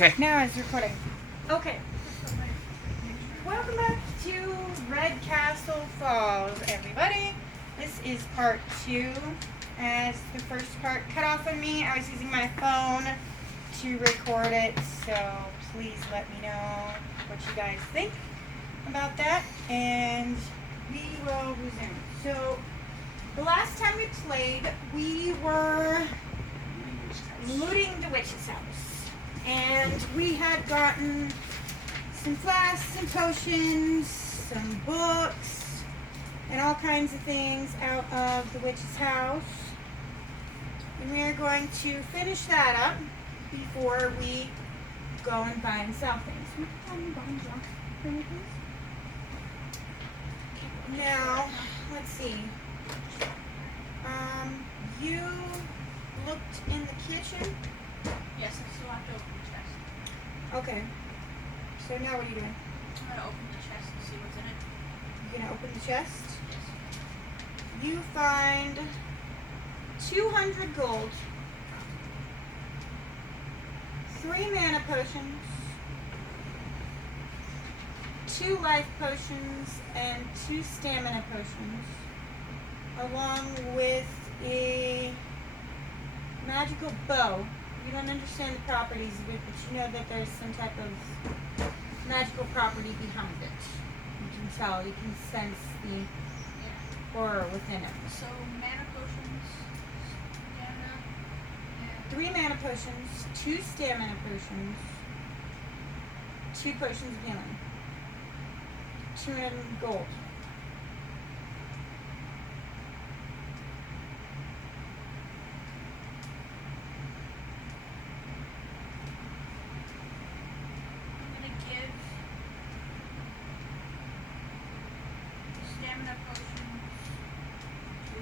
Okay. Now it's recording. Okay. Welcome back to Red Castle Falls, everybody. This is part 2. As the first part cut off on me, I was using my phone to record it, so please let me know what you guys think about that, and we will resume. So, the last time we played, we were looting the witch's house, and we had gotten some flasks, some potions, some books, and all kinds of things out of the witch's house. And we are going to finish that up before we go and buy and sell things. Now, let's see. You looked in the kitchen? Yes, I still have to open the chest. Okay. So now what are you doing? I'm gonna open the chest and see what's in it. You're gonna open the chest? Yes. You find 200 gold, 3 mana potions, 2 life potions, and 2 stamina potions, along with a magical bow. You don't understand the properties of it, but you know that there's some type of magical property behind it. You can tell, you can sense the Yeah. horror within it. So mana potions, stamina, and 3 mana potions, 2 stamina potions, 2 potions of healing, 200 gold. I'm gonna give stamina potions to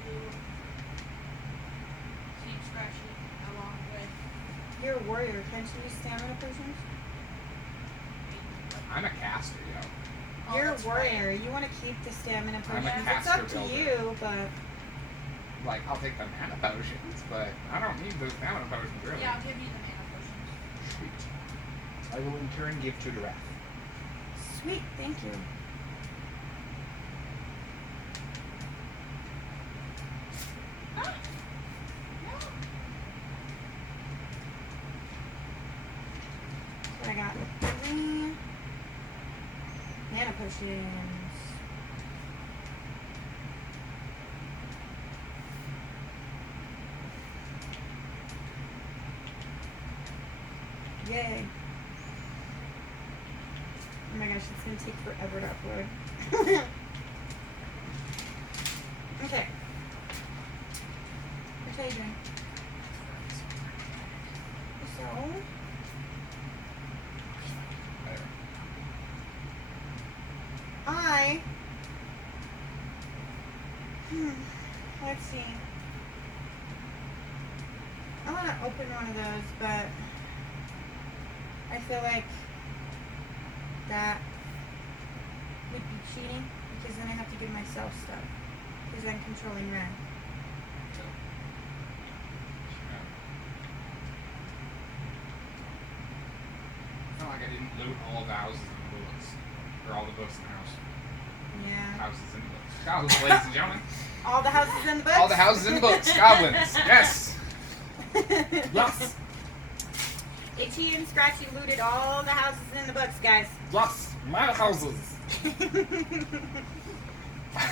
Team Scratchy along with You're a warrior, can't you use stamina potions? I'm a caster, yo. Oh, You're a that's warrior, you want to keep the stamina I'm a potions. It's caster up to builder. you, but Like, I'll take the mana potions, but I don't need those mana potions, really. Yeah, I'll give you the mana potions. Sweet. I will in turn give to Darath. sweet, thank you. Ah! No! So I got 3 mana potions. Yay. Oh my gosh, it's gonna take forever to upload. Okay. What are you doing? So, There. let's see. I want to open one of those, but I feel like that would be cheating because then I have to give myself stuff because I'm controlling Ren. I feel like I didn't loot all the houses in the books. Or all the books in the house. Yeah. Houses in the books. Goblins, ladies and gentlemen. All the houses in the books? All the houses in the books. Goblins. Yes. Yes. Itchy and Scratchy looted all the houses in the books, guys. Yes. My houses. Okay,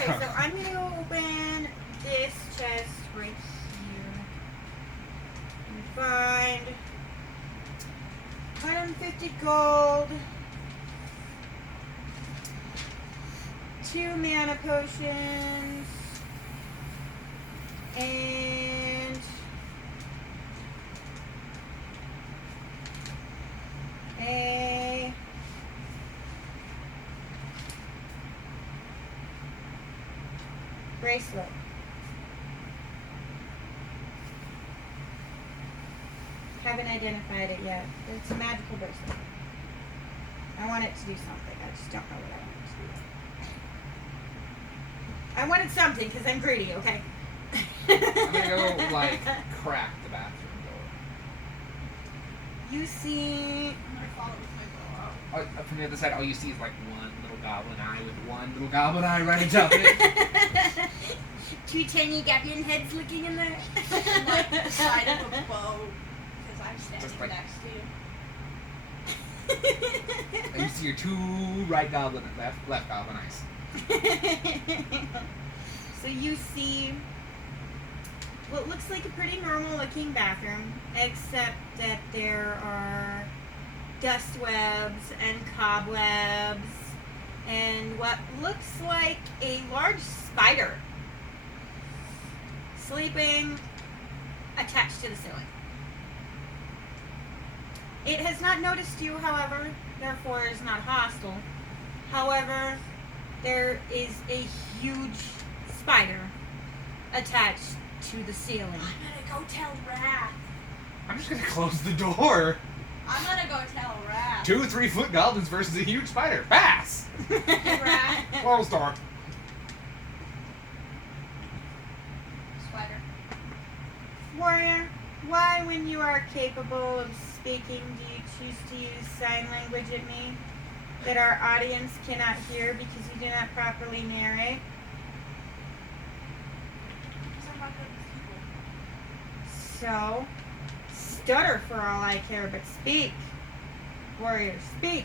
so I'm going to open this chest right here and find 150 gold, 2 mana potions, and a bracelet. Haven't identified it yet. It's a magical bracelet. I want it to do something. I just don't know what I want it to do. I wanted something because I'm greedy, okay? I'm gonna go, like, crack the bathroom door. You see. I'm gonna follow with my bow out. From the other side, all you see is like one little goblin eye with one little goblin eye right atop it. Two tiny goblin heads looking in there. Like the side of a bow, because I'm standing Just like- next to you. And you see your two right goblin, left goblin eyes. So you see what looks like a pretty normal looking bathroom, except that there are dust webs and cobwebs and what looks like a large spider sleeping attached to the ceiling. It has not noticed you, however, therefore is not hostile. However, there is a huge spider attached to the ceiling. I'm gonna go tell Wrath. I'm just gonna close the door. I'm gonna go tell Wrath. 2 3-foot goblins versus a huge spider. Pass! Wrath. Close door. Spider. Warrior, why, when you are capable of speaking, do you choose to use sign language at me that our audience cannot hear because you do not properly narrate? Because I'm not good with people. So, stutter for all I care, but speak. Warrior, speak.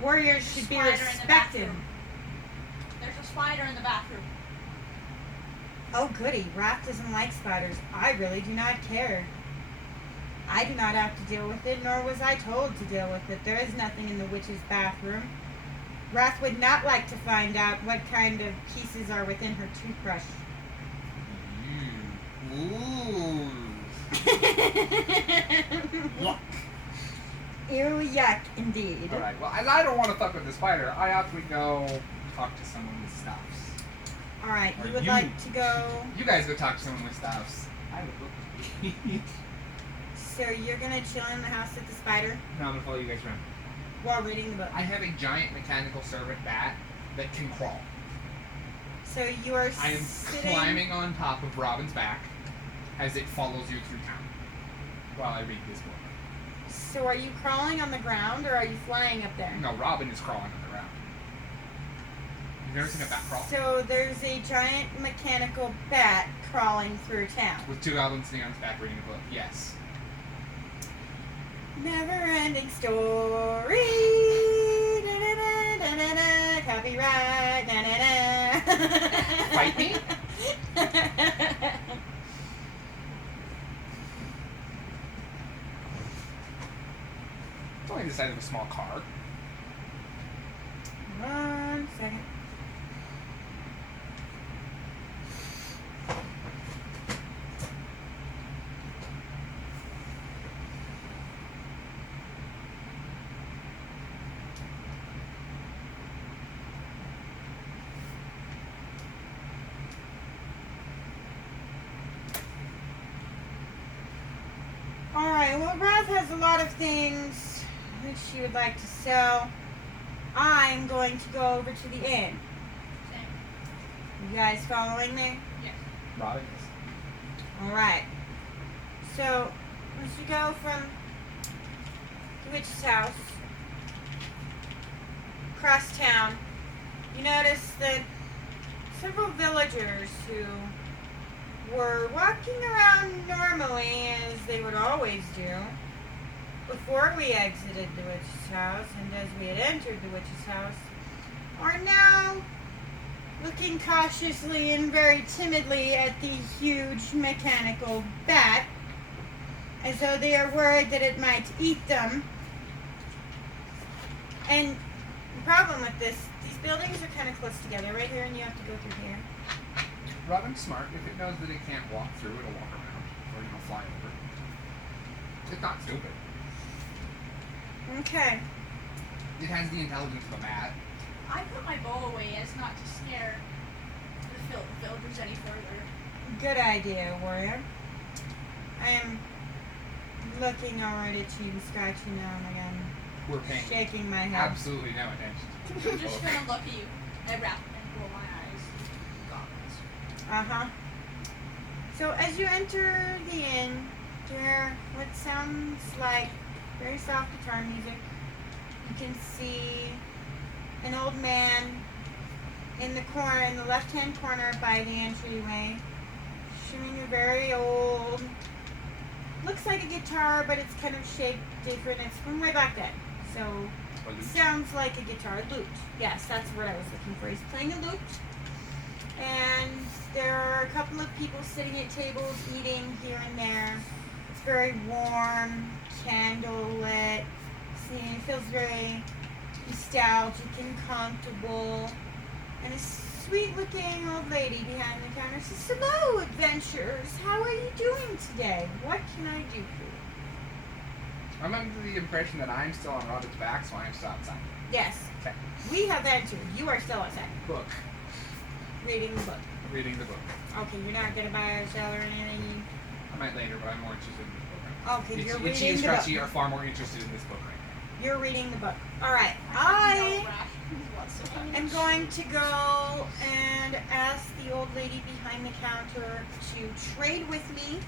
Warriors should be Spider in the respected. bathroom. There's a spider in the bathroom. Oh goody, Wrath doesn't like spiders. I really do not care. I do not have to deal with it, nor was I told to deal with it. There is nothing in the witch's bathroom. Wrath would not like to find out what kind of pieces are within her toothbrush. Ooh. Yuck. Ew, yuck, indeed. Alright, well, as I don't want to fuck with the spider, I have to go talk to someone with stuffs. Alright, Or you would you. like to go... You guys go talk to someone with stuffs. I would look. So you're gonna chill in the house with the spider No, I'm gonna follow you guys around. while reading the book. I have a giant mechanical servant bat that can crawl. So you are I am sitting... climbing on top of Robin's back as it follows you through town while I read this book. So are you crawling on the ground or are you flying up there? No, Robin is crawling on the ground. You've never seen a bat crawl? So there's a giant mechanical bat crawling through town. With two goblins sitting on its back reading a book. Yes. Never ending story. Da-da-da-da-da-da. Copyright. Da-da-da. Fight me? It's only the size of a small car. 1 second. Alright, well, Wrath has a lot of things that she would like to sell. I'm going to go over to the inn. Same. You guys following me? Yes. Robin is. Alright. So, once you go from the witch's house, across town, you notice that several villagers who were walking around normally as they would always do before we exited the witch's house and as we had entered the witch's house are now looking cautiously and very timidly at the huge mechanical bat as though they are worried that it might eat them. And the problem with this, these buildings are kind of close together right here and you have to go through here. Robin's smart. If it knows that it can't walk through, it'll walk around. Or, fly over. It's not stupid. Okay. It has the intelligence of a bat. I put my bow away as not to scare the villagers any further. Good idea, warrior. I am looking over at you, scratching now and again, We're paying shaking my head. absolutely no attention. I'm just gonna look at you and wrap and roll my eyes. Goblins. Uh-huh. So as you enter the inn, hear what sounds like very soft guitar music. You can see an old man in the corner, in the left-hand corner by the entryway, showing a very old, looks like a guitar, but it's kind of shaped different. It's from way back then, so A lute. sounds like a guitar. A lute. Yes, that's what I was looking for. He's playing a lute, and there are a couple of people sitting at tables eating here and there. It's very warm, candle lit. See, it feels very nostalgic and comfortable. And a sweet-looking old lady behind the counter says, "Hello, adventurers. How are you doing today? What can I do for you?" I'm under the impression that I'm still on Robin's back, so I'm still outside. Yes, Okay. we have that too. You are still outside Book. reading the book. Reading the book. Okay, you're not gonna buy or sell or anything. I might later, but I'm more interested in this book right now. Okay, Itchy you're and reading the Scratchy book. are far more interested in this book right now. You're reading the book. All right, I am going to go and ask the old lady behind the counter to trade with me.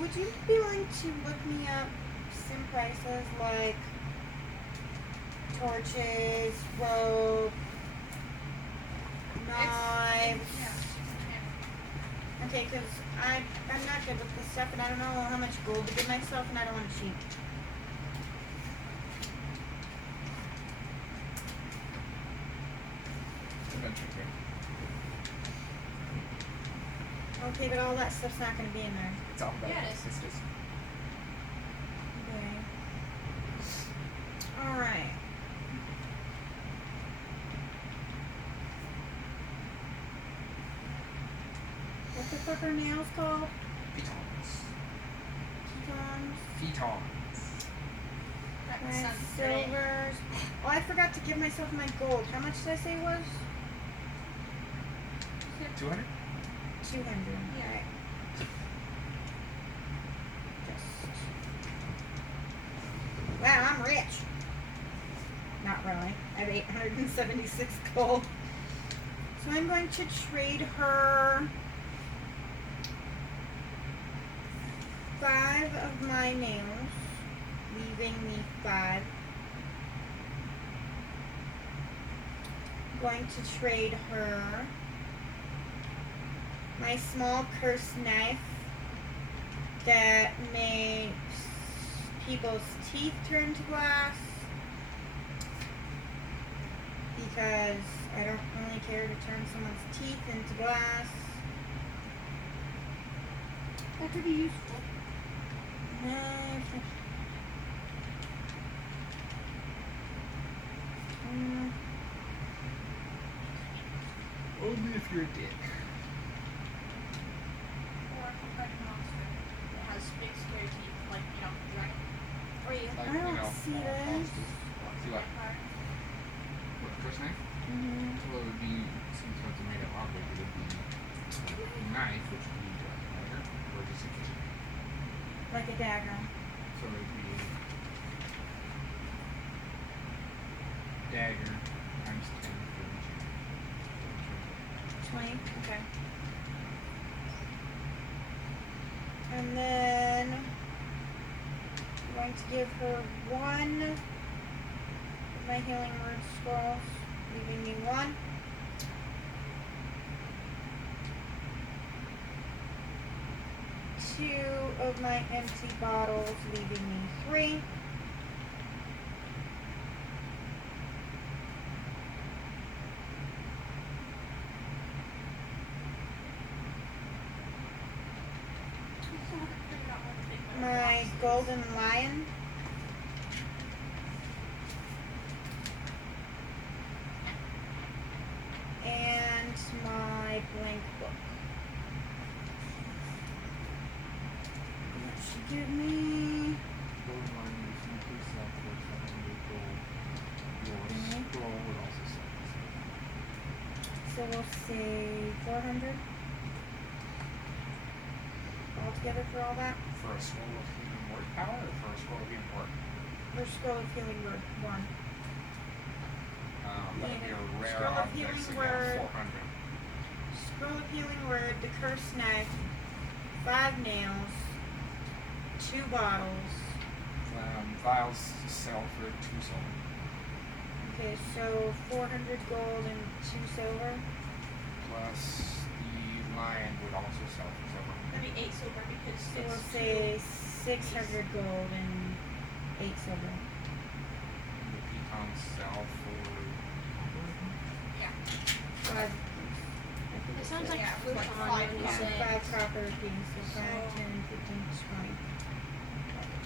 Would you be willing to look me up some prices like torches, rope, knives? Okay, because I'm not good with this stuff, and I don't know how much gold to give myself, and I don't want to cheat. Adventure game. Okay, but all that stuff's not going to be in there. It's alphabetical. Yeah, it is. It's just Okay. All right. What the fuck are nails called? pitons. Pitons. Pitons. And silvers. Oh, I forgot to give myself my gold. How much did I say it was? 200? 200. Yeah. Alright. Wow, I'm rich. Not really. I have 876 gold. So I'm going to trade her 5 of my nails, leaving me 5. I'm going to trade her my small cursed knife that makes people's teeth turn to glass, because I don't really care to turn someone's teeth into glass. That could be useful. Only if you're a dick. Or if you fight a monster that has big scary teeth, like, dragon. Or you. Like, I don't you know, see all this. monsters. See what? Vampire. What, the first knife? Well, it would be, since it's made of object, it would be a knife, which would be like a dagger, or just a kitchen knife. Like a dagger. So it would be dagger times 10 for each. 20. Okay. And then I'm going to give her 1 of my healing word scrolls, leaving me 1. Two of my empty bottles, leaving me 3. My golden lion. And my blank book. That should give me. Golden line is simply sell for 700 gold. Your Mhm. scroll would also sell. So we'll say 400 altogether for all that. For a scroll of healing word power, or for a scroll of healing word? For scroll of healing word 1. That would be a rare Scroll of object, healing so word. 400. Scroll of healing word, the cursed knife, 5 nails, 2 bottles. Vials sell for 2 silver. Okay, so 400 gold and 2 silver. Plus the lion would also sell for silver. Maybe 8 silver because So it's we'll say 600 gold and 8 silver. And the pecans sell for. Yeah. 5. It sounds like Yeah, it was like futon 5 when you pounds. say it. 5 copper apiece. So 5, So- 10, 15, 20.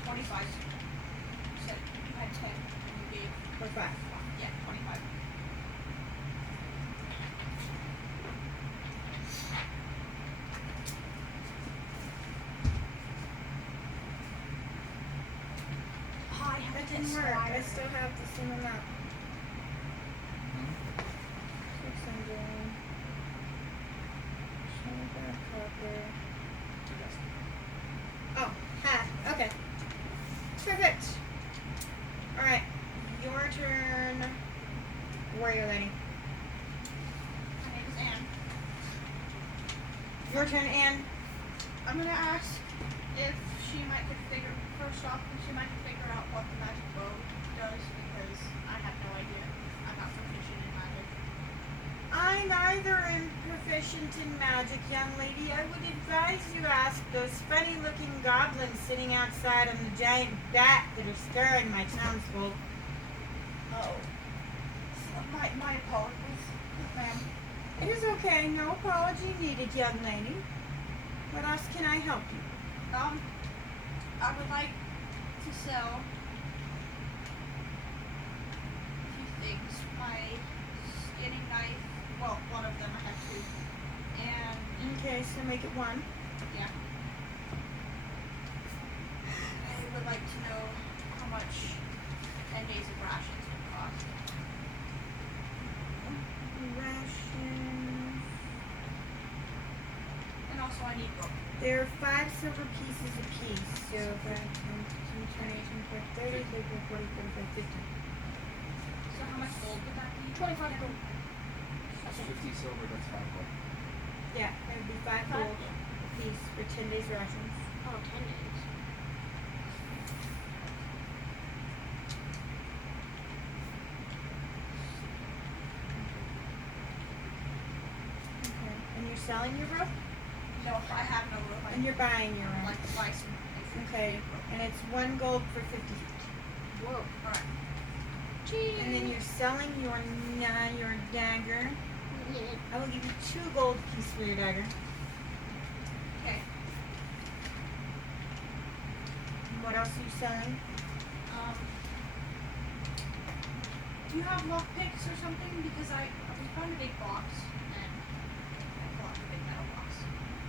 25. You said you had 10 and you gave For 5. yeah, 25. Oh, I have That to didn't get work. I Squire. still have the same amount. Hmm? 600. 25 copper. Oh, half. Okay. Perfect. Alright. Your turn. Warrior lady. My name is Anne. Your turn, Anne. I'm gonna ask if she might could figure first off if she might could figure out what the magic bow does because I have no idea. I'm not proficient in magic. I neither am proficient in magic, young lady. I would advise you ask those funny-looking goblins sitting outside on the giant bat that are scaring my townsfolk. Oh. My apologies, ma'am. It is okay. No apology needed, young lady. What else can I help you? I would like to sell a few things. My skinning knife, well, one of them, I have 2. And, Okay, so make it 1. yeah. I would like to know how much 10 days of rations would cost. Rations. And also I need rope. There are 5 silver pieces apiece. So 5, 10, 15, 20, 25, 30, 35, 40, 45, 50. So how much gold would that be? 25 gold. That's 50 silver, that's 5 gold. Yeah, there would be 5 gold apiece for 10 days rations. Oh, 10 days. Okay. And you're selling your rope? No, I have no rope. And you're buying your I'd rope. like to buy some. Okay. And it's 1 gold for 50. Whoa. Alright. And then you're selling your your dagger. Yeah. I will give you 2 gold pieces for your dagger. Okay. What else are you selling? Do you have lockpicks or something? Because we found a big box and I bought a big metal box.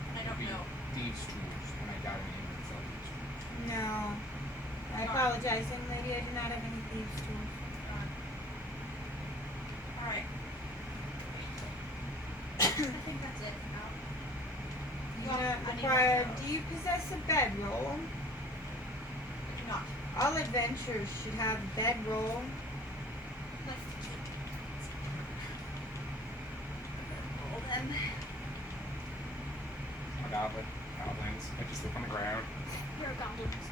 And I don't Be know. thieves' tools. When I got an aim, it's all thieves' tools. No. I apologize, young lady. I do not have any thieves' tools. Alright. I think that's it for now. You Well, wanna I need acquire? more Do you possess a bedroll? I do not. All adventurers should have a bedroll. Let's keep roll them. I'm a goblin. Goblins. I just live on the ground. We're goblins.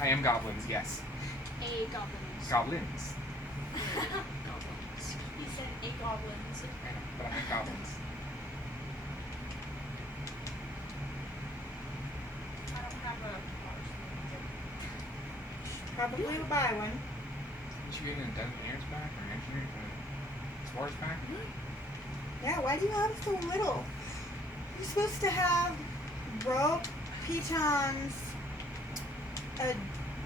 I am goblins, yes. A goblins. Goblins. Goblins. He said 8 goblins. I know, but I'm goblins. I don't have a large Probably will buy one. Did you get an engineer's pack or an engineer explorer's pack? Yeah, why do you have so little? You're supposed to have rope, pitons, a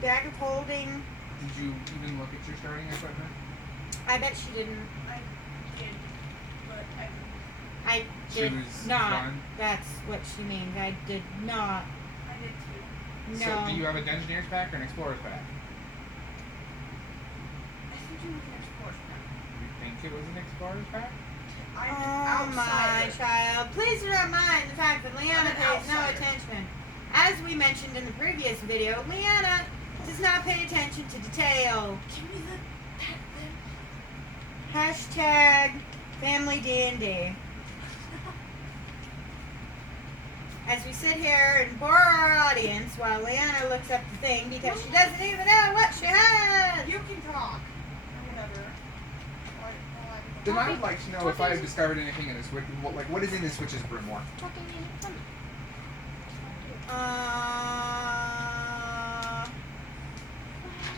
bag of holding. Did you even look at your starting equipment? I bet she didn't. I did, but I She did was not. done? That's what she means. I did not. I did too. No. So, do you have a engineer's pack or an explorer's pack? I think you can explore now. You think it was an explorer's pack? I'm Oh an my outsider. child. Please do not mind the fact that Leanna I'm an pays no outsider. attention. As we mentioned in the previous video, Leanna does not pay attention to detail. Give me the pet then. Hashtag family D&D. as we sit here and bore our audience while Leanna looks up the thing because she doesn't even know what she has. You can talk. Or whatever. Then I would like to know if I have discovered anything in this witch. What is in this witch's grimoire? Talking in front.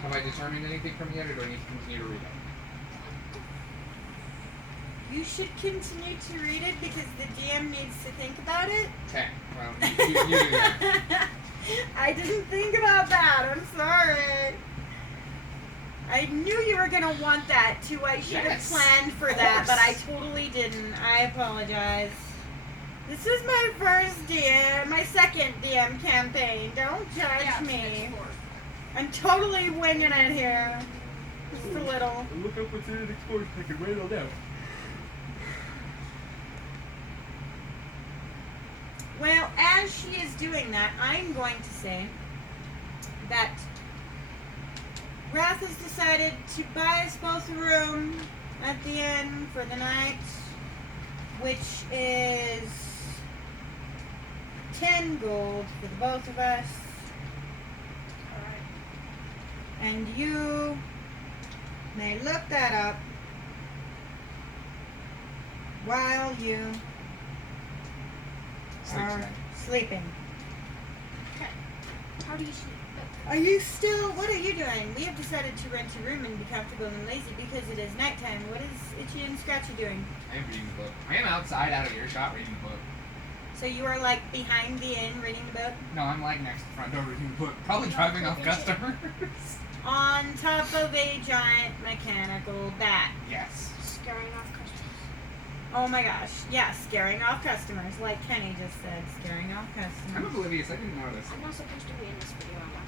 Have I determined anything from yet, or do I need to continue to read it? You should continue to read it because the DM needs to think about it. Okay. Well, you do that. I didn't think about that. I'm sorry. I knew you were going to want that too. I should have Yes, planned for of that, but I course. totally didn't. I apologize. This is my first DM, my second DM campaign. Don't judge me. I'm totally winging it here. Just a little. Look up what's in an explore so I can write it all down. Well, as she is doing that, I'm going to say that Wrath has decided to buy us both a room at the inn for the night, which is 10 gold for the both of us. And you may look that up while you are sleeping. How do you sleep? Are you still, what are you doing? We have decided to rent a room and be comfortable and lazy because it is nighttime. What is Itchy and Scratchy doing? I am reading the book. I am outside, out of earshot, reading the book. So you are like behind the inn reading the book? No, I'm like next to the front door reading the book. Probably driving off customers. On top of a giant mechanical bat. Yes. Scaring off customers. Oh my gosh. Yeah, scaring off customers. Like Kenny just said, scaring off I'm customers. oblivious. I didn't notice. I'm not supposed to be in this video, am I?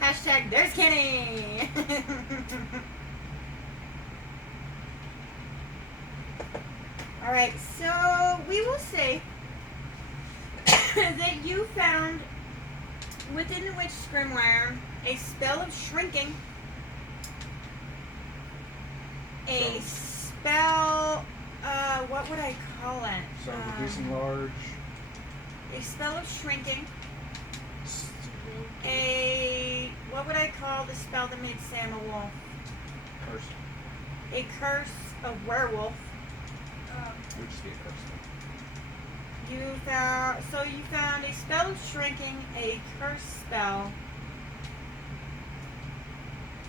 Hashtag there's Kenny. Alright, so we will say that you found within the witch's grimoire a spell of shrinking, a spell, what would I call it? So reducing large. A spell of shrinking, a, what would I call the spell that made Sam a wolf? Curse. A curse of werewolf. Would just be a curse. You found a spell of shrinking, a curse spell,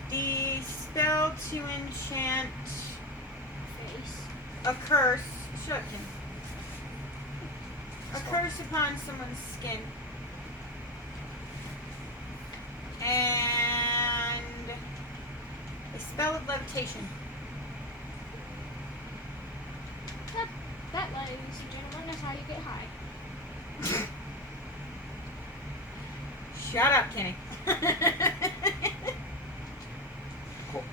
the spell to enchant Face. a curse, shut him. A curse upon someone's skin. And a spell of levitation. That, ladies and gentlemen, is how you get high. Shut up, Kenny. Cool.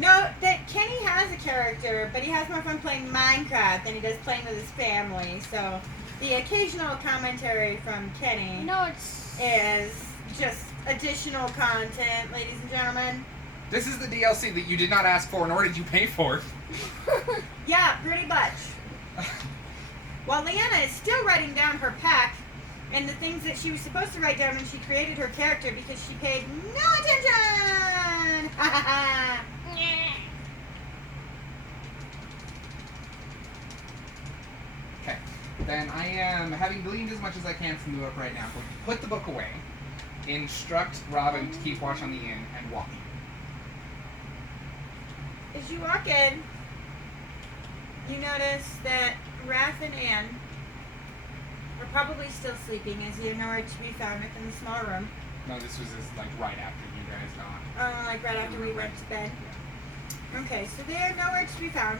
No, that Kenny has a character, but he has more fun playing Minecraft than he does playing with his family. So the occasional commentary from Kenny No, it's. is just additional content, ladies and gentlemen. This is the DLC that you did not ask for, nor did you pay for. Yeah, pretty much. While Leanna is still writing down her pack and the things that she was supposed to write down when she created her character because she paid no attention! Ha ha ha! Okay. Then I am, having gleaned as much as I can from the book right now, going to put the book away, instruct Robin to keep watch on the inn, and walk in. As you walk in, you notice that Wrath and Anne are probably still sleeping as they are nowhere to be found within the small room. No, this was just, like right after you guys gone. Like right after we went to bed. Okay, so they are nowhere to be found.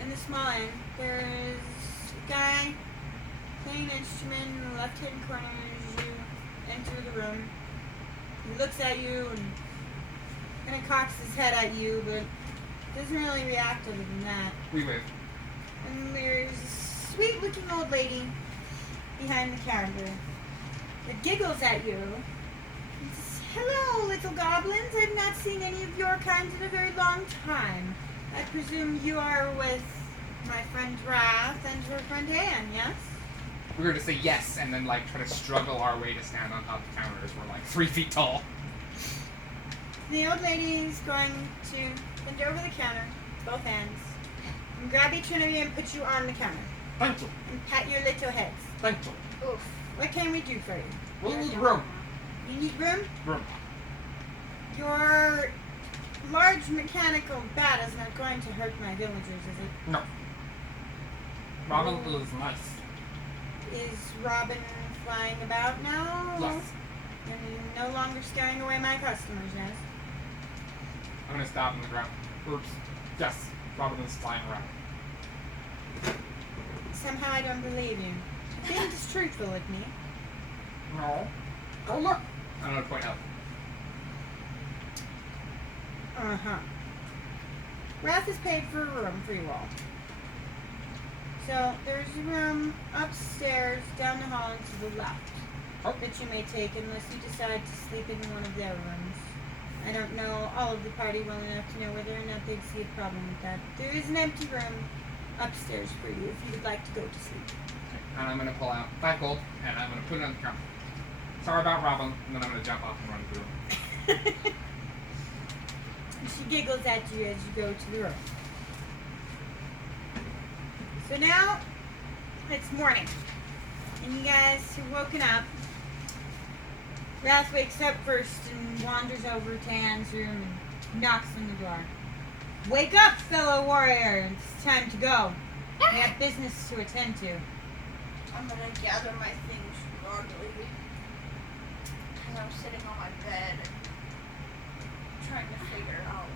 In the small inn, there's a guy playing an instrument in the left-hand corner as you enter the room. He looks at you and kind of cocks his head at you, but doesn't really react other than that. We live. And there's a sweet-looking old lady behind the counter that giggles at you. And says, "Hello, little goblins. I've not seen any of your kind in a very long time. I presume you are with my friend Wrath and her friend Anne, yes? We were to say yes and then like try to struggle our way to stand on top of the counter as we're like 3 feet tall. The old lady is going to bend over the counter, both hands, and grab each one of you and put you on the counter. Thank you. And pat your little heads. Thank you. Oof. What can we do for you? We need room. You need room? Room. Your large mechanical bat is not going to hurt my villagers, is it? No. Robin is nice. Is Robin flying about now? Yes. And no longer scaring away my customers, yes? I'm gonna stop on the ground. Oops. Yes. Robin is flying around. Somehow I don't believe you. You're being distruthful with me. No. Go look. I don't know to point out. Uh-huh. Wrath has paid for a room for you all. So there's a room upstairs down the hall and to the left Oh. that you may take unless you decide to sleep in one of their rooms. I don't know all of the party well enough to know whether or not they'd see a problem with that. There is an empty room upstairs for you if you would like to go to sleep. And I'm gonna pull out 5 gold and I'm gonna put it on the counter. Sorry about Robin, and then I'm gonna jump off and run through. She giggles at you as you go to the room. So now it's morning, and you guys have woken up. Wrath wakes up first and wanders over to Anne's room and knocks on the door. Wake up, fellow warrior! It's time to go. We have business to attend to. I'm gonna gather my things guardedly. Because I'm sitting on my bed trying to figure out.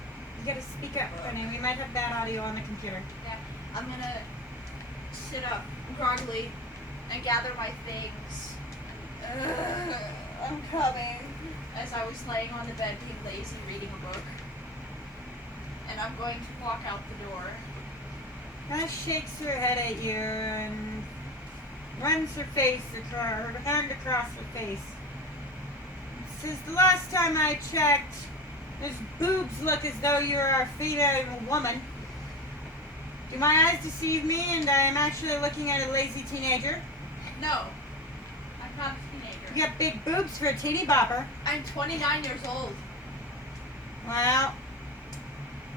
You gotta speak up, honey. We might have bad audio on the computer. Yeah, I'm gonna sit up groggily and gather my things. I'm coming. As I was laying on the bed being lazy reading a book. And I'm going to walk out the door. Anna shakes her head at you and runs her hand across her face. Says, the last time I checked, those boobs look as though you are a female woman. Do my eyes deceive me and I am actually looking at a lazy teenager? No, I'm not a teenager. You got big boobs for a teeny bopper. I'm 29 years old. Well,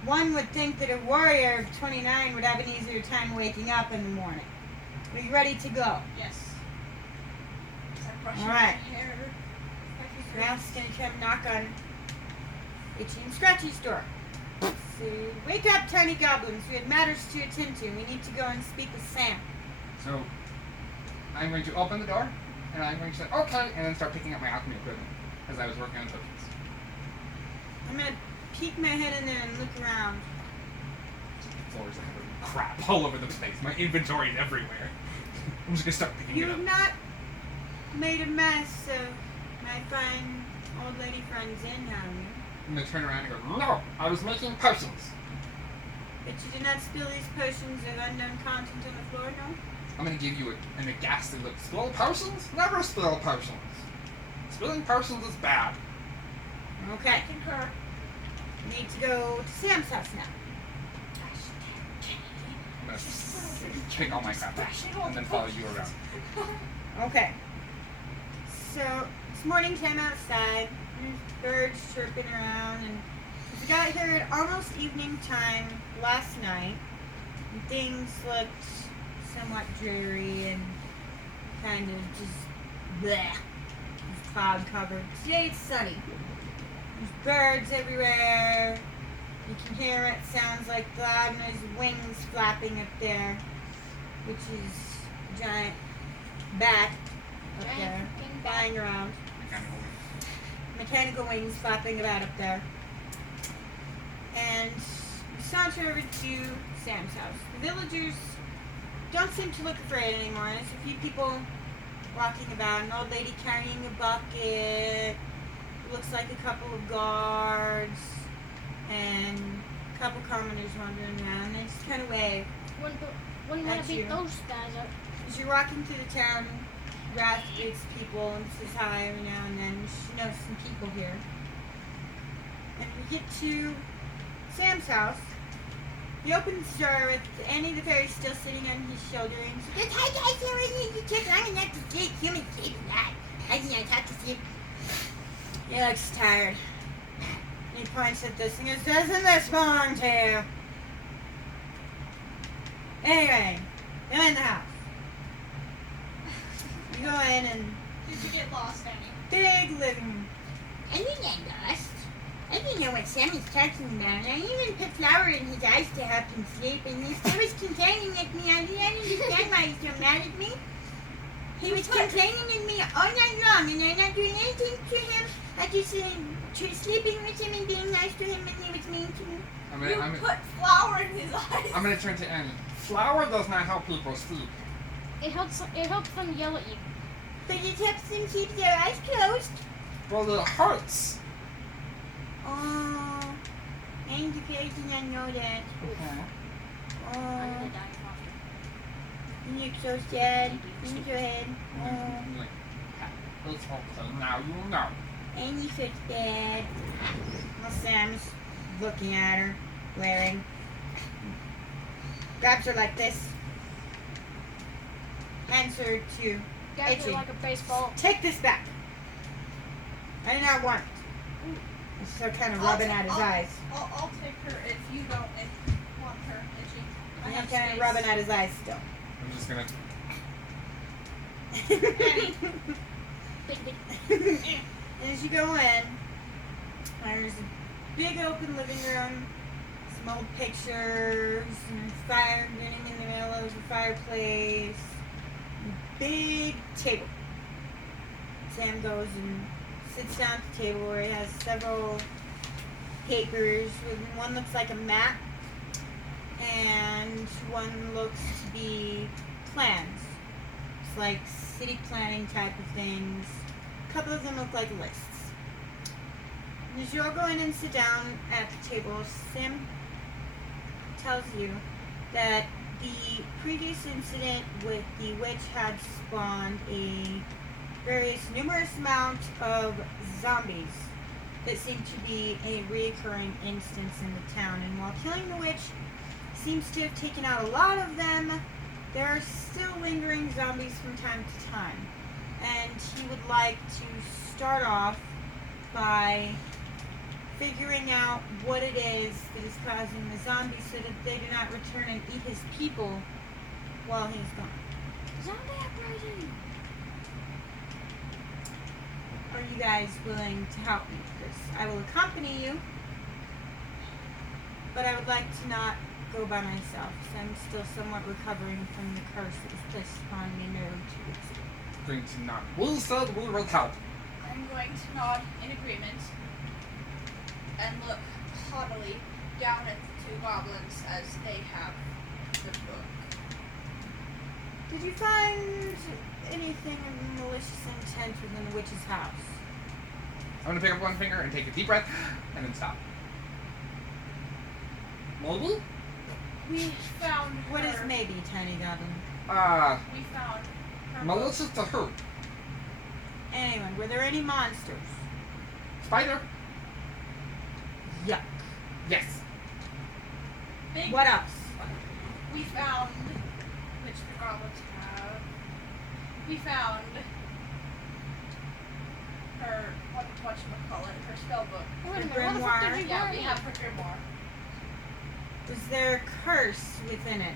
one would think that a warrior of 29 would have an easier time waking up in the morning. Are you ready to go? Yes. I'm brushing All my right. hair. Ralph's gonna come knock on Itchy and Scratchy's door. So, wake up, tiny goblins. We have matters to attend to. We need to go and speak with Sam. So, I'm going to open the door, and I'm going to say, okay, and then start picking up my alchemy equipment as I was working on tokens. I'm gonna peek my head in there and look around. Floors are crap all over the place. My inventory is everywhere. I'm just gonna start picking You it up. have not made a mess of my fine old lady friend's inn, have you? I'm gonna turn around and go, no, I was making potions. But you did not spill these potions of unknown content on the floor, no? I'm gonna give you an ghastly look. Spill potions? Never spill potions. Spilling potions is bad. Okay. Concur. We need to go to Sam's house now. I'm gonna pick all my crap up and then follow you around. Okay. So, it's morning time outside. There's birds chirping around, and we got here at almost evening time last night. And things looked somewhat dreary and kind of just bleh. It's cloud covered. Today it's sunny. There's birds everywhere. You can hear it. Sounds like Gladner's wings flapping up there, which is a giant bat up there, flying around. Mechanical wings flapping about up there. And we saunter over to Sam's house. The villagers don't seem to look afraid anymore. There's a few people walking about. An old lady carrying a bucket. Looks like a couple of guards. And a couple commoners wandering around. They just kind of wave. Wouldn't want That's to beat you. those guys up. As you're walking through the town, Wrath greets people and says hi every now and then. She knows some people here. And we get to Sam's house. He opens the door with Andy the fairy still sitting on his shoulder, and she goes, "Hi guys, how are you? You took long enough to sleep. Human sleep is not. I think I have to sleep." He looks tired. And he points at this and goes, "Doesn't this belong to you?" Anyway, you're in the house. You go in and Did you get lost, Annie? big living room. I didn't get lost. I didn't know what Sammy's talking about. I even put flour in his eyes to help him sleep, and he still was complaining at me. I didn't understand why he's so mad at me. He was complaining at me all night long, and I'm not doing anything to him. I just sleeping with him and being nice to him, and he was mean to me. You put flour in his eyes. I'm gonna turn to Annie. Flour does not help people sleep. It helps them yell at you. But it helps them keep their eyes closed. Well, it hurts. Oh, and the fairy did not know that. I'm Oh, gonna die of coffee. you're so sad. You're so sad. Oh, Like, it's okay. Now you know. and you so sad. Well, Sam's looking at her, glaring. Grabs her like this. Hands her to, Grabs Itchy. it like a baseball. "Take this back. I do not want it." And so kind of rubbing at his eyes. I'll take her if you don't want her, Itchy. I And have kind of space. rubbing at his eyes still. I'm just gonna. Big, big. And as you go in, there's a big open living room, some old pictures, and fire burning in the middle of the fireplace, big table. Sam goes and sits down at the table where he has several papers. One looks like a map, and one looks to be plans. It's like city planning type of things. A couple of them look like lists. And as you all go in and sit down at the table, Sam tells you that the previous incident with the witch had spawned a numerous amount of zombies that seem to be a reoccurring instance in the town. And while killing the witch seems to have taken out a lot of them, there are still lingering zombies from time to time. And he would like to start off by figuring out what it is that is causing the zombies so that they do not return and eat his people while he's gone. Zombie uprising. Are you guys willing to help me with this? I will accompany you, but I would like to not go by myself, because I'm still somewhat recovering from the curse that was placed upon me nearly 2 weeks ago. Going to not. Will said we will help. I'm going to nod in agreement and look haughtily down at the two goblins as they have the book. Did you find anything of malicious intent within the witch's house? I'm gonna pick up one finger and take a deep breath, and then stop. Maybe? We found What her. is maybe, tiny goblin? We found her. Malicious to her. Anyway, were there any monsters? Spider? Yuck. Yes. Big What else? We found, which the goblins have. We found her, whatchamacallit, her spell book. Wait a minute, Grimoire. what the fuck did you Yeah, burn we it? have her grimoire. Was there a curse within it?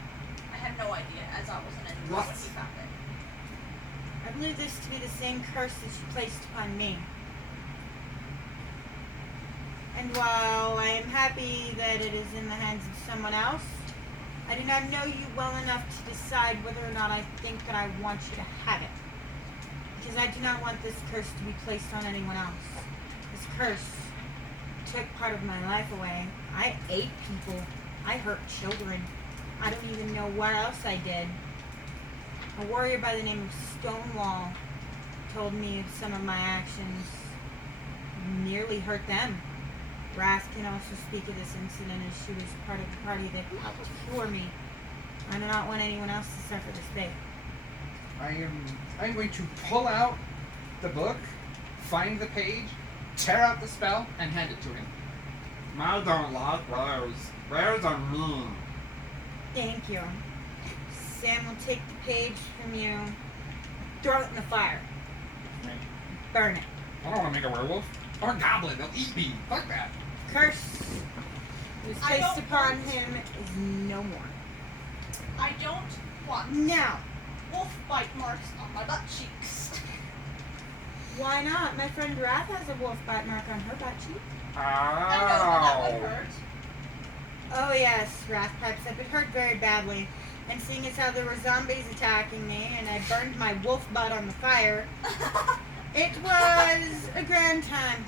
I had no idea, as I wasn't in the room What? when he found it. I believe this to be the same curse that you placed upon me. And while I am happy that it is in the hands of someone else, I do not know you well enough to decide whether or not I think that I want you to have it. Because I do not want this curse to be placed on anyone else. This curse took part of my life away. I ate people. I hurt children. I don't even know what else I did. A warrior by the name of Stonewall told me some of my actions nearly hurt them. Wrath can also speak of this incident as she was part of the party that helped cure me. I do not want anyone else to suffer this fate. I'm going to pull out the book, find the page, tear out the spell, and hand it to him. I don't like rares. Rares are mean. Thank you. Sam will take the page from you, throw it in the fire, burn it. I don't want to make a werewolf. Or a goblin. They'll eat me. Fuck that. Curse was I placed don't upon want- him is no more. I don't want Now, wolf bite marks on my butt cheeks. why not? My friend Wrath has a wolf bite mark on her butt cheek. I know that would hurt. Oh yes, Wrath pipes up. It hurt very badly. And seeing as how there were zombies attacking me and I burned my wolf butt on the fire, it was a grand time.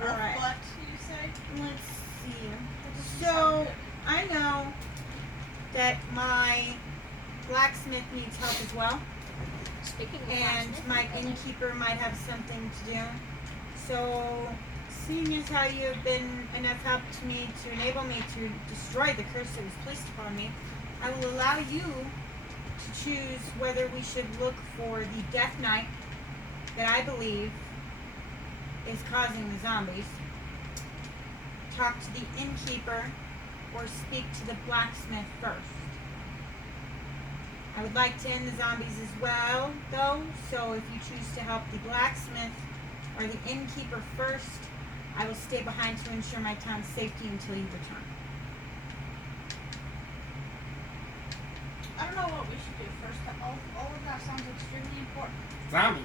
Wolf Alright. butt, you say? Let's see. That doesn't So, sound good. I know that my blacksmith needs help as well. Speaking of And blacksmith, my innkeeper might have something to do. So, seeing as how you have been enough help to me to enable me to destroy the curse that was placed upon me, I will allow you to choose whether we should look for the Death Knight that I believe is causing the zombies, talk to the innkeeper, or speak to the blacksmith first. I would like to end the zombies as well, though, so if you choose to help the blacksmith or the innkeeper first, I will stay behind to ensure my town's safety until you return. I don't know what we should do first. All of that sounds extremely important. Zombies.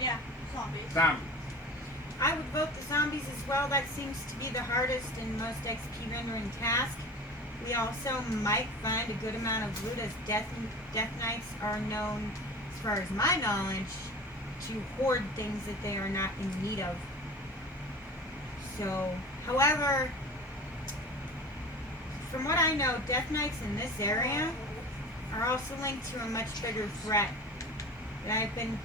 Yeah, zombies. Zombies. I would vote the zombies as well. That seems to be the hardest and most XP rendering task. We also might find a good amount of loot, as Death Knights are known, as far as my knowledge, to hoard things that they are not in need of. So, however, from what I know, Death Knights in this area are also linked to a much bigger threat that I've been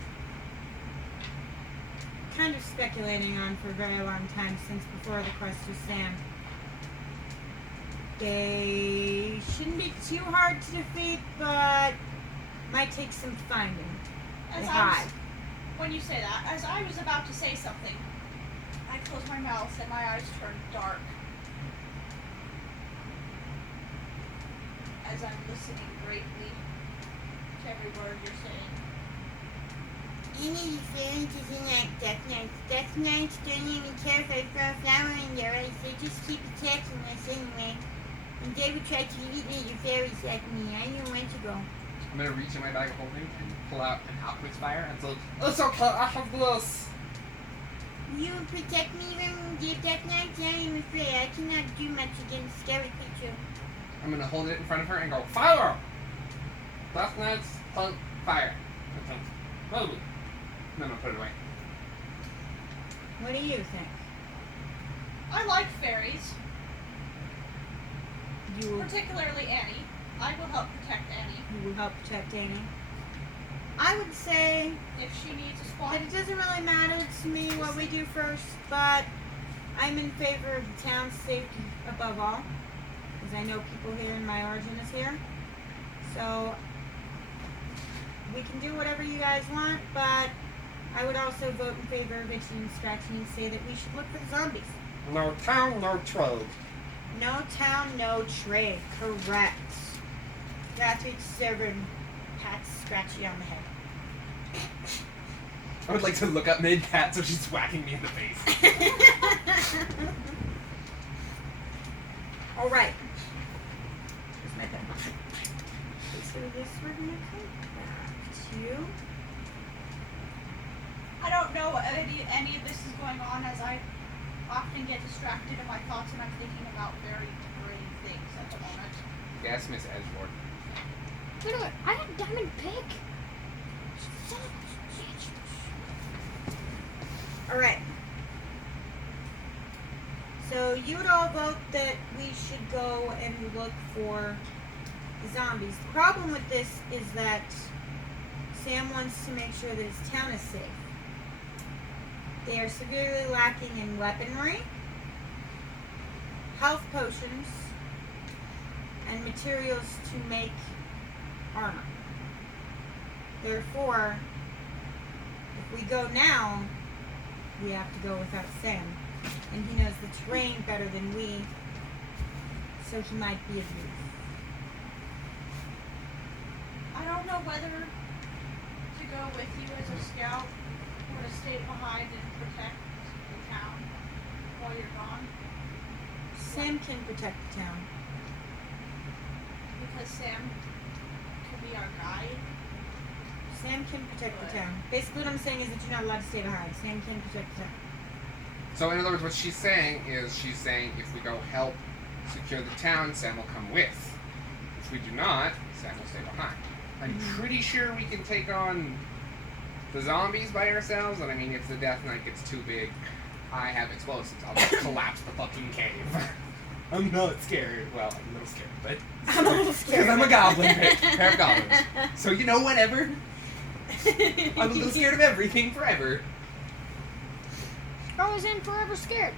kind of speculating on for a very long time, since before the quest with Sam. They shouldn't be too hard to defeat, but might take some finding. As They I was, hide. when you say that, as I was about to say something, I closed my mouth and my eyes turned dark. As I'm listening greatly to every word you're saying. Any experiences in that Death Knights? Death Knights don't even care if I throw a flower in their eyes. They just keep attacking us anyway. And they would try to eat little fairies like me. I know when to go. I'm gonna reach in my bag of holding and pull out an alchemist fire and say, "It's okay, I have this." You will protect me from the Death Knights? I am afraid I cannot do much against scary creature. I'm gonna hold it in front of her and go, "Fire!" Last night's fire. Okay. Maybe. And then I'll put it away. What do you think? I like fairies, You will, particularly Annie. I will help protect Annie you will help protect Annie? I would say if she needs a that spawn. it doesn't really matter to me what we do first, but I'm in favor of the town's safety above all, because I know people here and my origin is here. So we can do whatever you guys want, but I would also vote in favor of itching and scratching and say that we should look for the zombies. No town, no trade. No town, no trade. Correct. Rather serving pats Scratchy on the head. I would like to look up mid-cat so she's whacking me in the face. All right. Here's my pen. Okay, so this we're gonna come back to. I don't know what any of this is going on, as I often get distracted in my thoughts and I'm thinking about very brain things at the moment. Yes, Miss Edgelord. Wait a minute, I had diamond pick. Son of a bitch. All right. So you would all vote that we should go and look for the zombies. The problem with this is that Sam wants to make sure that his town is safe. They are severely lacking in weaponry, health potions, and materials to make armor. Therefore, if we go now, we have to go without Sam. and he knows the terrain better than we, so he might be of use. I don't know whether to go with you as a scout or to stay behind and protect the town while you're gone. Sam can protect the town. Because Sam could be our guide. Sam can protect the town. Basically what I'm saying is that you're not allowed to stay behind. Sam can protect the town. So in other words, what she's saying is if we go help secure the town, Sam will come with. If we do not, Sam will stay behind. I'm pretty sure we can take on the zombies by ourselves, and I mean, if the Death Knight gets too big, I have explosives. I'll just collapse the fucking cave. I'm not scared. Well, I'm a little scared, but I'm a little scared. because I'm a goblin, pair of goblins. So you know, whatever. I'm a little scared of everything forever. Always in forever scared.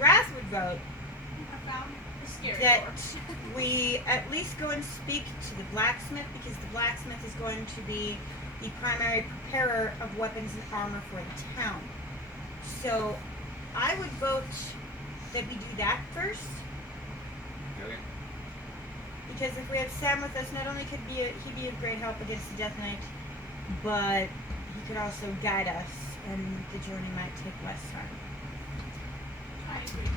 Wrath would vote I found the scary that door. we at least go and speak to the blacksmith, because the blacksmith is going to be the primary preparer of weapons and armor for the town. So I would vote that we do that first, Okay. because if we have Sam with us, not only could he be a great help against the Death Knight, but he could also guide us, and the journey might take less time. I agree.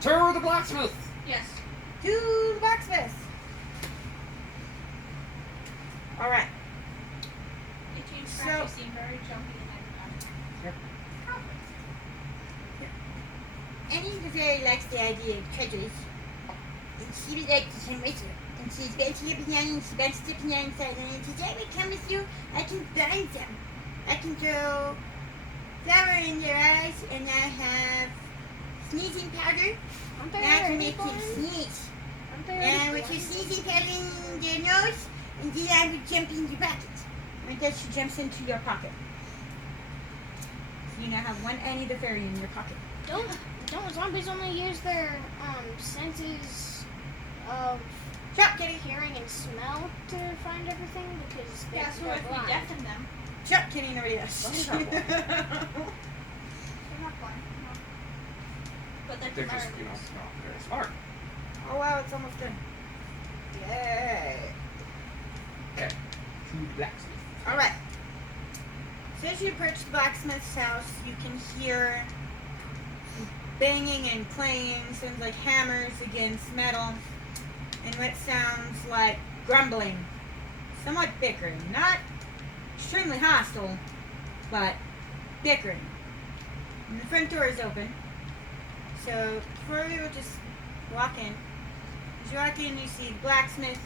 To the blacksmith. Yes. To the blacksmith! Alright. It changed So- track. You seem very jumpy and Annie very likes the idea of treasures, and she would like to come with you. And she's been to your piano, and she wants to piano inside, and she said, I will come with you, I can find them. I can throw flour in your eyes, and I have sneezing powder, Aren't and they I can already make you born? sneeze. Aren't they And already with your born? sneezing powder in your nose, and then I would jump in your pocket. And then she jumps into your pocket. So you now have one Annie the Fairy in your pocket. Don't zombies only use their senses of Shut up, Kitty! hearing and smell to find everything? Because Yeah, so they're if we blind. deafen them, Shut up, Kitty, nobody else. Those are blind. they're not blind. No. But they They're can just, learn. you know, not very smart. Oh wow, it's almost done. Yay! Okay. To the blacksmith. Alright. So as you approach the blacksmith's house, you can hear banging and clanging, sounds like hammers against metal, and what sounds like grumbling, somewhat bickering. Not extremely hostile, but bickering. And the front door is open, so before we will just walk in. As you walk in, you see the blacksmith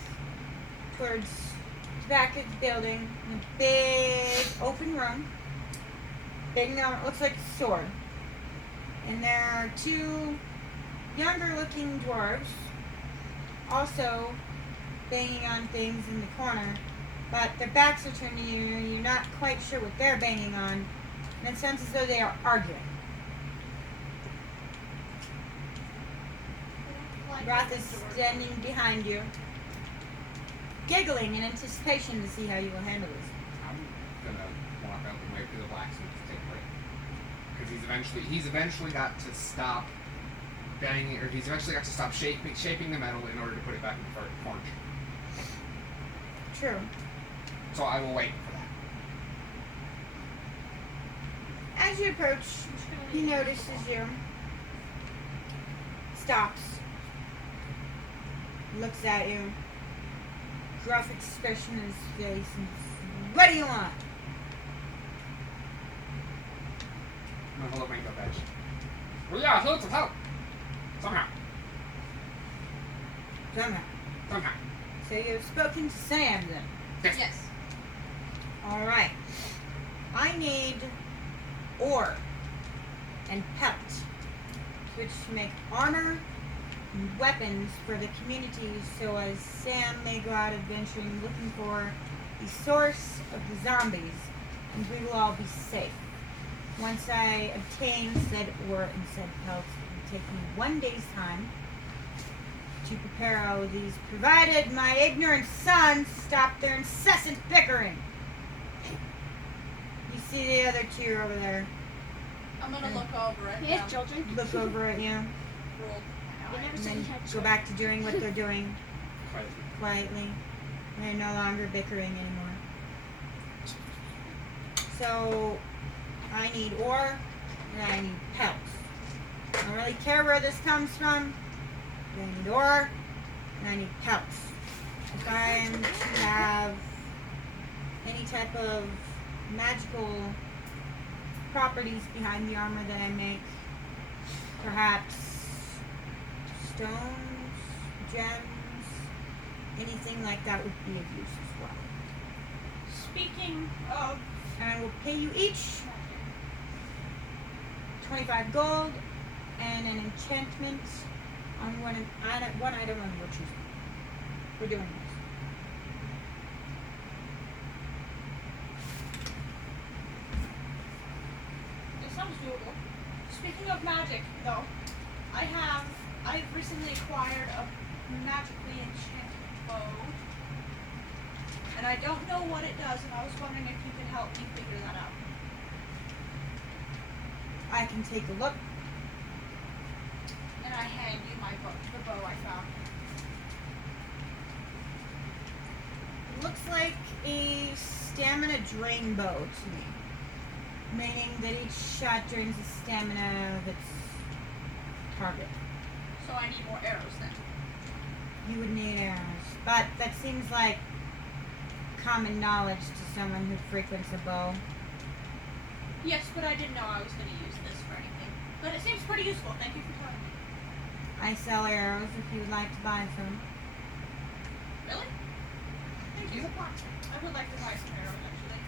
towards the back of the building in a big open room. Banging on what looks like a sword. And there are two younger looking dwarves also banging on things in the corner, but their backs are turned to you and you're not quite sure what they're banging on, and it sounds as though they are arguing. Like Wrath is the door. standing behind you, giggling in anticipation to see how you will handle this. I'm gonna walk out and wait for the blacksmith to take a break. Because he's eventually got to stop banging, or he's eventually got to stop shaping the metal in order to put it back in the forge. True. So I will wait for that. As you approach, he notices you, stops, looks at you, gruff expression in his face, and says, what do you want? I'm gonna hold up my info badge. Well, yeah, lots of help. Somehow. Somehow. So you've spoken to Sam then. Yes. Alright. I need ore and pelt, which make armor and weapons for the community, so as Sam may go out adventuring looking for the source of the zombies, and we will all be safe. Once I obtain said ore and said pelt, it will take me 1 day's time to prepare all of these, provided my ignorant sons stop their incessant bickering. You see the other two over there. I'm gonna look over it. Yes, children. Look over it, yeah. Roll. They never And said then you had go children. back to doing what they're doing Quietly. quietly. They're no longer bickering anymore. So, I need ore and I need pelts. I don't really care where this comes from. But I need ore and I need pelts. If I am to have any type of magical properties behind the armor that I make, perhaps stones, gems, anything like that would be of use as well. Speaking of And I will pay you each 25 gold and an enchantment on one item of your choosing. We're doing this. it sounds doable. Speaking of magic, though, I've recently acquired a magically enchanted bow. And I don't know what it does, and I was wondering if you could help me figure that out. I can take a look. And I hand you the bow I found. Looks like a stamina drain bow to me. Meaning that each shot drains the stamina of its target. So I need more arrows then. You would need arrows. But that seems like common knowledge to someone who frequents a bow. Yes, but I didn't know I was going to use this for anything. But it seems pretty useful. Thank you for telling me. I sell arrows if you would like to buy some. Really? Thank you. I would like to buy some arrows, actually.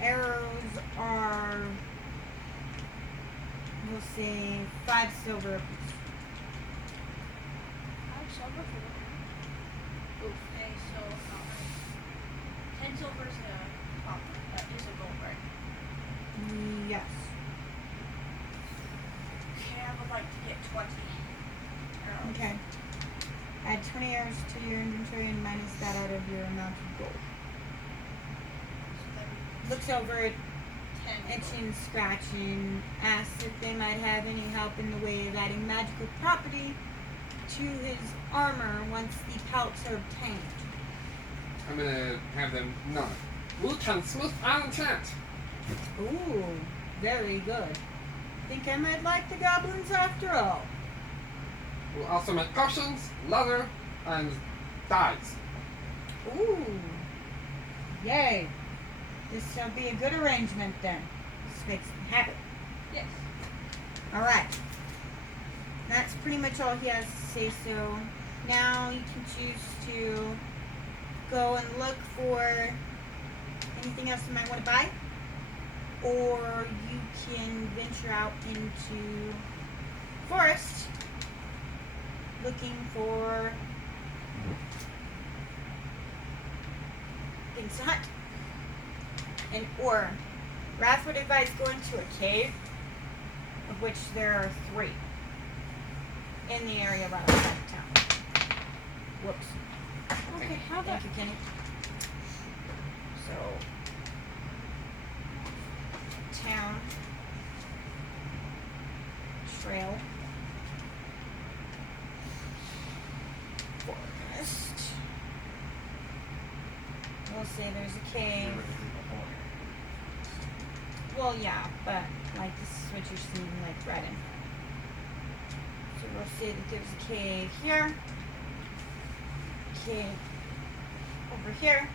Arrows are, we'll say, 5 silver apiece. I have silver for the okay, so not right. 10 silver is a copper. That is a gold, right? Yes. Okay, I would like to get 20 arrows. Okay. Add 20 arrows to your inventory and minus that out of your amount of gold. So then Looks over it, 10 itching, scratching, asks if they might have any help in the way of adding magical property to his armor once the pelts are obtained. I'm gonna have them nod. We can smith and enchant. Ooh, very good. Think I might like the goblins after all. We'll also make potions, leather, and dyes. Ooh. Yay. This shall be a good arrangement then. This makes me happy. Yes. Alright. That's pretty much all he has to say, so now you can choose to go and look for anything else you might want to buy. Or you can venture out into forest looking for things to hunt. And or Wrath would advise going to a cave, of which there are 3 in the area right outside of town. Whoops. Okay, how about Thank you, Kenny. So, town, trail, forest. We'll say there's a cave. Well, yeah, but like this is what you're seeing, like right in front. So we'll say that there's a cave here, cave over here,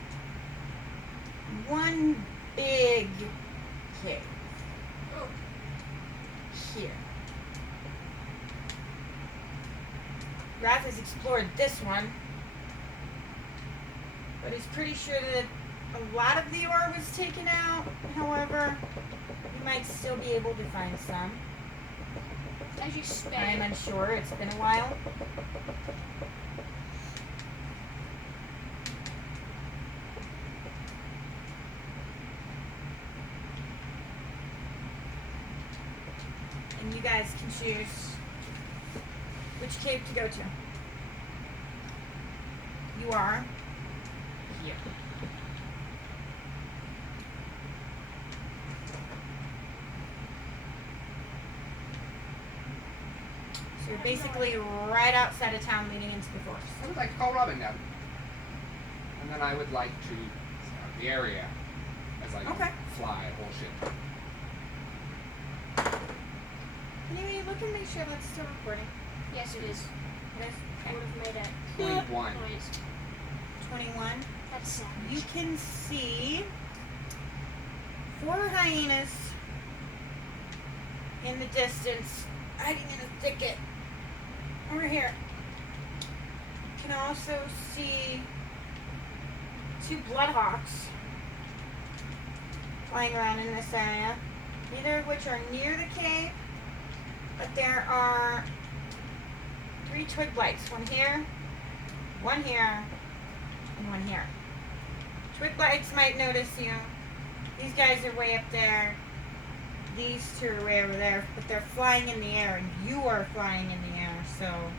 one big cave Oh, here. Raph has explored this one, but he's pretty sure that a lot of the ore was taken out. However, you might still be able to find some. as you I'm spend? unsure. It's been a while. And you guys can choose which cave to go to. You are here. basically right outside of town leading into the forest. I would like to call Robin down. And then I would like to scout the area as I Okay. fly whole shit. Anyway, look and make sure that's still recording. Yes, it is. It is? I would have made a 21. noise. 21. That's savage. You can see 4 hyenas in the distance, hiding in a thicket. Over here. You can also see 2 bloodhawks flying around in this area, neither of which are near the cave, but there are 3 twig blights. One here, and one here. Twig blights might notice you. These guys are way up there. These 2 are way over there, but they're flying in the air, and you are flying in the air, so... I'll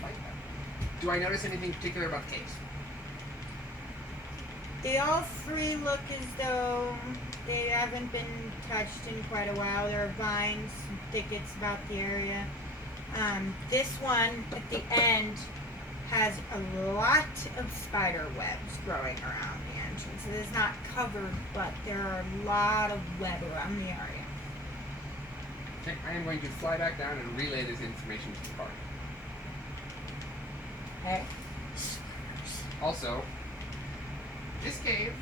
fight them. Do I notice anything particular about the caves? They all 3 look as though they haven't been touched in quite a while. There are vines and thickets about the area. This one at the end has a lot of spider webs growing around the entrance. It is not covered, but there are a lot of web around the area. Okay, I am going to fly back down and relay this information to the party. Okay? Also, this cave,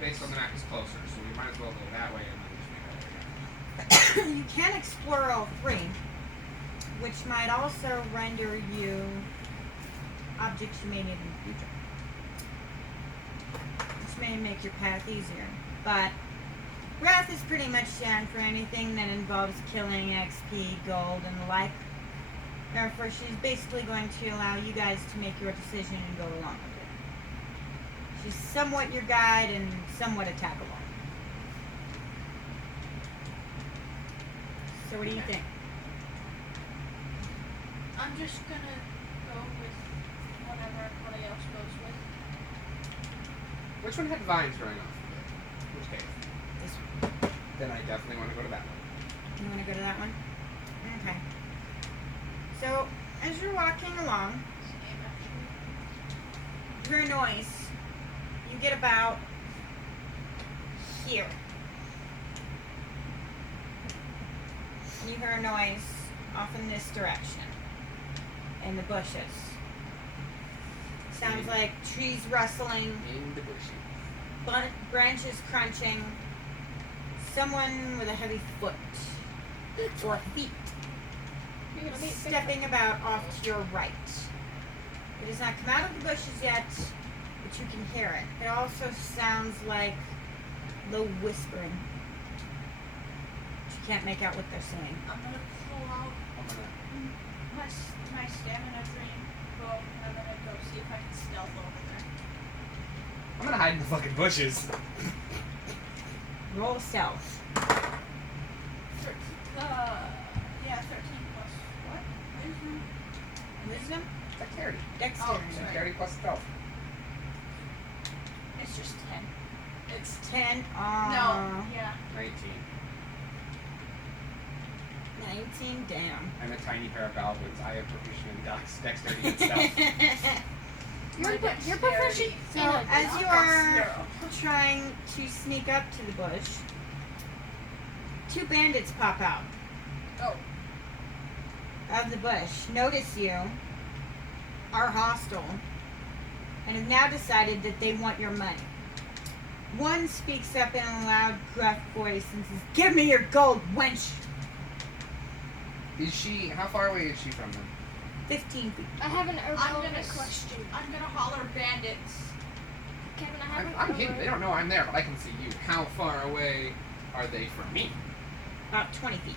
based on the map, is closer, so we might as well go that way and then just make that area. You can explore all 3, which might also render you objects you may need in the future, which may make your path easier. But Wrath is pretty much down for anything that involves killing, XP, gold, and the like. Therefore, she's basically going to allow you guys to make your decision and go along with it. She's somewhat your guide and somewhat attackable. So what do you think? I'm just gonna go with whatever everybody else goes with. Which one had vines growing off of it? Which cave? This one. Then I definitely want to go to that one. You want to go to that one? Okay. So, as you're walking along, Same, actually. you hear a noise. You get about here. And you hear a noise off in this direction. In the bushes. Sounds like trees rustling, In the bushy. branches crunching. Someone with a heavy foot. Or feet. You're gonna beat Stepping about off to your right. It has not come out of the bushes yet, but you can hear it. It also sounds like low whispering. But you can't make out what they're saying. I'm gonna pull out I'm gonna. my stamina drain bow and I'm gonna go see if I can stealth over there. I'm gonna hide in the fucking bushes. Roll stealth. 13 plus what? Wisdom? Wisdom? Dexterity. Dexterity. Oh, sorry. Dexterity plus stealth. It's just 10. It's 10. No, yeah. 19. 19 down. I'm a tiny pair of goblins. I have proficient in dexterity and stealth. You're proficient. So, in a as you block. are trying to sneak up to the bush, 2 bandits pop out Oh. of the bush, notice you, are hostile, and have now decided that they want your money. One speaks up in a loud, gruff voice and says, "Give me your gold, wench!" Is she? How far away is she from them? 15 feet. I have an I'm gonna irrelevant question. I'm gonna holler bandits. Kevin, I have I'm an hidden. They don't know I'm there, but I can see you. How far away are they from me? About 20 feet.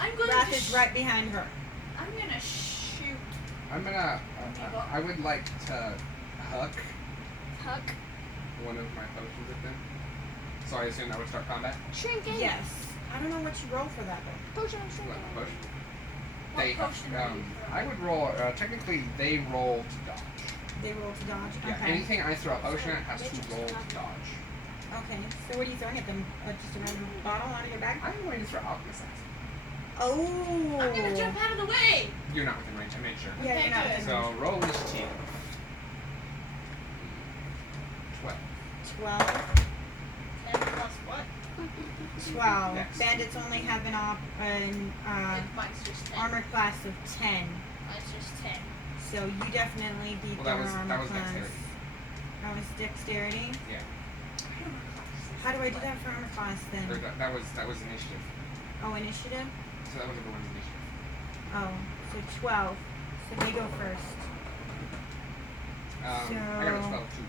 I'm going Wrath to is right behind her. I'm gonna shoot. I'm gonna. I would like to huck Huck. one of my potions at them. So I assume that would start combat. Shrinking. Yes. I don't know what you roll for that, though. Potion of shrinking. What potion? What They. potion are you throwing? I would roll. Technically, they roll to dodge. They roll to dodge. Yeah. Okay. Anything I throw a potion at has to roll to dodge. Okay, so what are you throwing at them? Just a random bottle out of your bag? I'm going to throw Alchemist Acid. Oh. I'm gonna jump out of the way. You're not within range, I made sure. Yeah, Okay, you're not. good. So roll initiative. 12. 12. 10 plus what? 12. Next. Bandits only have an Mine's just 10. armor class of 10. Mine's just 10. So you definitely beat Well, their that was armor class. dexterity. That was dexterity. Yeah. How do I do that for armor class then? Or that was initiative. Oh, initiative. So that was everyone's initiative. Oh, so 12. So they go first. I got a 12 too.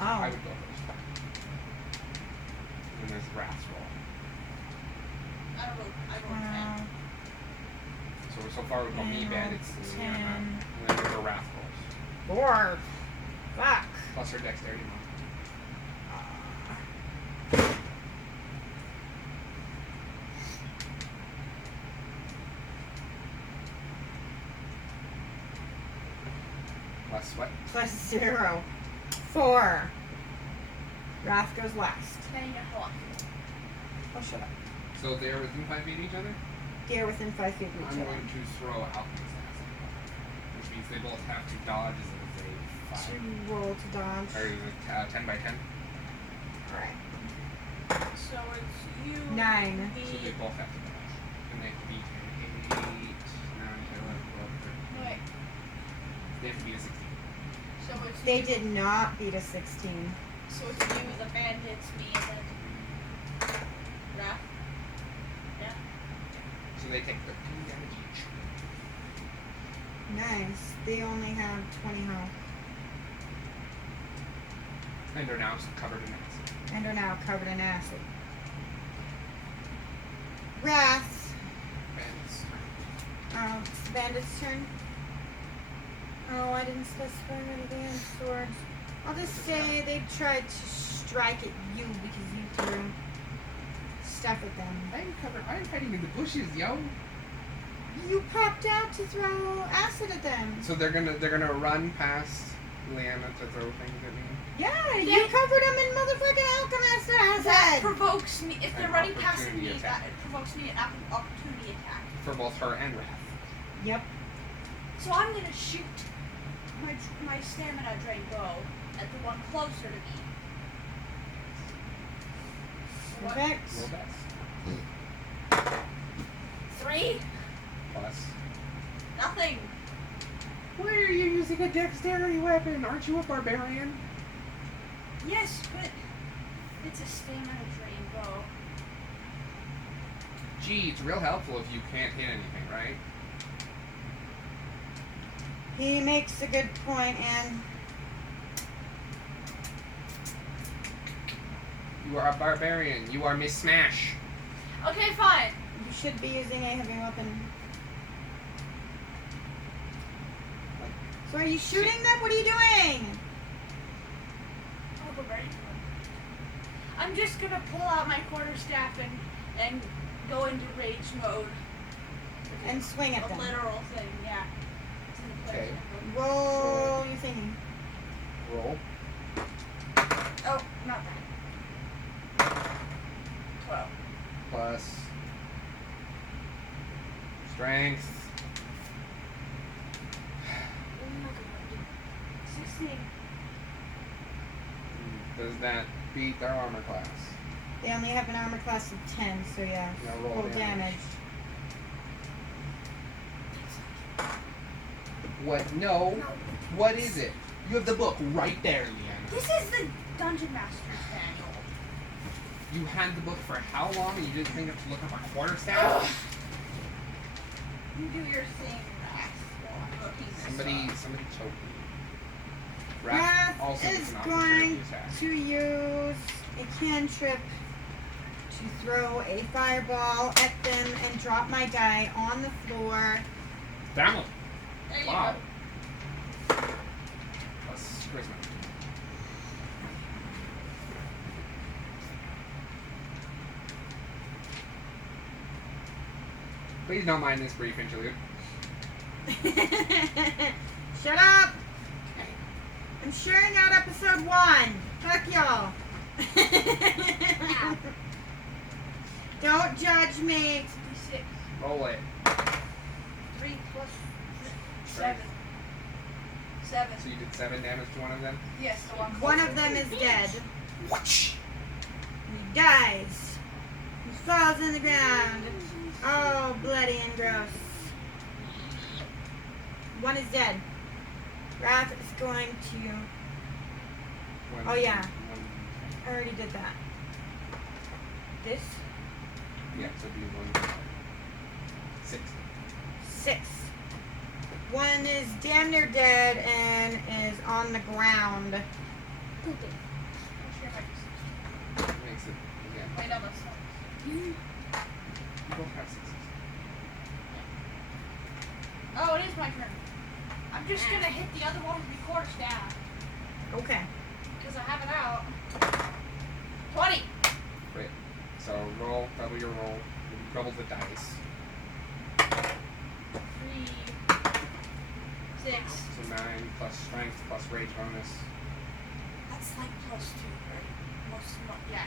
Oh. I would go first. And then there's Wrath's roll. I rolled 10. So far we've got me, And Bandits, and Leanna. 10. And then there's a Wrath rolls. 4. Fuck. Plus her dexterity mod. Plus what? Plus 0. 4. Wrath goes last. 10 and a half. Oh, shut up. So they're within 5 feet of each other? They're within 5 feet of I'm each other. going to throw Alchemist Acid. Which means they both have to dodge as it is a 5. To roll to dodge. Or is it 10 by 10? Alright. So it's you. 9. So they Me. both have to dodge. And they have to beat 8, 9, 10, 11, 12, 13. Wait. They have to beat a 16. So it's They you. did not beat a 16. So it's you, the bandits, me, and then Wrath. Yeah. So they take 13 damage each. Nice. They only have 20 health. And are now covered in acid. And are now covered in acid. Wrath. Bandits. It's the bandit's turn. Oh, I didn't specify where to be on swords. I'll just say they tried to strike at you because you threw stuff at them. I'm hiding in the bushes, yo. You popped out to throw acid at them. So they're gonna run past Leanna to throw things at me. Yeah, you They- covered them in motherfucking alchemist That acid. provokes me. If they're An running past opportunity me, attack. that it provokes me an opportunity attack. For both her and Wrath. Yep. So I'm gonna shoot my stamina drain bow at the one closer to me. What? Perfect. Roll best. 3. Plus. Nothing. Why are you using a dexterity weapon? Aren't you a barbarian? Yes, but it's a stamina drain bow. Gee, it's real helpful if you can't hit anything, right? He makes a good point, and You are a barbarian. You are Miss Smash. Okay, fine. you should be using a heavy weapon. So are you shooting them? What are you doing? I'll go ready. I'm just gonna pull out my quarterstaff and go into rage mode. And swing at A them. literal thing, yeah. It's in the Okay. place. Roll your thingy. Roll. Oh, not that. 12. Plus. Strength. What am I gonna do? 16. Does that beat their armor class? They only have an armor class of 10, so yeah. Now roll damage. What? No. What is it? You have the book right there, Leanna. This is the Dungeon Master's manual. You had the book for how long and you didn't think to look up a quarterstaff? Ugh. You do your thing, Max. while I'm looking this Somebody choke me. Wrath also is does not going return the attack. to use a cantrip to throw a fireball at them and drop my die on the floor. Damn it. There you Wow. go. Plus charisma. Please don't mind this brief interlude. Shut up! I'm sharing out episode 1. Fuck y'all. Don't judge me. 6. Roll it. 3 plus 7. 7. So you did 7 damage to one of them? Yes, the one. One of them is dead. Whoosh! He dies. He falls in the ground. Oh, bloody and gross. One is dead. Wrath is going to... One, Oh, yeah. One, I already did that. This? yeah, so it'd be 1. 6. 6. One is damn near dead and is on the ground. Pooping. Makes it, yeah. Wait, no, that's not. You both have 6s. Oh, it is my turn. I'm just gonna hit the other one with the quarterstaff Okay. because I have it out. 20. Great. So roll, double your roll. Double the dice. 3, 6. So 9 plus strength plus rage bonus. That's like plus 2, right? Most not, yeah.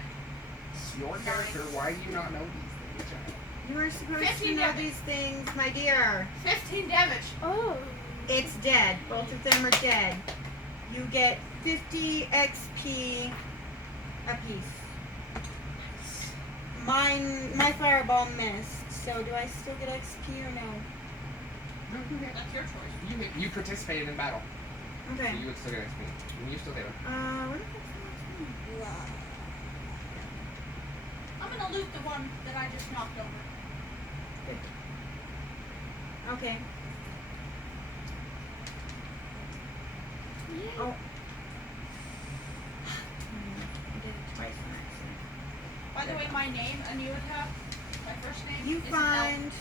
It's your character. Why do you not know these things, child? You are supposed to 15 know damage. these things, my dear. 15 damage. Oh. It's dead. Both of them are dead. You get 50 XP apiece. My fireball missed, so do I still get XP or no? That's your choice. You participated in battle, Okay. so you would still get XP. And you still did it. What the heck's I'm gonna loot the one that I just knocked over. Okay. Yeah. Oh. I did it twice on accident. By the way, my name, Anuita, my first name You is find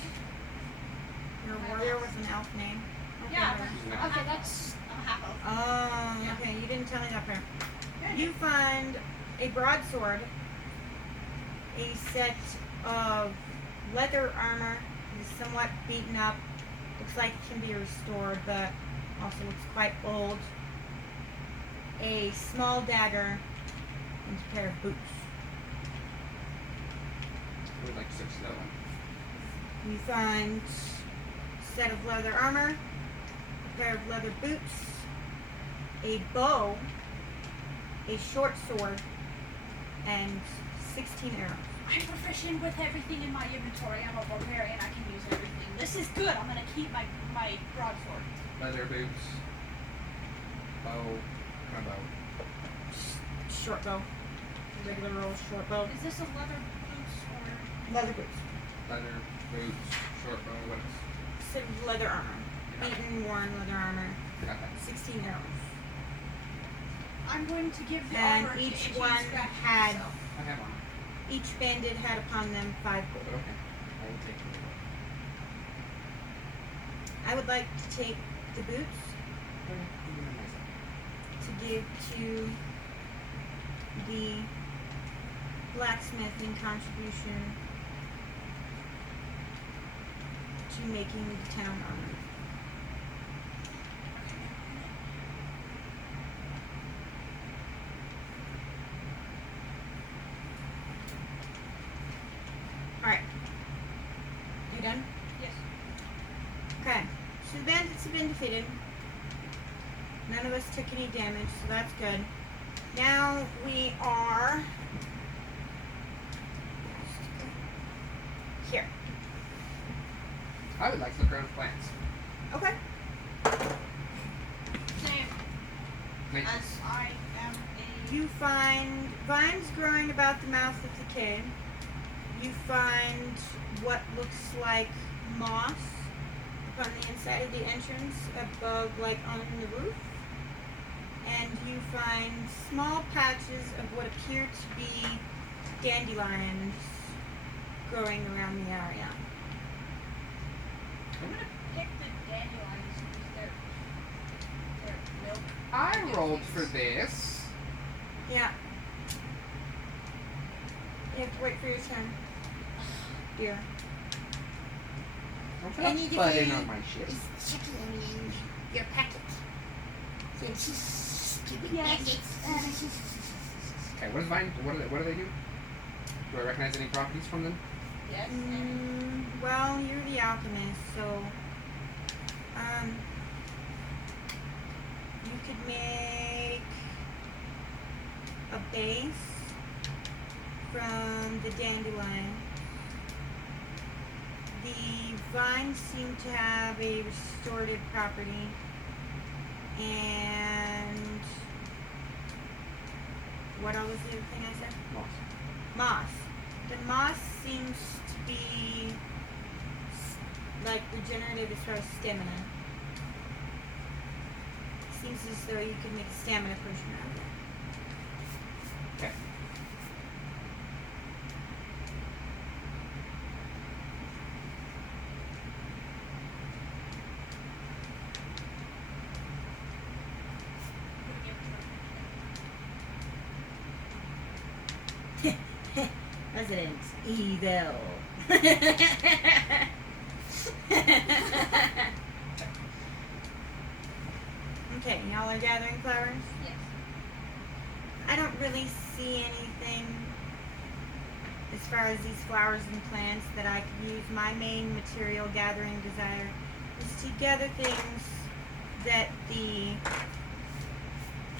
your warrior with an elf name. Okay, Yeah, whatever. She's an Okay, that's. I'm half elf. Oh, okay. You didn't tell me that part. You find a broadsword, a set of leather armor, is somewhat beaten up, looks like it can be restored, but also looks quite old, a small dagger, and a pair of boots. I would like to search that one. You find a set of leather armor, a pair of leather boots, a bow, a short sword, and 16 arrows. I'm proficient with everything in my inventory. I'm a barbarian. I can use everything. This is good. I'm gonna keep my broadsword. Leather boots. Bow. Kind of bow. Short bow. Regular old short bow. Is this a leather boots or? Leather boots. Leather boots. Short bow. What else? Set of leather armor. Yeah. Beaten, worn leather armor. Got that. 16 arrows. I'm going to give the And armor each to Itchy one and Scratchy had- myself. I have one. Each bandit had upon them 5 gold. But okay. I will take it. I would like to take the boots Okay. Give me myself. to give to the blacksmith in contribution to making the town armor. Alright. You done? Yes. Okay. So the bandits have been defeated. None of us took any damage, so that's good. Now we are here. I would like to look around plants. Okay. Same Nature. as I am a. You find vines growing about the mouth of the cave. You find what looks like moss upon the inside of the entrance above, like on the roof. And you find small patches of what appear to be dandelions growing around the area. I'm gonna pick the dandelions because they're milk. I rolled for this. Yeah. You have to wait for your turn. Here. Don't I put need to butt in be- on my shit. It's checking your packet. So it's just stupid Yes. packets. Okay, what is Vine? What do they do? Do I recognize any properties from them? Yes. And Well, you're the alchemist, so you could make a base from the dandelion. The vines seem to have a restorative property, and what else was the other thing I said? Moss. Moss. The moss seems to be like regenerative as far as stamina. Seems as though you could make a stamina potion out of it. Okay. Residence evil. Okay, y'all are gathering flowers? yes. I don't really see anything as far as these flowers and plants that I could use. My main material gathering desire is to gather things that the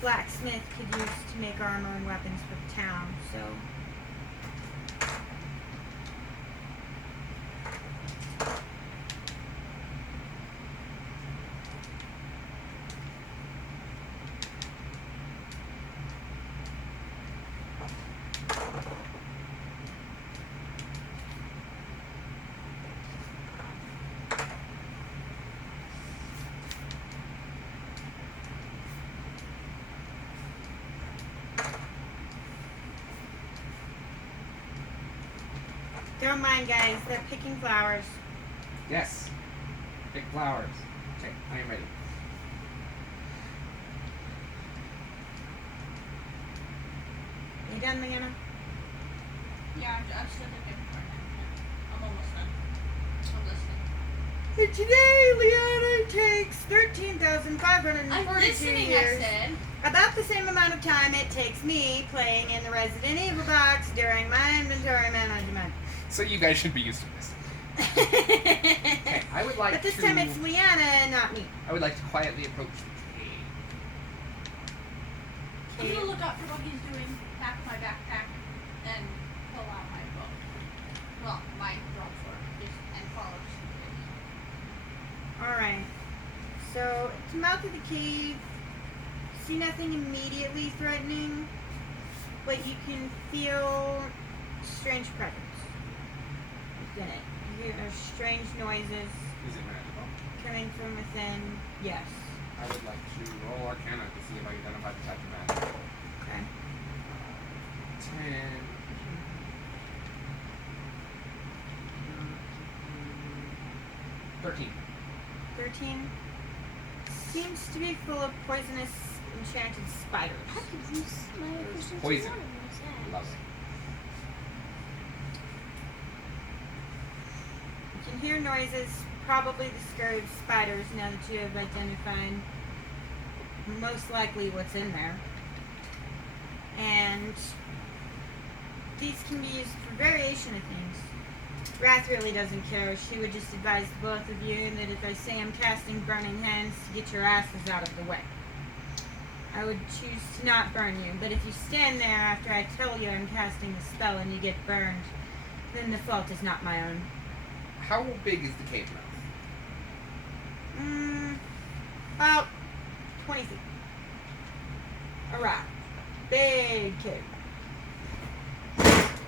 blacksmith could use to make armor and weapons for the town, so. Don't mind, guys. They're picking flowers. Yes. Pick flowers. Okay, I am ready. You done, Leanna? Yeah, I'm still looking for it. I'm almost done. I'm listening. And today, Leanna takes 13,542 I'm listening, years. I said. About the same amount of time it takes me playing in the Resident Evil box during my inventory management. So you guys should be used to this. Okay, I would like But this to. time it's Leanna and not me. I would like to quietly approach the cave. I'm gonna look up for what he's doing, pack my backpack, and pull out my bow. Well, my broadsword, and follow just Alright. So, at the mouth of the cave, see nothing immediately threatening, but you can feel strange presence within it. You hear strange noises Is it magical? coming from within. Yes. I would like to roll Arcana to see if I identify the type of magic. Okay. 10. 13. 13 seems to be full of poisonous enchanted spiders. I could use my efficiency Poison. one of those Love apps. it. You can hear noises, probably the scurry of spiders now that you have identified most likely what's in there. And these can be used for variation of things. Wrath really doesn't care. She would just advise the both of you that if I say I'm casting burning hands, to get your asses out of the way. I would choose to not burn you, but if you stand there after I tell you I'm casting the spell and you get burned, then the fault is not my own. How big is the cave mouth? About 20 feet. Alright. Big cave.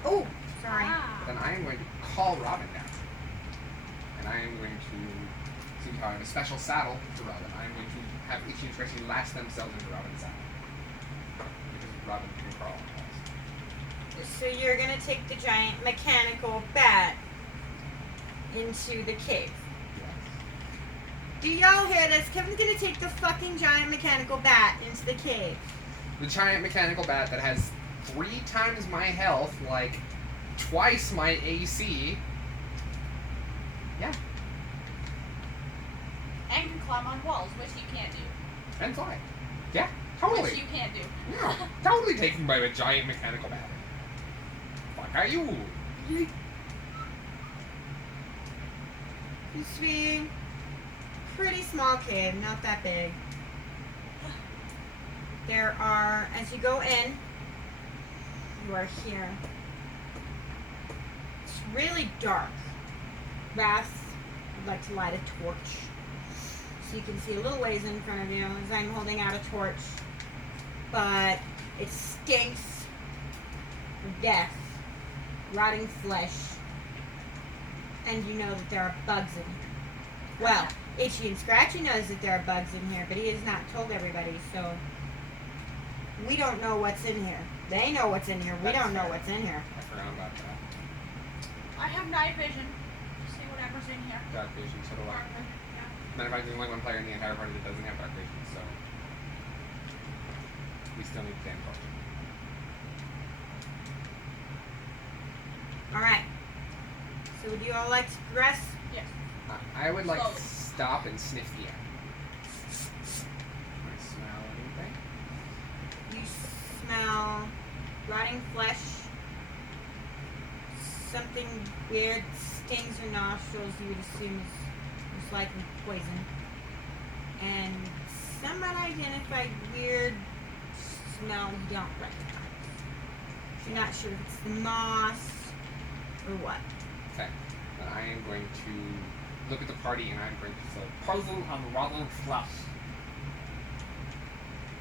Oh, sorry. Ah. Then I am going to call Robin down. And I am going to see how I have a special saddle to Robin. I am going to have each actually lash themselves into Robin's saddle. Because Robin can crawl. So you're gonna take the giant mechanical bat into the cave. Yes. Do y'all hear this? Kevin's gonna take the fucking giant mechanical bat into the cave. The giant mechanical bat that has 3 times my health, like twice my AC. Yeah, and can climb on walls, which you can't do. and fly. Yeah. Totally. Which you can't do. Yeah, totally taken by a giant mechanical bat. Fuck are you? Used to be pretty small cave, not that big. There are, as you go in, you are here. It's really dark. Wrath would like to light a torch so you can see a little ways in front of you as I'm holding out a torch. But it stinks of death, rotting flesh, and you know that there are bugs in here. Well, Itchy and Scratchy knows that there are bugs in here, but he has not told everybody, so we don't know what's in here. They know what's in here. We That's don't know fair. what's in here. I forgot about that. I have night vision to see whatever's in here. Dark vision, so do I. Matter of fact, there's only one player in the entire party that doesn't have dark vision, so we still need Dan Culture. Alright. So would you all like to progress? Yes. I would like Slowly. to stop and sniff the air. Can I smell anything? You smell rotting flesh. Something weird stings your nostrils, you would assume is most likely poison. And some unidentified weird smell you don't recognize. You're not sure if it's the moss or what. Okay. Then I am going to look at the party and I'm going to say, puzzle on rotten flesh.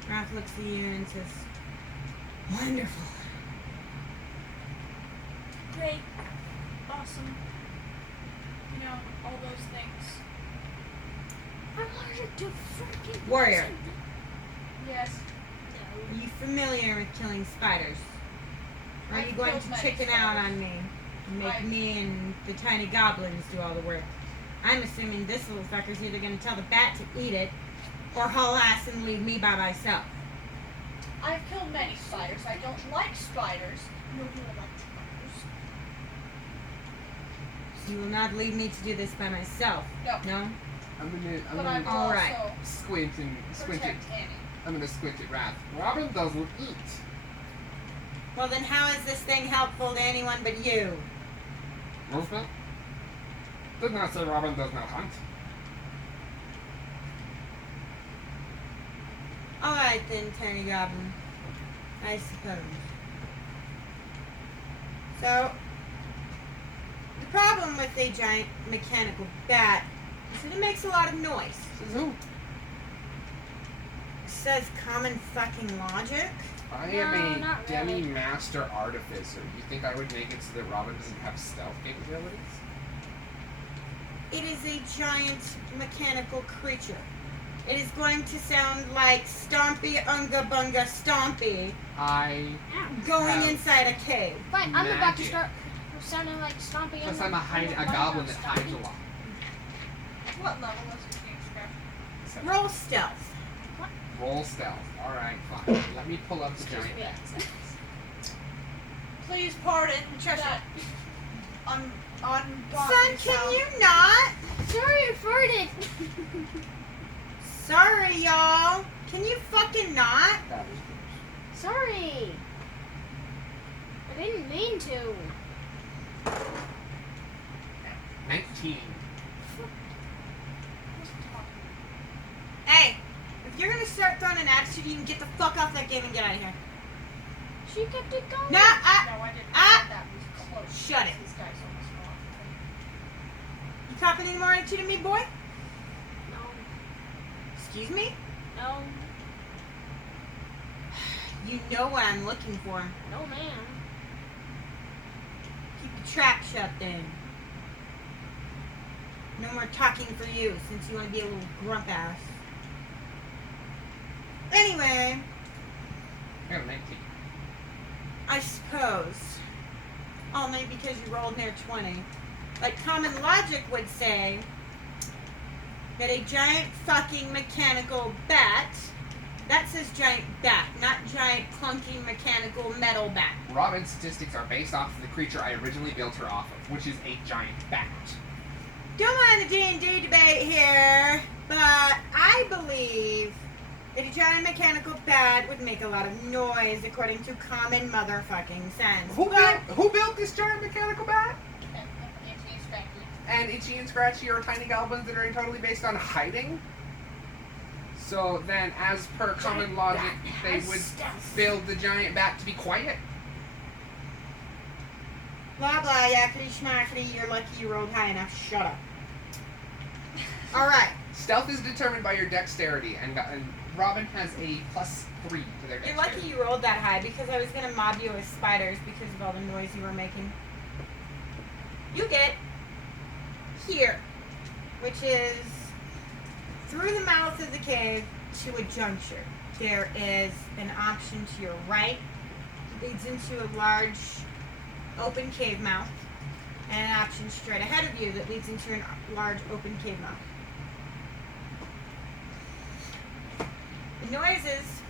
Wrath looks at you and says, wonderful. Great. Awesome. You know, all those things. I'm allergic to freaking Warrior. poison. Yes. Are you familiar with killing spiders? Or are you I've going killed to many chicken out spiders. on me and make I've- me and the tiny goblins do all the work? I'm assuming this little fucker's either going to tell the bat to eat it or haul ass and leave me by myself. I've killed many spiders. I don't like spiders. Nor do I like spiders. So you will not leave me to do this by myself. No. No? I'm gonna, But I will All right. also squint it. protect Annie. I'm gonna squint at Wrath. Robin doesn't eat. Well, then how is this thing helpful to anyone but you? Movement? Did not say Robin does not hunt. Alright then, tiny goblin. I suppose. So, the problem with a giant mechanical bat is that it makes a lot of noise. Says who? It says common fucking logic. I No, am a not really. demi-master artificer. You think I would make it so that Robin doesn't have stealth capabilities? It is a giant mechanical creature. It is going to sound like Stompy Unga Bunga Stompy I going Have inside a cave. Fine, I'm about to Magic. start sounding like stomping. Plus on I'm a the goblin that hides a stomping. lot. What level was your game scratch? So, Roll stealth. roll stealth. Alright, fine. Let me pull up the Excuse giant me. bat. Please pardon that Son, can you not? Sorry, I farted. Sorry, y'all. Can you fucking not? That was gross. Sorry. I didn't mean to. 19. Hey, if you're gonna start throwing an attitude, you can get the fuck off that game and get out of here. She kept it going. Nah, No, I didn't. Ah! That was close. Shut it. These guys almost fell off. You copping any more attitude of me, boy? No. Excuse me? No. You know what I'm looking for. No, ma'am. Keep the trap shut then. No more talking for you, since you want to be a little grump ass. Anyway, I got a 19. I suppose. Only because you rolled near 20. Like common logic would say that a giant fucking mechanical bat, that says giant bat, not giant clunky mechanical metal bat. Robin's statistics are based off of the creature I originally built her off of, which is a giant bat. Don't mind the D&D debate here, but I believe that a giant mechanical bat would make a lot of noise according to common motherfucking sense. Who built this giant mechanical bat? Itchy and Scratchy. And Itchy and Scratchy are tiny goblins that are totally based on hiding. So then, as per common logic, they would build the giant bat to be quiet. Blah blah, yakety schmackety, you're lucky you rolled high enough. Shut up. Alright, Stealth is determined by your dexterity, and Robin has a +3 to their dexterity. you're lucky you rolled that high because I was gonna mob you with spiders because of all the noise you were making. You get here, which is through the mouth of the cave to a juncture. There is an option to your right, leads into a large open cave mouth, and an option straight ahead of you that leads into a large open cave mouth. The noises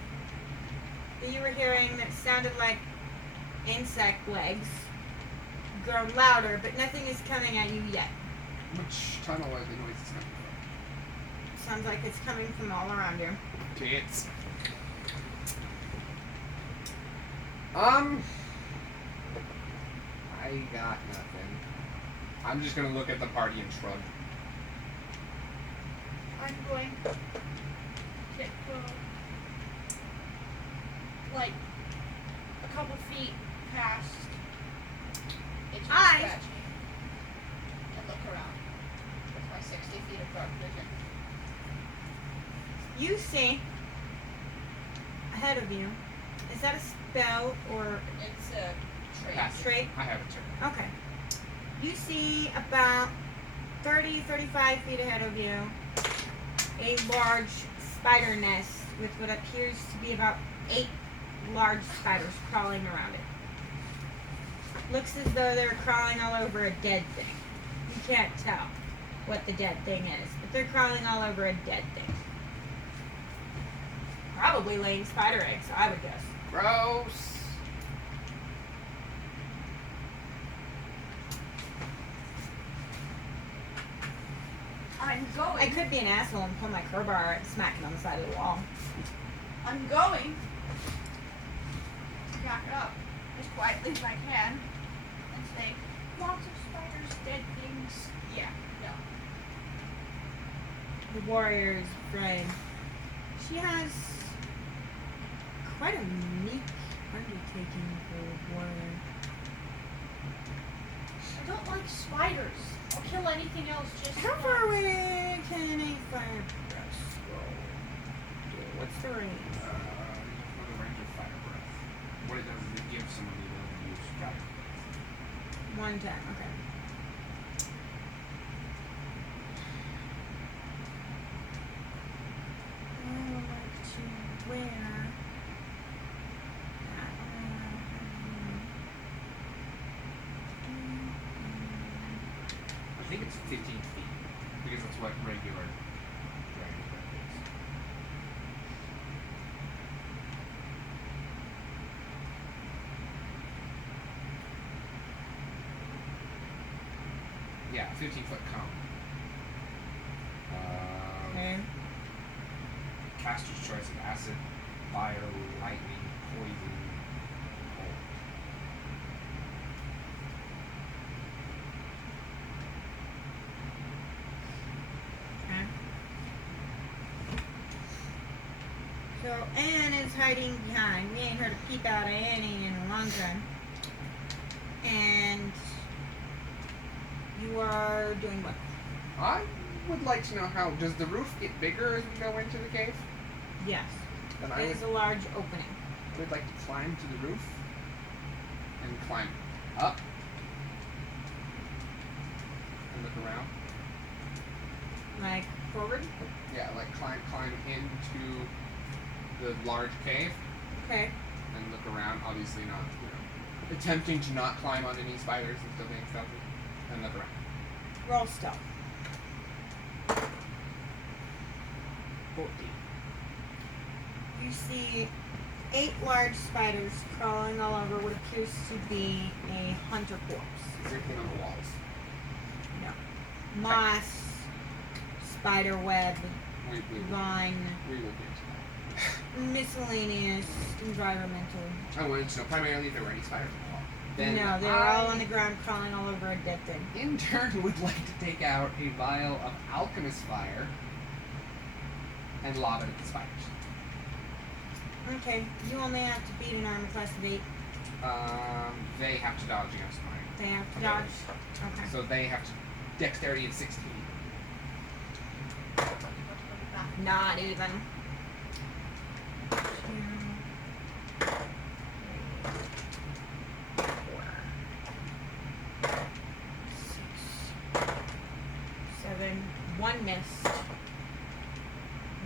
that you were hearing that sounded like insect legs grow louder, but nothing is coming at you yet. Which tunnel are the noises coming Sounds like it's coming from all around you. from? Tits. I got nothing. I'm just gonna look at the party and shrug. I'm going to go like a couple feet past Itchy and Hi. Scratchy and look around with my 60 feet of dark vision. You see ahead of you. Is that a spell or It's a trade. Pass. trait? I have a turn. Okay. You see about 30, 35 feet ahead of you a large spider nest with what appears to be about 8 large spiders crawling around it. Looks as though they're crawling all over a dead thing. You can't tell what the dead thing is, but they're crawling all over a dead thing. Probably laying spider eggs, I would guess. Gross. I'm going. I could be an asshole and pull my crowbar and smack it on the side of the wall. I'm going to back it up as quietly as I can and say, lots of spiders, dead things. Yeah, no. The warrior's afraid. She has quite a unique undertaking for a warrior. I don't like spiders. I'll kill anything else just How far away can a fire breath scroll do? What's the range? The range of fire breath. What it does is it gives someone the ability to use fire breath. 1 time, okay. I would like to wear that I think it's 15 feet because that's what regular dragon breath is. Yeah, 15-foot cone. Okay. Caster's choice of acid, fire, lightning, poison, cold. Okay. So Anne is hiding behind. We ain't heard a peep out of Annie in a long time. And you are doing what? I would like to know how does the roof get bigger as we go into the cave? Yes. Then It is a large opening. I would like to climb to the roof and climb up and look around. Like forward. Yeah, like climb into the large cave Okay. and look around. Obviously not, attempting to not climb on any spiders and still being stealthy. And look around. Roll stealth. 14. You see 8 large spiders crawling all over what appears to be a hunter corpse. Is there anything on the walls? Moss, spider web, We Vine, will get to that. miscellaneous, environmental. I wanted to know primarily if there were any spiders in the wall. Then No, they're I, all on the ground crawling all over a dead thing. in turn, would like to take out a vial of alchemist fire and lob it at the spiders. Okay, you only have to beat an armor class of 8. They have to dodge against mine. They have to Okay. dodge. Okay. So they have to dexterity of 16. Not even. 2, 3, 4, 6, 7. 1 missed.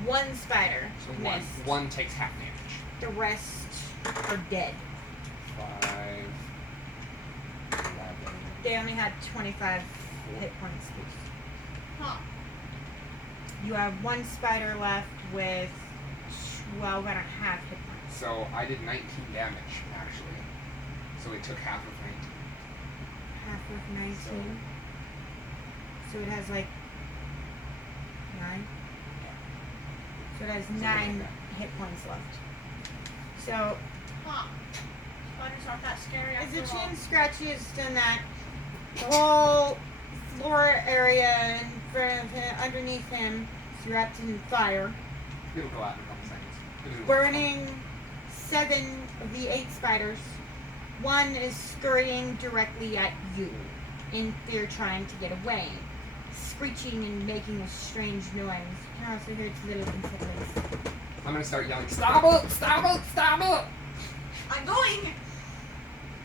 1 spider So missed. one takes half damage. The rest are dead. 5, 11. They only had 25 hit points each. Huh. You have 1 spider left with 12 and a half hit points. So I did 19 damage, actually. So it took half of 19. Half of 19. So it has like 9. So it has Something 9 like hit points left. So Huh. Spiders aren't that scary as the after all. Team Scratchy has done that, the whole floor area in front of him, underneath him, is wrapped in fire, It'll go out in a couple seconds. It'll- burning 7 of the 8 spiders. 1 is scurrying directly at you, in fear trying to get away, screeching and making a strange noise. You can also hear its little insects. I'm gonna start yelling, "Stop it! Stop it! Stop it!" I'm going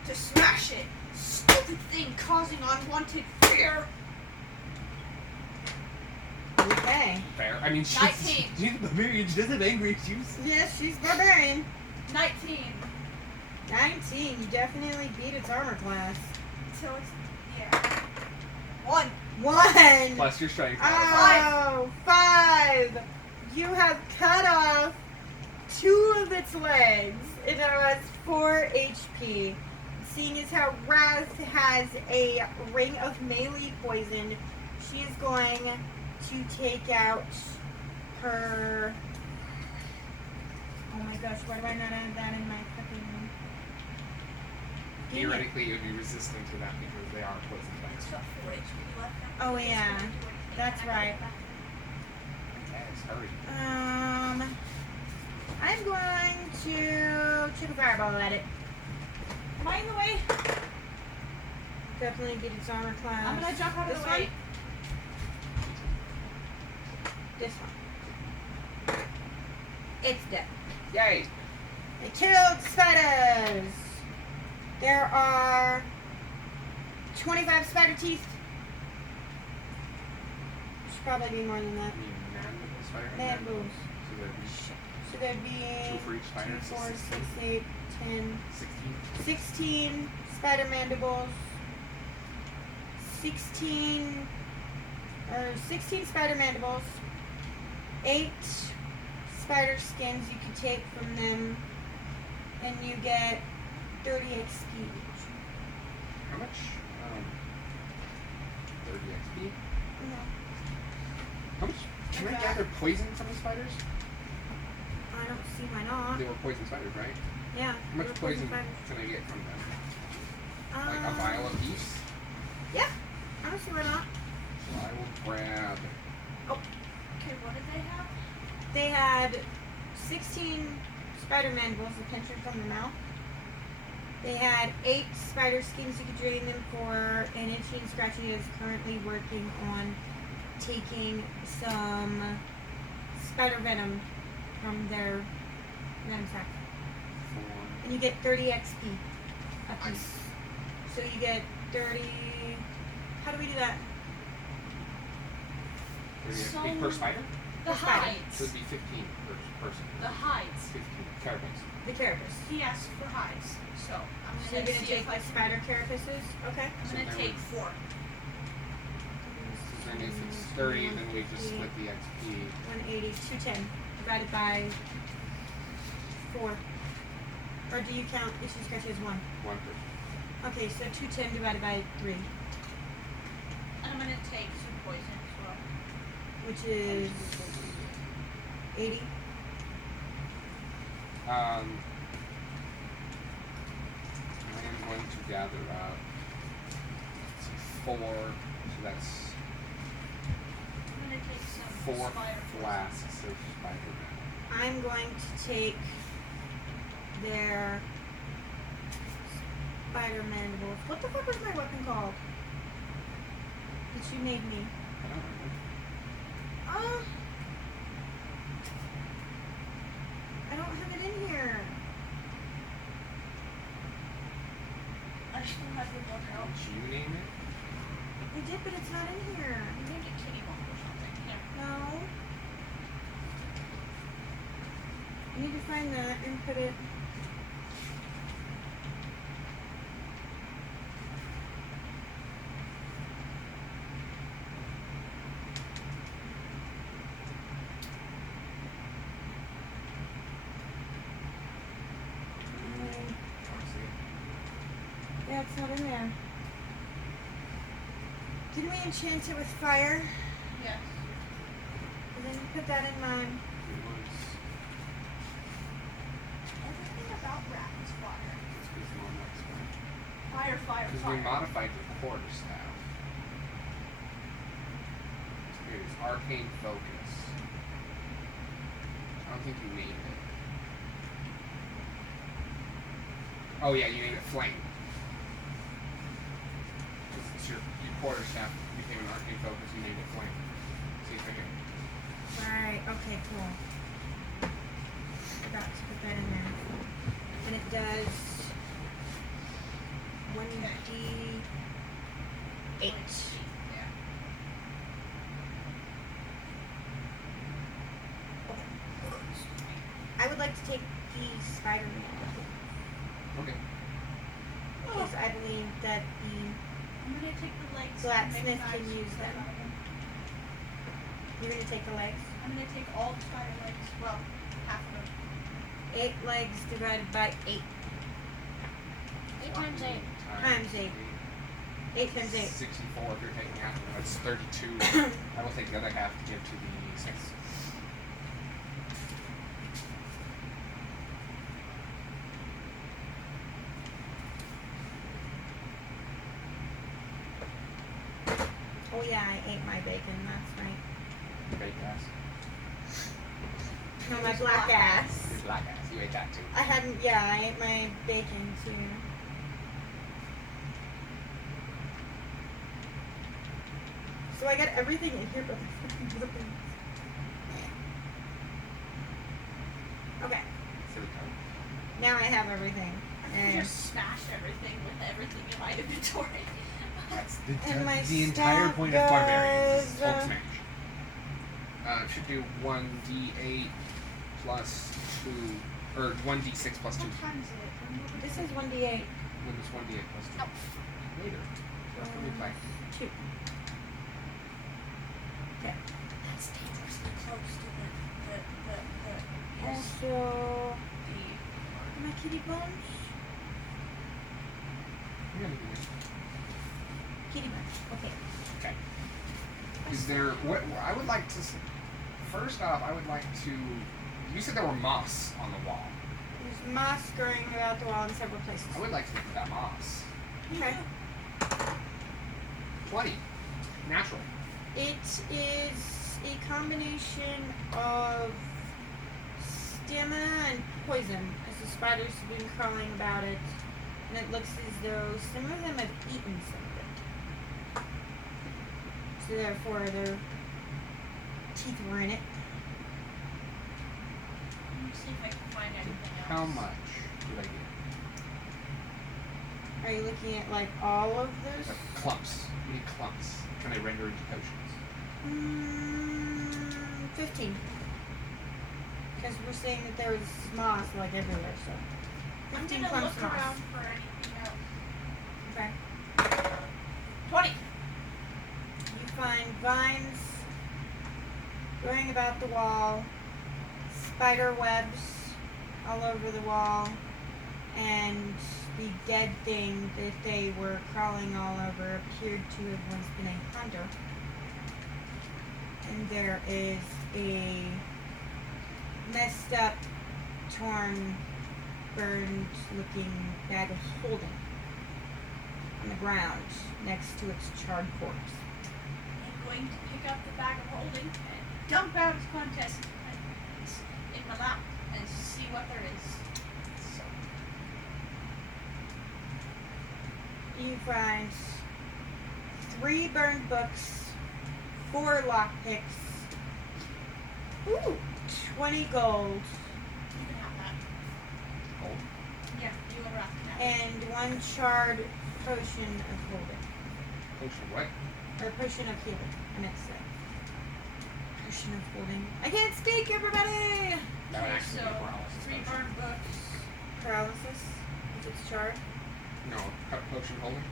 to smash it. Stupid thing causing unwanted fear. Okay. Fair. I mean, she's 19. a barbarian. She doesn't have angry issues. Yes, she's barbarian. 19. 19. You definitely beat its armor class. So it's yeah. 1. 1. Plus your strength. Oh, 5. You have cut off 2 of its legs. It now has 4 HP. Seeing as how Raz has a ring of melee poison, she is going to take out her. Oh my gosh, why do I not have that in my fucking. Dang it. Theoretically, it would be resistant to that because they are poison It's spiders. got 4 HP left now. Oh, yeah. That's right. Yes, hurry. I'm going to shoot a fireball at it. Am I in the way? Definitely beat its armor class. I'm gonna jump out of This the way. This one. It's dead. Yay! It killed spiders. There are 25 spider teeth. Should probably be more than that. I mean, mandible spider. Mandibles. So that'd be So there'd be 2 for each spider. 2, so 4, 6, 16. 8, 10, 16. 16 spider mandibles. 16 spider mandibles. 8 spider skins you could take from them, and you get 30 XP. How much? 30 XP. No, How much? Can I gather poison from the spiders? I don't see why not. They were poison spiders, right? Yeah. How much they're poison spiders. can I get from them? Like a vial apiece? Yeah, I don't see why not. So I will grab. Okay, what did they have? They had 16 spider mandibles, the pincher from the mouth. They had 8 spider skins you could drain them for, and Itchy and Scratchy is currently working on taking some spider venom from their venom sac. 4. And you get 30 XP a piece. Nice. So you get 30. How do we do that? 30 So- XP per spider? The Spider. So hides. it'd be 15 per person. The hides. 15 carapace. The carapace. He asked for hides. So I'm So you're gonna gonna see take if I the can. spider carapaces? Okay. I'm gonna So take that 4. So then if it's 30, then we just split the XP. 180, 210 divided by 4. Or do you count Itchy and Scratchy as 1? 1 person. Okay, so 210 divided by 3, And I'm gonna take some poison as well. which is 80. I am going to gather up 4, so that's I'm gonna take some 4 Spire flasks of Spider-Man. I'm going to take their Spider-Man wolf. What the fuck was my weapon called? That you made me. I don't remember. I don't have it in here. I still have your book out. Did you name it? I did, but it's not in here. You named it Kitty Bump or something. Yeah. No. I need to find that and put it. Yeah, it's not in there. Didn't we enchant it with fire? Yes. And then you put that in mine. It was. Everything about rat is fire. It's because Mom likes fire. Fire, fire, Because we fire. modified the quarterstaff. It is arcane focus. I don't think you named it. Oh yeah, you named it flame. It's your quarterstaff became an arcane focus. You named it flame. See if I can. Right, okay, cool. Forgot to put that in there. And it does 1d8. Yeah. I would like to take the Spider-Man Okay. because I believe that the I'm gonna take the legs. Blacksmith and make can knives use with them. out of them. you're gonna take the legs. I'm gonna take all the spider legs. Well, half of them. 8 legs divided by 8. 8 times 8. Times 8. 8 times 8. 64 if you're taking half of it. That's 32. I will take the other half to give to the 6. Oh yeah, I ate my bacon last night. Baked ass. No, my black ass. Your black ass. You ate that too. I hadn't, yeah, I ate my bacon too. So I got everything in here but my fucking weapons. Okay, So we go. now I have everything. I And just smash everything with everything in my inventory. That's And my the entire staff point of barbarians. Is does, Hulk smash. It should do 1d8 plus 2, or 1d6 plus 2. What time is it? this is 1d8. When it's 1d8 plus 2. Oh. Later. After we play. 2. That's dangerously close to the Also, my kitty bones. You're gonna do this. Kitty bones. Okay. Okay. Is there what I would like to? First off, I would like to. You said there were moss on the wall. There's moss growing about the wall in several places. I would like to look at that moss. Okay. 20. Natural. It is a combination of stamina and poison, as the spiders have been crawling about it, and it looks as though some of them have eaten some of it. So therefore, their teeth were in it. Let me see if I can find anything else. How much did I get? Are you looking at like all of those? Clumps. You need clumps. Can I render into potions? 15. Because we're saying that there was moss like everywhere, so. I'm 15 gonna clumps look moss. around for anything else. Okay. 20. You find vines growing about the wall, spider webs all over the wall, and the dead thing that they were crawling all over appeared to have once been a hunter. And there is a messed up, torn, burned looking bag of holding on the ground next to its charred corpse. I'm going to pick up the bag of holding and dump out its contents in my lap and see what there is. So, You find 3 burned books, 4 lockpicks, Ooh. 20 gold, You can have that. gold. Yeah, you and Raph can have it. and 1 charred potion of holding. Potion what? Or potion of healing, I meant to say. Potion of holding. I can't speak, everybody! That would Okay, actually so be a paralysis 3 potion. burned books. Paralysis, if it's charred. No, potion holding.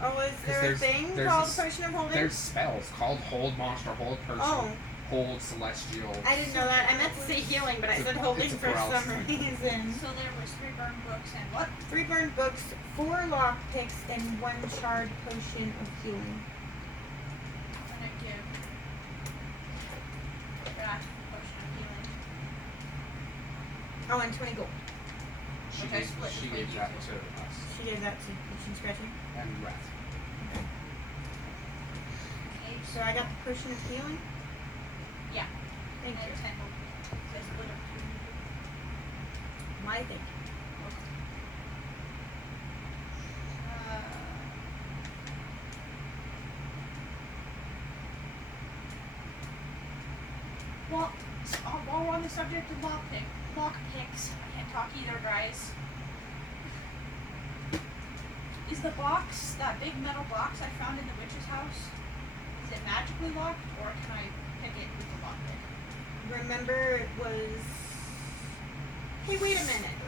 Oh, is there a there's- thing there's called a s- potion of holding? There's spells called hold monster, hold person, Oh, hold celestial. I didn't know that. I meant to say healing, but I It's a- said holding it's a for some paralysis thing. reason. So there was 3 burned books and what? 3 burned books, 4 lockpicks, and 1 charred potion of healing. I'm gonna give Raph the potion of healing. Oh, and 20 gold. She Which I gave, split she between gave you that two. to us She gave that to Potion Scratching. and Wrath. Okay, So I got the potion of healing? Yeah. Thank and you. 10 gold. So I split it between you two. Why thank you? Well, while we're on the subject of lockpicks, I can't talk either, guys. Is the box, that big metal box I found in the witch's house, is it magically locked, or can I pick it with the lockpick? Remember it was... Hey, wait a minute.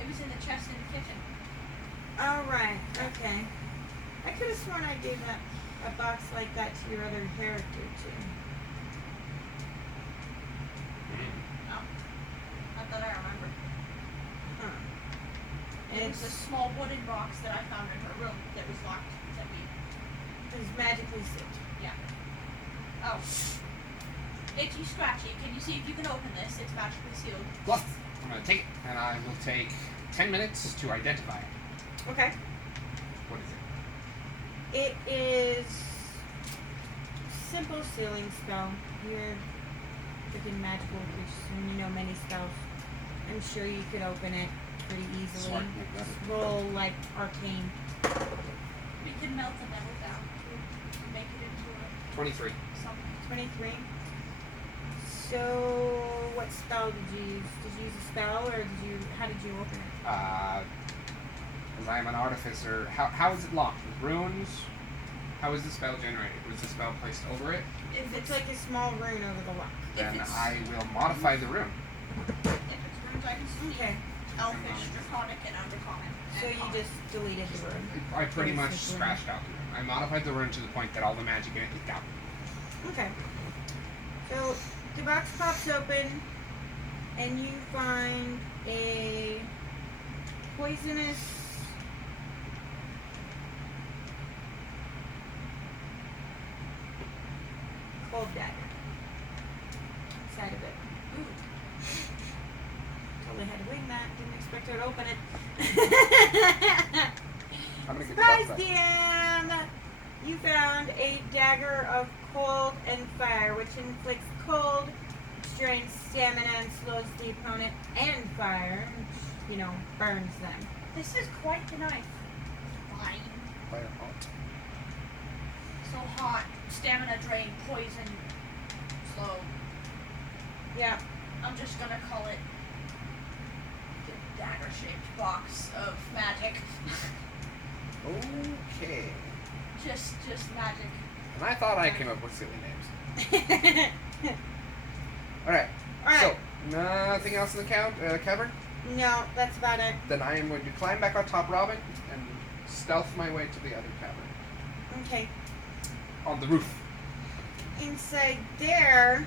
It was in the chest in the kitchen. Oh, right. Okay. I could have sworn I gave that a box like that to your other character, too. Not that I remember. Huh. It was a It's small wooden box that I found in her room that was locked. That we, magically sealed. oh. Itchy Scratchy, can you see if you can open this? It's magically sealed. Plus, I'm gonna take it, and I will take 10 minutes to identify it. Okay. What is it? It is simple sealing spell. You're freaking magical creatures and you know many spells. I'm sure you could open it pretty easily. Smart, like that. Just roll like arcane. We can melt the metal down to make it into a 23. something. 23. So, what spell did you use? Did you use a spell or how did you open it? As I am an artificer, how is it locked? With runes? How is the spell generated? Was the spell placed over it? If It's like a small rune over the lock. Then it's- I will modify the rune. if it's runes I can see, Okay. elfish, draconic, and undercommon. So and you common. just deleted the rune. I pretty much Basically. scratched out the rune. I modified the rune to the point that all the magic in it is gone. Okay. So the box pops open and you find a poisonous cold dagger inside of it. Ooh, Totally had to wing that. Didn't expect her to open it. I'm gonna get the Surprise, box back. DM! You found a dagger of cold and fire, which inflicts cold, which drains stamina and slows the opponent, and fire, which, burns them. this is quite the knife. Fine. Fire hot. So hot, stamina drain, poison, slow. Yeah. I'm just gonna call it the dagger-shaped box of magic. Okay. just magic. And I thought I came up with silly names. Alright. Alright. So, nothing else in the cavern? No, that's about it. Then I am going to climb back on top Robin and stealth my way to the other cavern. Okay. On the roof. Inside there,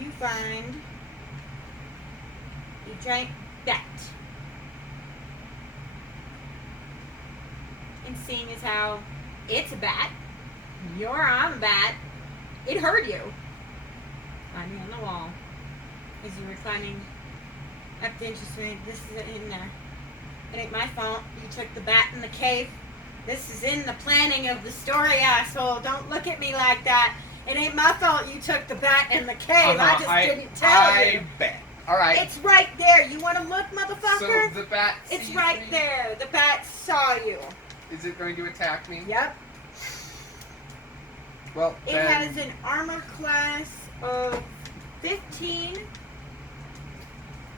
you find a giant bat. And seeing as how it's a bat, you're on a bat, it heard you. climbing on the wall. As you were climbing up the entranceway, this is in there. It ain't my fault you took the bat in the cave. This is in the planning of the story, asshole. Don't look at me like that. It ain't my fault you took the bat in the cave. I just didn't tell you. I bet. All right. It's right there. You want to look, motherfucker? So the bat. It's sees right me? there. The bat saw you. Is it going to attack me? Yep. Well, It then. has an armor class of 15. Kevin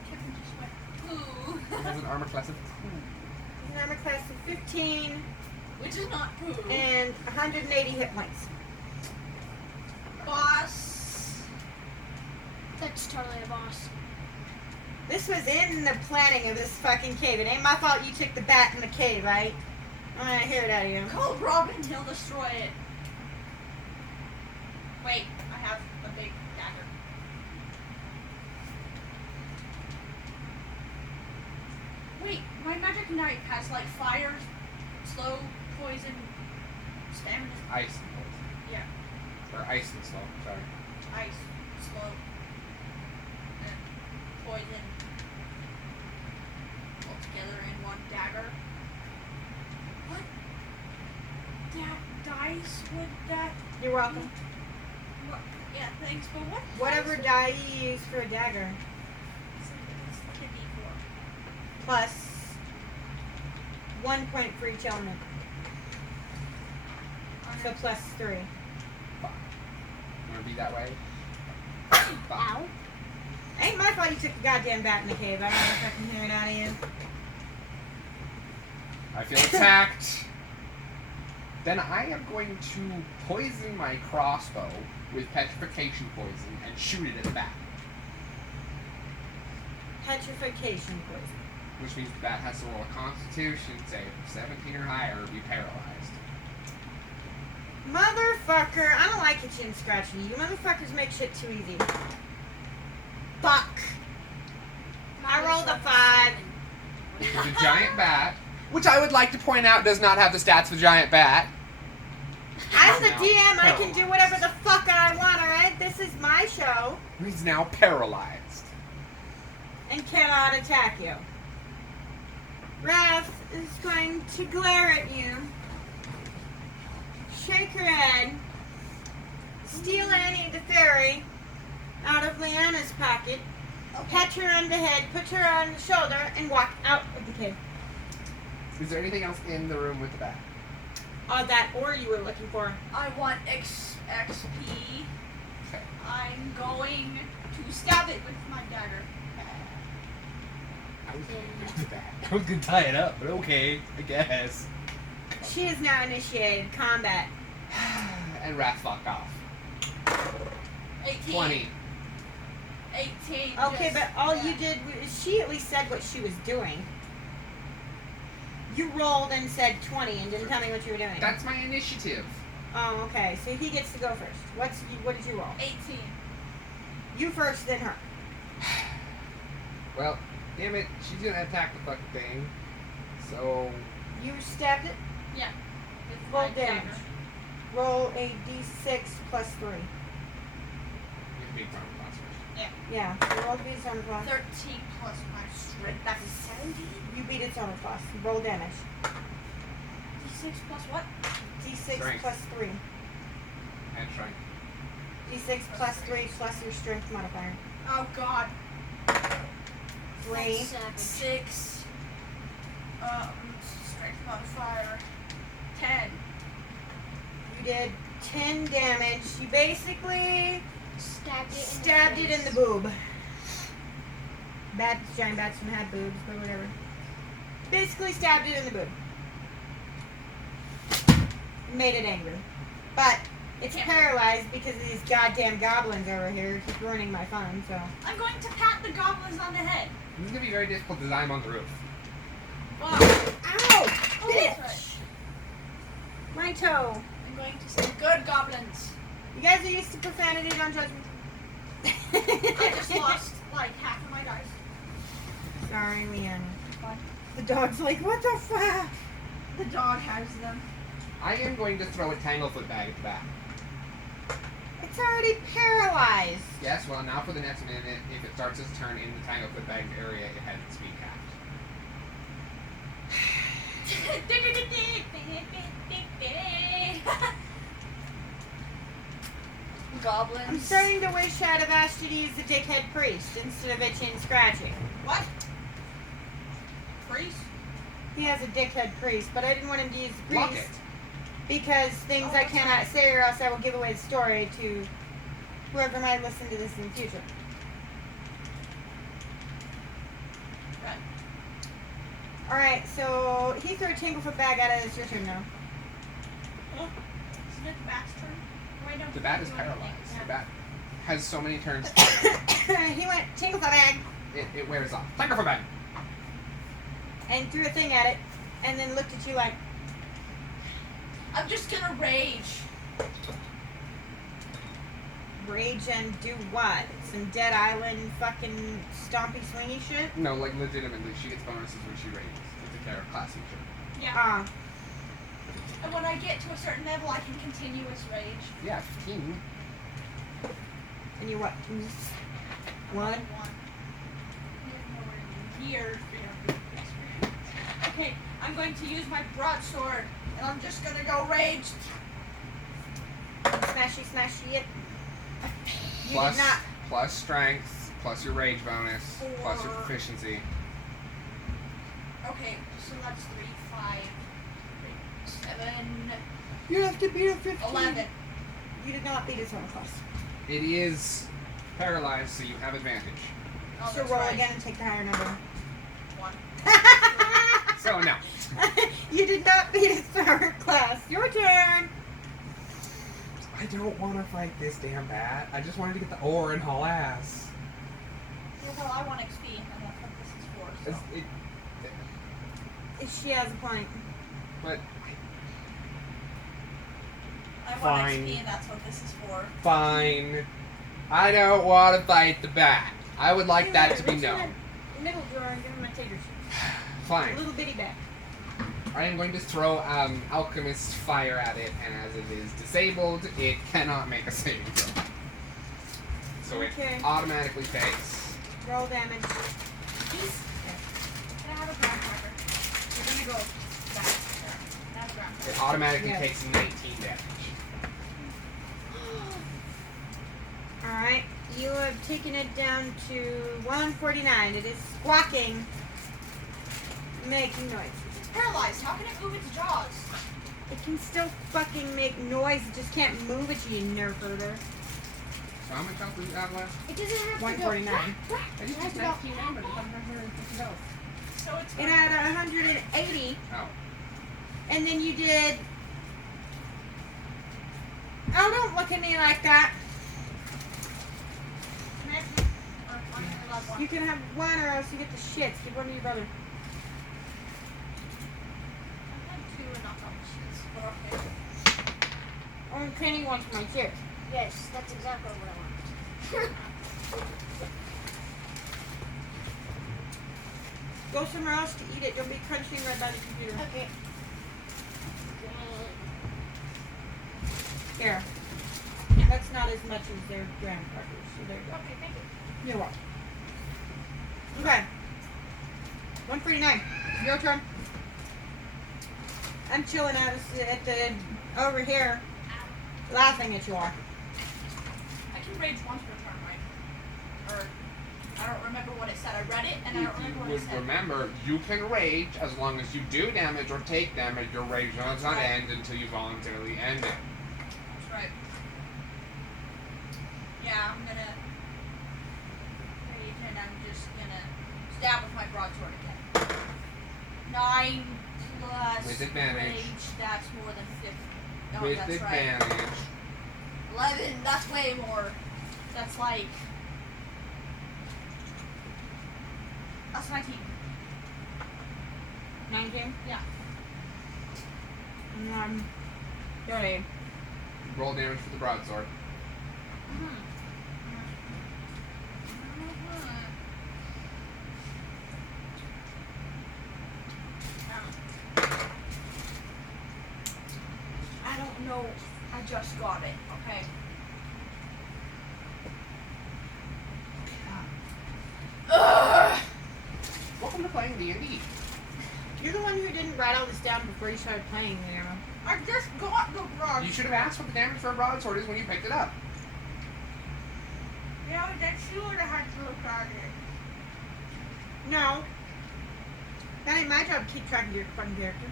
just went, ooh. It has an armor class of An armor class of 15 Which is not poo. and 180 hit points. Boss. That's totally a boss. This was in the planning of this fucking cave. It ain't my fault you took the bat in the cave, right? I'm gonna hear it out of you. Call Robin, he'll destroy it. Wait, I have a big dagger. Wait, my magic knife has like fire, slow, poison, stamina, ice and poison. Yeah. Or ice and slow. Sorry. ice, slow, and poison all together in one dagger. What? Dice would that? You're welcome. What? Yeah, thanks, but what? Whatever dice die you use for a dagger. It's like a D4. Plus 1 point for each element. So plus 3. Want to be that way? Ow. Ain't my fault you took the goddamn bat in the cave. I don't know if I can hear it out of you. I feel attacked. Then I am going to poison my crossbow with petrification poison and shoot it at the bat. Petrification poison. Which means the bat has to roll a constitution save of 17 or higher or be paralyzed. Motherfucker, I don't like itchy and scratchy. You motherfuckers make shit too easy. Fuck. I rolled a 5. With a giant bat, which I would like to point out does not have the stats of a giant bat. I'm the Now DM, I can do paralyzed. whatever the fuck I want, alright? This is my show He's now paralyzed. and cannot attack you. Wrath is going to glare at you, shake her head, steal Annie the fairy out of Leanna's pocket, pat her on the head, put her on the shoulder, and walk out of the cave. Is there anything else in the room with the bat? That ore you were looking for. I want XP. Okay. I'm going to stab it with my dagger. I was gonna do that. I was gonna tie it up, but okay, I guess. She has now initiated combat. And Wrath fuck off. 18. 20. 18. Okay, just- but all yeah. you did was she at least said what she was doing. You rolled and said 20 and didn't tell me what you were doing. That's my initiative. Oh, okay. So he gets to go first. What did you roll? 18. You first, then her. Well, damn it, she's gonna attack the fucking thing. So, You stabbed it. With Roll my damage. dagger. Roll a d6 plus 3. you can be armor class first. Yeah. So roll beat its armor class. 13 plus my strength. That is 17. You beat its armor class. Roll damage. D6 plus what? D6 Strength. plus 3. And strength. D6 plus 3 plus your strength modifier. Oh god. 3. That's 6. Strength modifier. 10. You did 10 damage. You basically stabbed it in the boob. Bats, giant bats don't have boobs, but whatever. Basically stabbed it in the boob. Made it angry. But it's paralyzed because of these goddamn goblins over here keep ruining my fun, so. I'm going to pat the goblins on the head. This is gonna be very difficult because I'm on the roof. Wow. Ow! Oh, that's right. My toe. I'm going to say good goblins. You guys are used to profanity, don't judge me. I just lost like half of my dice. Sorry, Leanne. Fine. The dog's like, what the fuck? The dog has them. I am going to throw a Tanglefoot bag at the bat. A It's already paralyzed. Yes, well, now for the next minute, if it starts its turn in the Tanglefoot Bag area, it has its speed capped. Goblins. I'm starting to wish I'd have asked you to use the dickhead priest instead of itching and scratching. What? Priest? He has a dickhead priest, but I didn't want him to use the Block priest it. because things Oh, I that's cannot right. say or else I will give away the story to whoever might listen to this in the future. Right. Alright, so he threw a Tanglefoot Bag at it. It's your turn now. Isn't it the bat's turn? Why don't The you bat is do anything? paralyzed. Yeah. The bat has so many turns, He went Tanglefoot Bag it wears off. Tanglefoot Bag! and threw a thing at it and then looked at you like, I'm just gonna rage. rage and do what? Some Dead Island fucking stompy swingy shit? No, like legitimately, she gets bonuses when she rages. It's a character class feature. Yeah. And when I get to a certain level, I can continuous rage. Yeah, 15. And you what? One? Years. Okay, I'm going to use my broadsword, and I'm just gonna go rage. Smashy, smashy it. You Plus, did not. plus strength, plus your rage bonus, plus your proficiency. Okay, so that's 3, 5, 7, You have to beat a 15. 11. You did not beat his armor class. It is paralyzed, so you have advantage. Oh, So that's roll right. again and take the higher number. 1. So no. You did not beat his armor class. Your turn. I don't want to fight this damn bat. I just wanted to get the ore and haul ass. Yeah, well, I want XP, and that's what this is for. So. She has a point. But I want Fine. XP, and that's what this is for. fine. I don't want to fight the bat. I would like that to be Reach in known. the middle drawer and give him a tater sheet. A Fine. little bitty bag. I am going to throw alchemist fire at it, and as it is disabled, it cannot make a saving throw. So Okay. it automatically takes. Roll damage. Can I have a graham cracker? You're gonna go back there. Can I have a graham cracker? It automatically Yes. takes 19 damage. Alright. You have taken it down to 149. It is squawking. Making noise. It's paralyzed. How can it move its jaws? It can still fucking make noise. It just can't move it, you nerf herder. So how much health does it have left? It doesn't have 149. I just used 19 now, but it doesn't have 150 health. So it's It had 180, Oh. and then you did. Oh, don't look at me like that. Can I have or I'm only allowed one. You can have one, or else you get the shits. Give one to your brother. I had 2 and not that much shits, but okay. Only Penny wants my shit. Yes, that's exactly what I want. Go somewhere else to eat it. Don't be crunching right by the computer. Okay. Here. That's not as much as their graham crackers. So there you go. Okay, thank you. You're welcome. Okay. 149. Your turn. I'm chilling at the over here, laughing at you all. I can rage once per turn, right? Or I don't remember what it said. I read it and I If don't remember you what it would said. remember, you can rage as long as you do damage or take damage. Your rage does not end until you voluntarily end it. That's right. Yeah, I'm gonna rage and I'm just gonna stab with my broadsword again. 9 plus With advantage. rage, that's more than 50. No, With that's advantage. right. 11, that's way more. That's like. That's 19. 19. Yeah. 30. Roll damage for the broadsword. I don't know. I just got it. Okay. we're playing D&D. You're the one who didn't write all this down before you started playing, you know. I just got the broadsword. You should have asked what the damage for a broadsword is when you picked it up. Yeah, that you would have had to look at it. No. That ain't my job to keep track of your fucking character.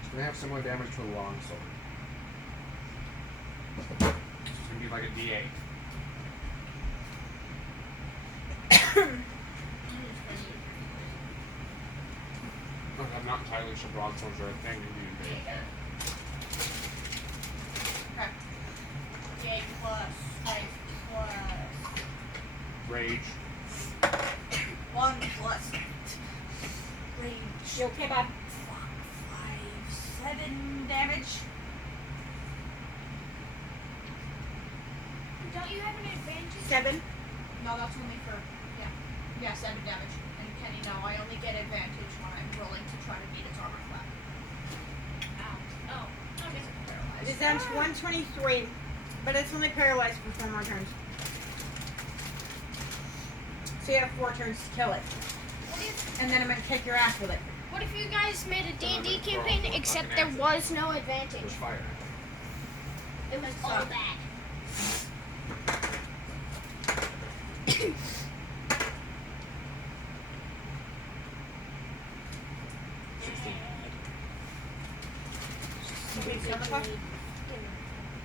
It's gonna have similar damage to a longsword. It's gonna be like a D8. I'm not entirely sure broadswords are a thing in D&D. Okay. Game plus, strength plus, Rage. 1 plus rage. You okay, Bob? 5, 7 damage. Don't you have an advantage? 7. No, that's only for, yeah, 7 damage. And Kenny, no, I only get advantage when I'm rolling to try to beat its armor class. Ow. Oh, I guess I'm paralyzed. It is down to 123, but it's only paralyzed for 4 more turns. So you have 4 turns to kill it. What if, And then I'm gonna kick your ass with it. what if you guys made a D&D campaign except there was no advantage? There's fire. It was all bad.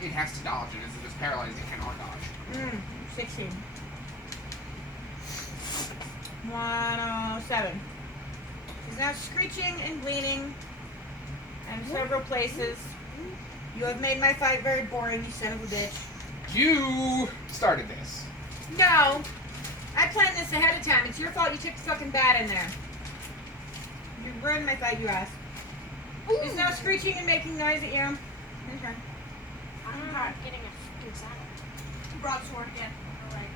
It has to dodge, and if it's paralyzed, it cannot dodge. 16. 107. She's now screeching and bleeding in several places. You have made my fight very boring, you son of a bitch. You started this. No! I planned this ahead of time. It's your fault you took the fucking bat in there. You ruined my fight, you ass. It's now screeching and making noise at you. Okay. I'm not getting a fucking saddle. Broadsword again. Alright.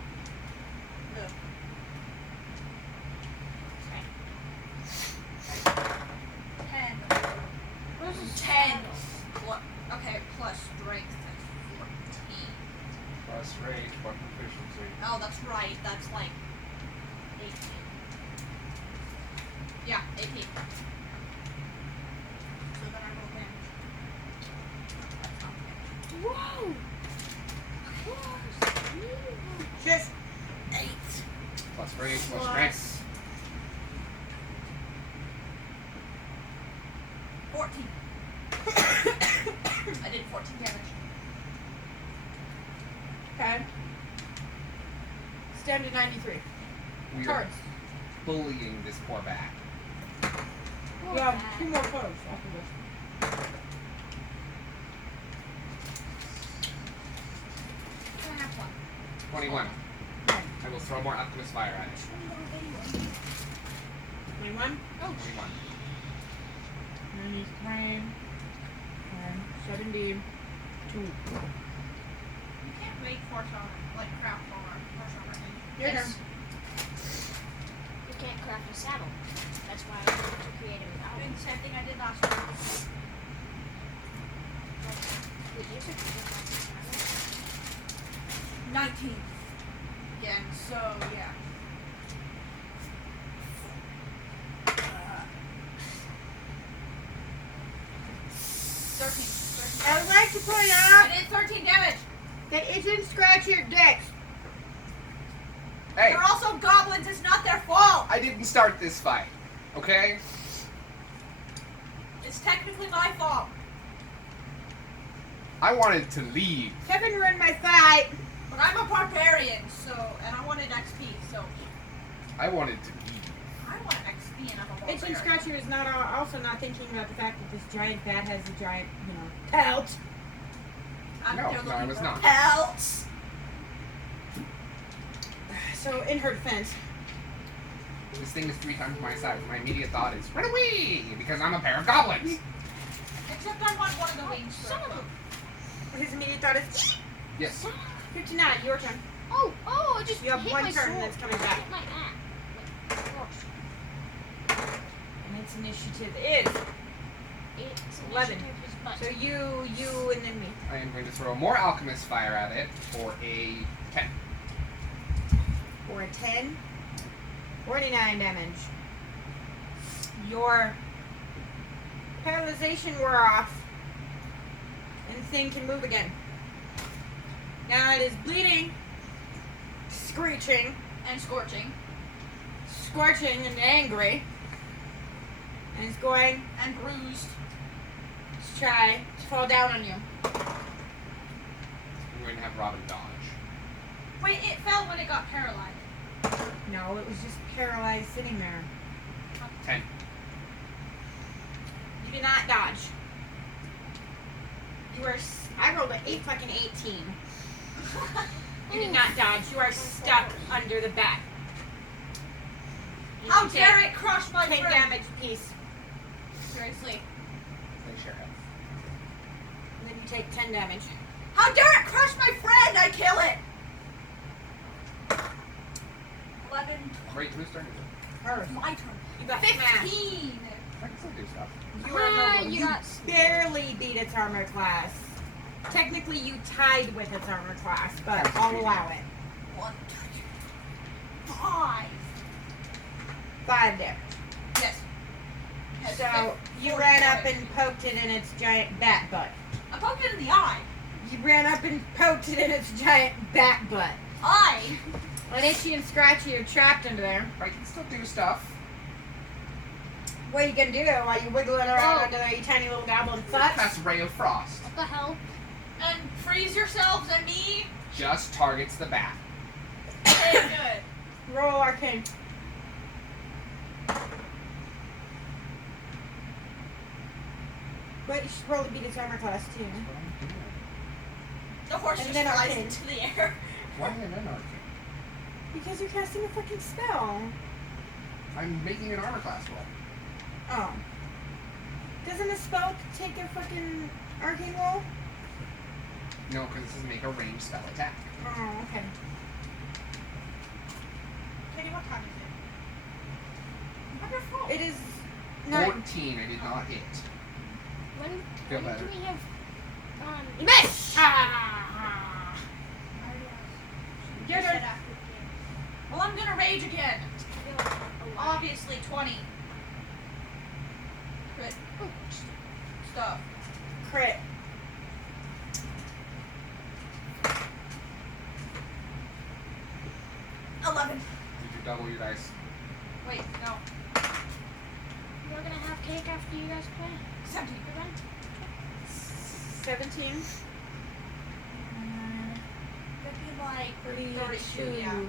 No. Okay. 10. Okay, plus strength. That's 14. Plus rage, plus proficiency. Oh, that's right. That's like 18. Yeah, 18. So then I roll damage. Whoa! Just 8 Plus rage, plus strength. plus 14. I did 14 damage. okay. It's down to 93. We are Cards. bullying this poor bat. You have 2 more cards after this. I have one. 21. I will throw more alchemist fire at it. 21. 21. 93. 72. You can't make horse armor, like craft horse armor. Your Yes. turn. You can't craft a saddle. That's why I wanted to create it without Doing it. the same thing I did last time. Wait, you said you could craft a saddle? 19. Again, so yeah. I would like to point I out did 13 damage. that it didn't scratch your dicks. Hey, They're also goblins. It's not their fault. I didn't start this fight. Okay? It's technically my fault. I wanted to leave. Kevin ruined my fight. But I'm a barbarian, so and I wanted XP, so I wanted to leave. I want XP and I'm a barbarian. Itchin Scratcher is not also not thinking about the fact that this giant bat has a giant, pelt. I'm No, there no, I looking was for not. pelts. So in her defense, This thing is 3 times my size. My immediate thought is, run away! Because I'm a pair of goblins. Except I want one of the wings for son of a- his immediate thought is Yes. 59. Your turn. Oh, I just You have hit 1 my turn sword. that's coming back. Hit my ass. Like, gross. And its initiative is Its 11. initiative is But So you, and then me. I am going to throw more alchemist fire at it for a 10. For a 10, 49 damage. Your paralyzation wore off, and the thing can move again. Now it is bleeding, screeching, And scorching. scorching, and angry, and it's going And bruised. to try to fall down on you. I'm going to have Robin dodge. Wait, it fell when it got paralyzed. No, it was just paralyzed sitting there. 10. You did not dodge. You are. I rolled an 18. You did not dodge. You are stuck under the bat. How You dare take it crush my 10 friend? damage piece. Seriously. They share health. And then you take 10 damage. How dare it crush my friend? I kill it. 11. Wait, whose turn is it? Hers. My turn. You got smashed. 15. I can still do stuff. You are mobile. you You got barely beat its armor class. Technically, you tied with its armor class, but I'll allow it. 1, 2, 5. 5 damage. Yes. Has So you 40 ran up damage. and poked it in its giant bat butt. I poked it in the eye. You ran up and poked it in its giant bat butt. Eye. And Itchy and Scratchy are trapped under there. I can still do stuff. What are you gonna do while you're wiggling around Oh. under there, you tiny little goblin fucks? Cast Ray of Frost. what the hell? And freeze yourselves and me. Just targets the bat. Okay, good. Roll arcane. But you should roll to beat its armor class too. The horse And just then flies arcane. into the air. Why am I not arcane? Because you're casting a fucking spell. I'm making an armor class roll. Oh. Doesn't a spell take a fucking arcane roll? No, because this is make a ranged spell attack. Oh, okay. Katie, what time is it? Wonderful. It is not. 14, I did not hit. When, Feel when better. do we have You miss! Ah! You Your said turn. after the game. Well, I'm gonna rage again. Obviously, 20. Crit. Stuff. Crit. $11. Did you double your dice? Wait, no. We're gonna have cake after you guys play? 17. We're done? 17. That'd be like 32. 32, yeah.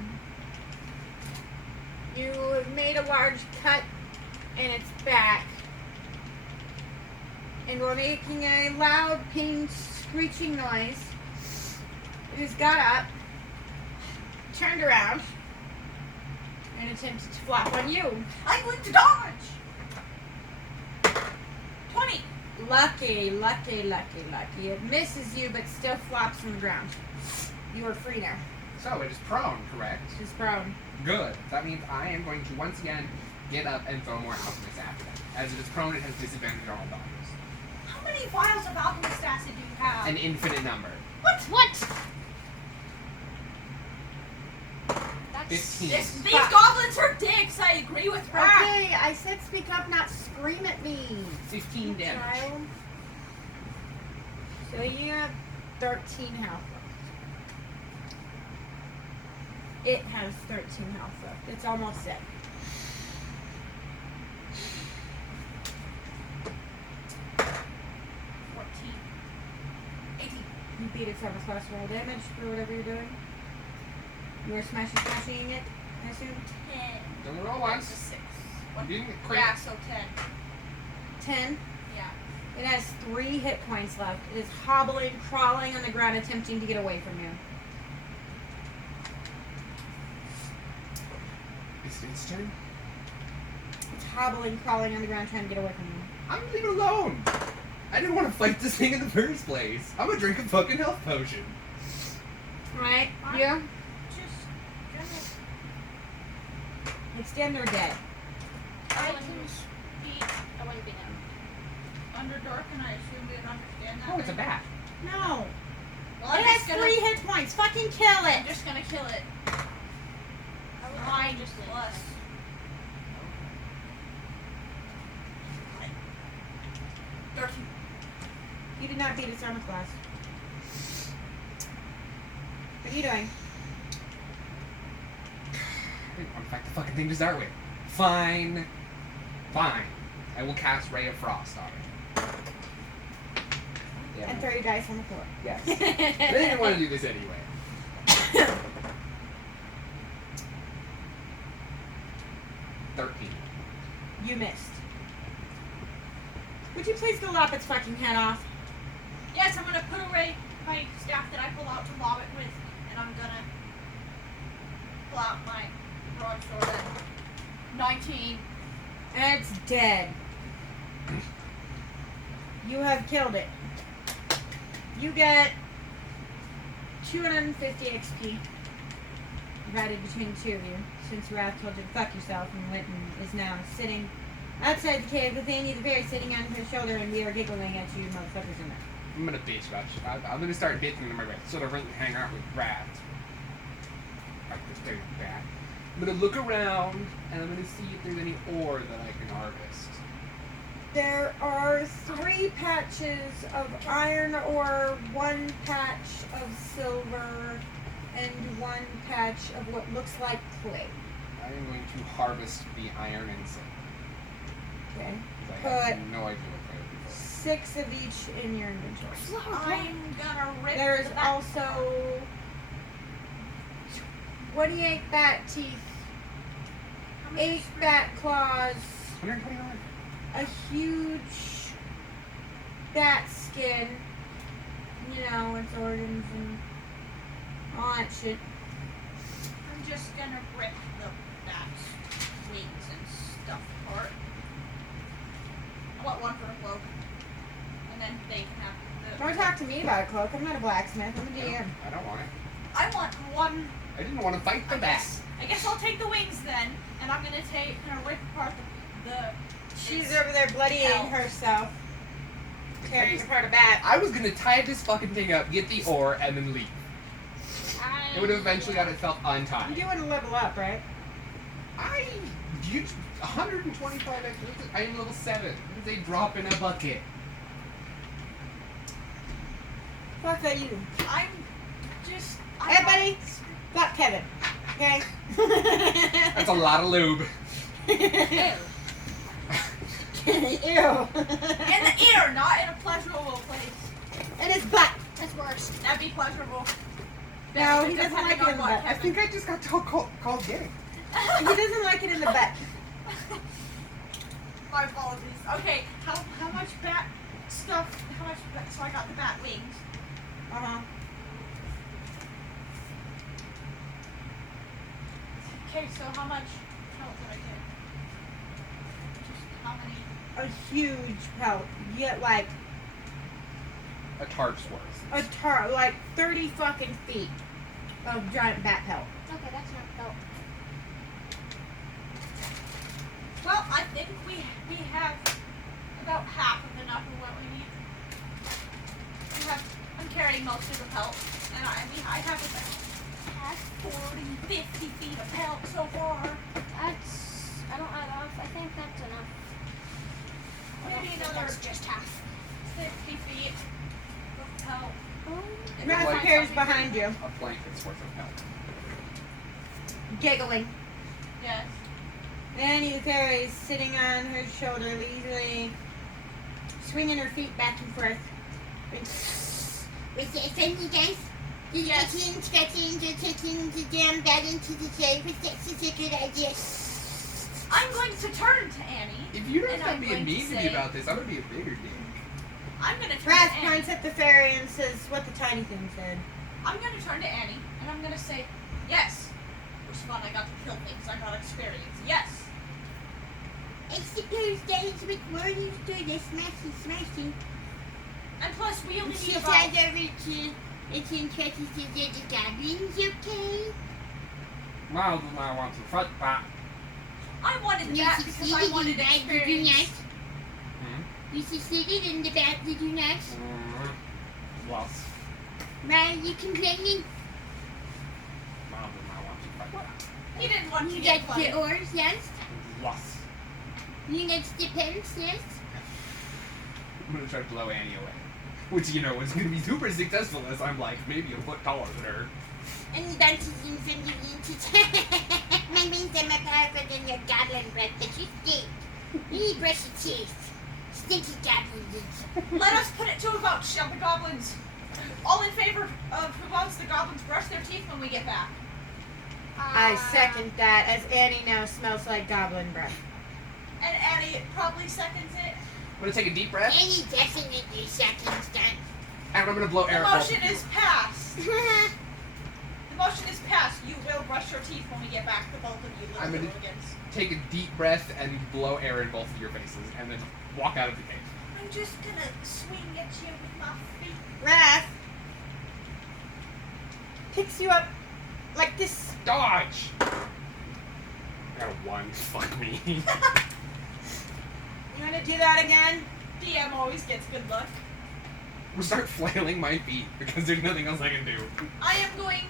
You have made a large cut in its back. And we're making a loud, pain, screeching noise. It has got up, turned around, and attempted to flop on you. I'm going to dodge! 20. Lucky, lucky, lucky, lucky. It misses you, but still flops from the ground. You are free now. So it is prone, correct? She's prone. Good. That means I am going to once again get up and throw more alchemist after that. As it is prone, it has disadvantage on all dodges. How many vials of alchemist acid do you have? An infinite number. What? That's 15. These Fuck. goblins are dicks, I agree with her. Okay, I said speak up, not scream at me. 15 damage. Child. So you have 13 health left. It has 13 health left. It's almost dead. You beat its armor class roll damage for whatever you're doing. You are smashing it, I assume. 10. Don't roll That's a once. 6. You didn't crit. Yeah, so 10. 10. Yeah. It has 3 hit points left. It is hobbling, crawling on the ground, attempting to get away from you. It's its turn. It's hobbling, crawling on the ground, trying to get away from you. I'm gonna leave it alone. I didn't want to fight this thing in the first place. I'm gonna drink a fucking health potion. Right? I'm- Yeah? Just gonna It's dead or dead. I I can wouldn't speak. I wouldn't be them. Underdark, and I assume we would understand that. Oh, it's a right? bat. No. Well, It has 3 hit points. Fucking kill I'm it. just gonna kill it. I would Mine just like plus. that. 13. You did not beat its armor class. What are you doing? I didn't want to fight the fucking thing to start with. Fine. Fine. I will cast Ray of Frost on it. And throw your dice on the floor. Yes. I didn't want to do this anyway. 13. You missed. Would you please go lop its fucking head off? Yes, I'm gonna put away my staff that I pull out to lob it with, and I'm gonna pull out my broadsword at 19. And it's dead. You have killed it. You get 250 XP divided between the two of you, since Wrath told you to fuck yourself and went and is now sitting outside the cave with Andy the bear sitting on his shoulder, and we are giggling at you motherfuckers in there. I'm gonna bitch about shit. I'm gonna start bitching in my way. Sort of really hang out with Rat. Like this big bat. I'm gonna look around and I'm gonna see if there's any ore that I can harvest. There are 3 patches of iron ore, 1 patch of silver, and 1 patch of what looks like clay. I am going to harvest the iron and silver. Okay. 'Cause I have no idea what they would be for. 6 of each in your inventory. I'm gonna rip There's the back. also 28 bat teeth, How many 8 bat claws, 129. a huge bat skin, you know, its organs and all that shit. I'm just gonna rip the bat's wings and stuff apart. I want one for a cloak. And then they can have the... Don't talk to me about a cloak. I'm not a blacksmith. I'm a No, DM. I don't want it. I want one. I didn't want to fight the bat. I guess I'll take the wings then, and I'm gonna rip apart the She's its over there bloodying hell. herself, tearing apart a bat. I was gonna tie this fucking thing up, get the ore, and then leave. It would have eventually got itself You untied. do want to level up, right? I used 125 XP. I am level 7. It is a drop in a bucket. Fuck that you. I'm just. Hey, buddy. Fuck Kevin. Okay? That's a lot of lube. Ew. In the ear, not in a pleasurable place. And his butt. That's worse. That'd be pleasurable. No, he Depending doesn't like it on in the what butt. I think I just got called gay. He doesn't like it in the butt. My apologies. Okay, how much bat stuff? How much? So I got the bat wings. Uh-huh. Okay, so how much pelt did I get? Just how many? A huge pelt. You get like A tarp's worth. like 30 fucking feet of giant bat pelt. Okay, that's not felt. Well, I think we have about half of enough of what we need. I'm carrying most of the pelt, and I have about 40, 50 feet of pelt so far. I don't know. I think that's enough. Maybe another That's just half. 50 feet of pelt. It's Wrath like appears behind you, a blanket's worth of pelt. giggling. Yes. Annie the fairy is sitting on her shoulder, leisurely swinging her feet back and forth. Was that fun, you guys? Did you Yes. get in, scratching, just taking the damn bat into the cave? Was that such a good idea? I'm going to turn to Annie. If you don't And stop I'm being going to mean to me say- about this, I'm gonna be a bigger dick. I'm going to turn Wrath to Annie. points at the fairy and says what the tiny thing said. I'm going to turn to Annie, and I'm going to say, yes. It was fun. I got to kill things. I got experience. Yes. I suppose that is what warriors do. They're smashy, smashy. And plus, we only She need flies about... over to it's in Trekkies to the goblins, okay? Well, then I want to fight that. I wanted You that because I succeeded wanted in that, did you experience. not? Hmm? You succeeded in the back, did you not? Lost. Right, you complaining? Mom did not want to fight. He didn't want to You get got the fight. oars, yes? Lost. You got the pens, yes? I'm gonna try to blow Annie away. Which, you know, is gonna be super successful as I'm like maybe a foot taller than her. And he bounces in front of you. My wings are more powerful than your goblin breath, but you stink. You need to brush your teeth. Stinky goblins. Let us put it to a vote, shall the goblins? All in favor of who wants the goblins brush their teeth when we get back? I second that, as Annie now smells like goblin breath. And Annie probably seconds it. I'm gonna take a deep breath, And he definitely seconds that. and I'm gonna blow The air. motion is passed. The motion is passed. You will brush your teeth when we get back, the both of you I'm little gonna- hooligans. Take a deep breath and blow air in both of your faces, and then walk out of the cave. I'm just gonna swing at you with my feet. Wrath picks you up like this. Dodge! I got a 1. Fuck me. You want to do that again? DM always gets good luck. I'm gonna start flailing my feet because there's nothing else I can do. I am going.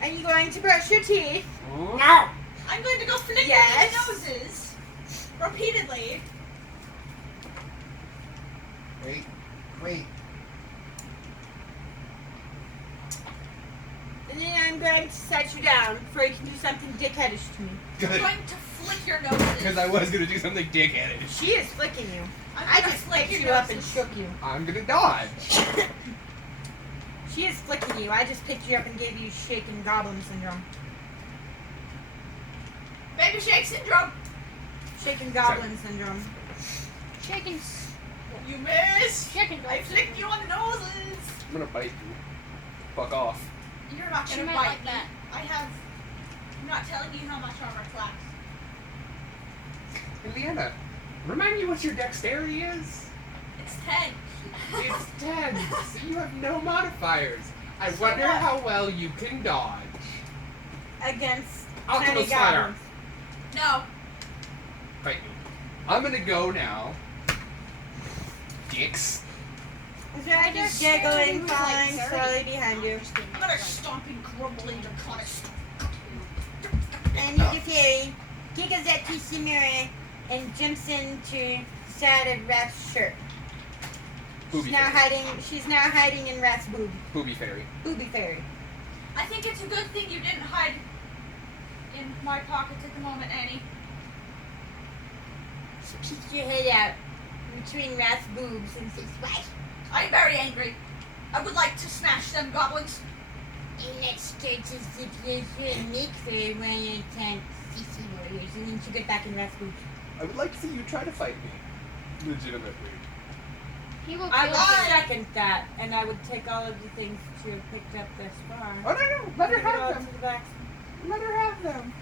Are you going to brush your teeth? No! I'm going to go flick Yes. their noses repeatedly. Wait. And then I'm going to set you down before you can do something dickheadish to me. I'm Good. going to flick your noses. Because I was gonna do something dickheadish. She is flicking you. I'm I gonna just flick picked your you up and noses. shook you. I'm gonna dodge. She is flicking you. I just picked you up and gave you shaken goblin syndrome. Baby shake syndrome. Shaken goblin syndrome. Shaking. You miss. Shaking. I flicked you on the noses. I'm gonna bite you. Fuck off. You're not She gonna might bite like me. that. I'm not telling you how much armor class. Indiana, remind me what your dexterity is? It's 10. It's 10. So you have no modifiers. I So wonder what? how well you can dodge. Against Optimus tiny fire. goblins. No. Fight me. I'm gonna go now. Dicks. Ryder just giggling, was like following 30. slowly behind you. I'm gonna stomp and grumble and draconic stomp. And the fairy giggles at Kishimura and jumps into side of Wrath's shirt. Booby She's now hiding in Wrath's boob. Booby fairy. Booby fairy. I think it's a good thing you didn't hide in my pockets at the moment, Annie. She peeks your head out between Wrath's boobs and says, "What? I'm very angry. I would like to smash them goblins. And that starts as if you're a make for one of your time CC warriors." And then she goes back in Wrath's boobs. I would like to see you try to fight me. Legitimately. He will I kill would you. second that, and I would take all of the things that you have picked up thus far. Oh no, let her Give it all have to them. the back. Let her have them.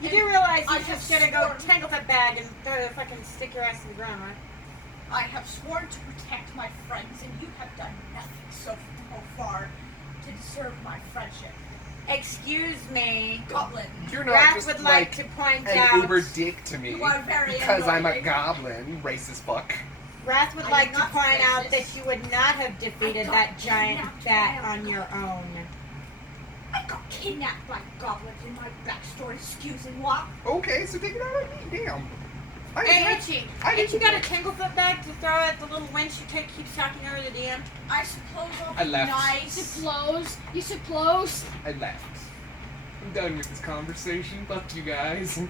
You do realize I you're have just gonna go sworn- tangle that bag and throw the fucking stick your ass to the ground, right? I have sworn to protect my friends, and you have done nothing so far to deserve my friendship. Excuse me. Goblin, You're not Wrath just would like like to point an out. uber dick to me you are very because I'm a annoying. goblin. Racist fuck. Wrath would I like am to not point out racist. that you would not have defeated got that giant kidnapped bat by a on your own. I got kidnapped by goblins in my backstory, excuse me, what? Okay, so take it out on me. Damn. I Hey, didn't- Itchy, I ain't you didn't- got a Tanglefoot bag to throw at the little wench who keeps talking over the DM? I suppose I'll I be left. nice. You suppose? I left. I'm done with this conversation. Fuck you guys. I'm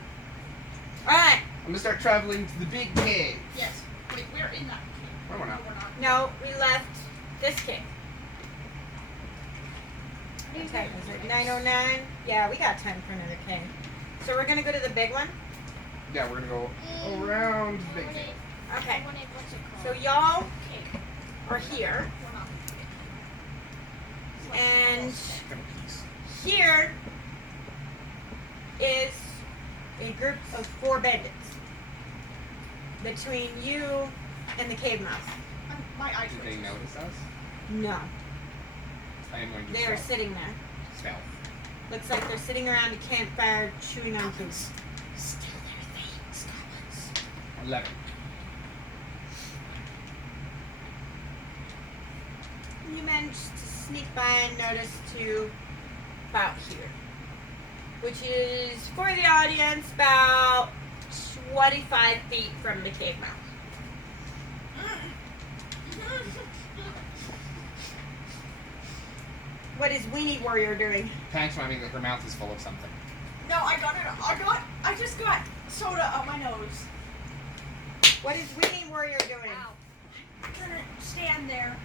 Alright, gonna start traveling to the big cave. Yes. Wait, we're in that cave. No, we're not. we're not. no, we left this cave. What time is it? 9:09? Yeah, we got time for another cave. So we're gonna go to the big one? Yeah, we're gonna go around the big cave. Okay. What's it So called? y'all Cave. are here, We're not. and Gonna peace. here is a group of 4 bandits between you and the cave mouse. My eyes Did they twitch. notice us? No, I am going to they are stealth. sitting there. Stealth. Looks like they're sitting around a campfire chewing on food. Steal their things, goblins. 11. you managed to sneak by unnoticed to about here, which is, for the audience, about 25 feet from the cave mouth. What is Weenie Warrior doing? Pantomiming that her mouth is full of something. No, I just got soda up my nose. What is Weenie Warrior doing? Ow. I'm gonna stand there.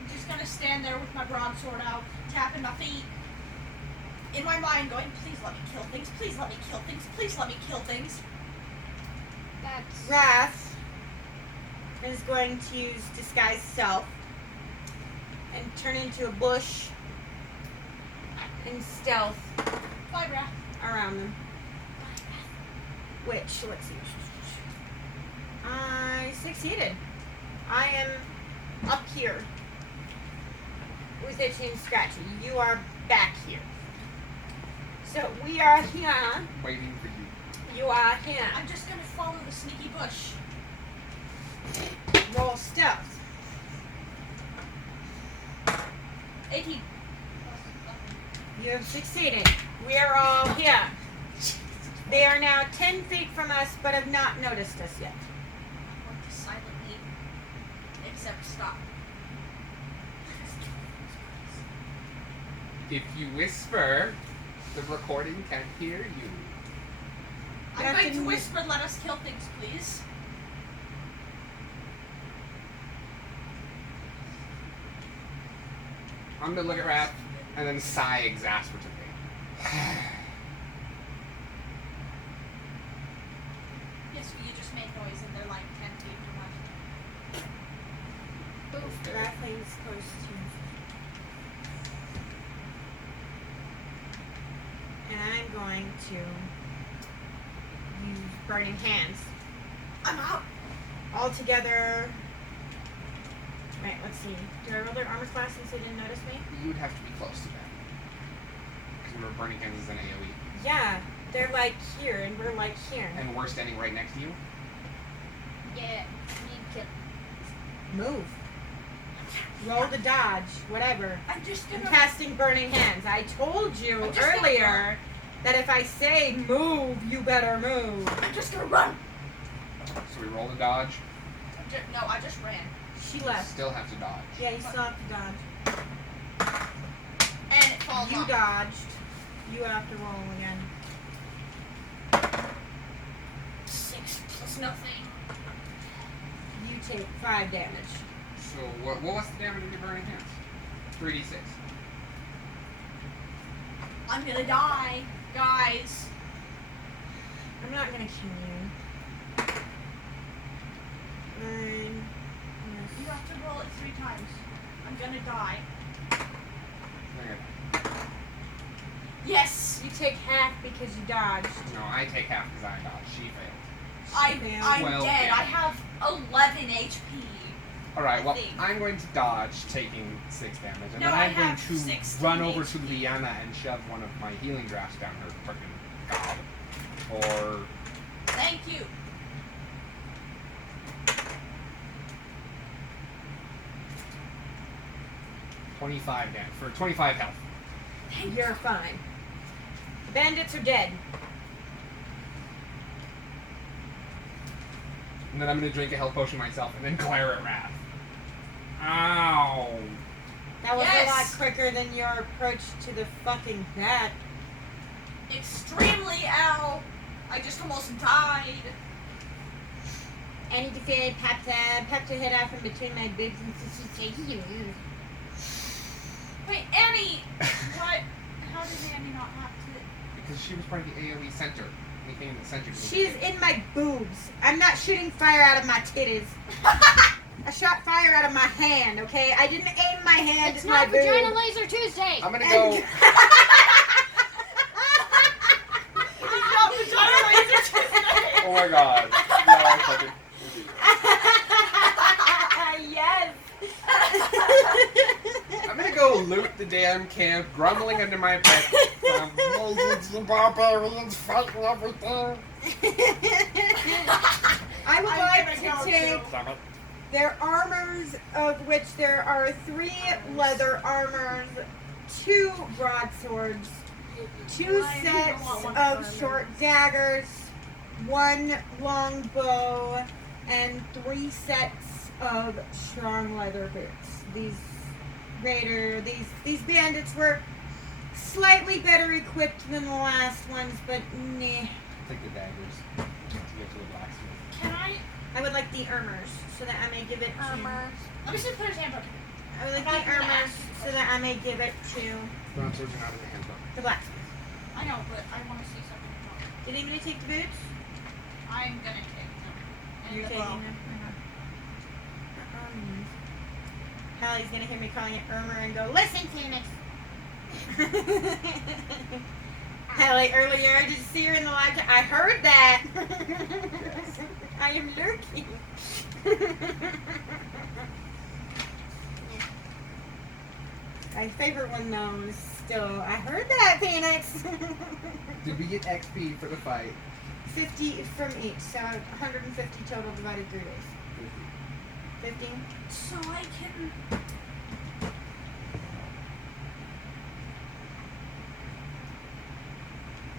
I'm just gonna stand there with my broadsword out, tapping my feet. In my mind going, please let me kill things, please let me kill things, please let me kill things. That's Wrath is going to use disguise self and turn into a bush and stealth Bye, Wrath. around them. Which, let's see. I succeeded. I am up here with Itchy and Scratchy. You are back here. So we are here. Waiting for you. You are here. I'm just gonna follow the sneaky bush. Roll stealth. 18. You have succeeded. We are all here. They are now 10 feet from us, but have not noticed us yet. I'm going to silently except stop. If you whisper, the recording can't hear you. I'm That's going to in- whisper, let us kill things, please. I'm gonna look at Wrath and then sigh exasperatively. Yes, but you just made noise and they're like 10 feet from us. Rattling is close to. And I'm going to use Burning Hands. I'm out. All together. Right, let's see. Do I roll their armor class since they didn't notice me? You would have to be close to them. Because remember, Burning Hands is an AoE. Yeah, they're like here and we're like here. And we're standing right next to you. yeah. Me kill. Move. Roll the dodge, whatever. I'm just I'm gonna. casting Burning Hands. I told you I'm just gonna earlier that if I say move, you better move. I'm just gonna run. So we roll the dodge. No, I just ran. She left. Still have to dodge. Yeah, you still have to dodge. And it falls You off. dodged. You have to roll again. 6 plus nothing. You take 5 damage. So what was the damage of your Burning Hands? 3d6. I'm gonna die, guys. I'm not gonna kill you. 9. You have to roll it 3 times. I'm gonna die. Okay. Yes. You take half because you dodged. No, I take half because I dodged. She failed. I'm 12 dead. damage. I have 11 HP. Alright, well, think. I'm going to dodge, taking 6 damage. And No, then I I'm going have to 16 run over to HP. Liana and shove one of my healing drafts down her frickin' gob. Or Thank you. $25 damage for 25 health. You're fine. The bandits are dead. And then I'm going to drink a health potion myself and then glare at Wrath. Ow. That was a lot Yes. quicker than your approach to the fucking bat. Extremely ow. I just almost died. Annie defeated Pepta. Pepta hit out from between my boobs and she said, Wait, Annie. What? How did Annie not have to? Because she was part of the AoE center. Anything in the center. can She's hit. in my boobs. I'm not shooting fire out of my titties. I shot fire out of my hand, okay? I didn't aim my hand It's at my not Vagina boob. Laser Tuesday. I'm going to go. Oh my god. Yeah, fucking. Yes. I'm gonna go loot the damn camp, grumbling under my breath. The barbarians fighting everything. I would I'm like gonna to go take too. Damn it. Their armors, of which there are 3 leather armors, 2 broadswords, 2 sets of short daggers, 1 long bow, and 3 sets of strong leather boots. These bandits were slightly better equipped than the last ones, but nah. Take the daggers to get to the blacksmith. Can I would like the armors so that I may give it to. let me see Putter's handbook. I would like the armors so that I may give it to Broadswords are not in the handbook. the blacksmith. I know, but I want to see something about it. Did anybody take the boots? I'm gonna take them. And You're the taking bow. them. Hallie's gonna hear me calling it armor and go, listen, Phoenix. Hallie, earlier I did see her in the live. I heard that. I am lurking. My favorite one though is still. I heard that, Phoenix. Did we get XP for the fight? 50 from each, so 150 total divided 3 days. 50. So I can.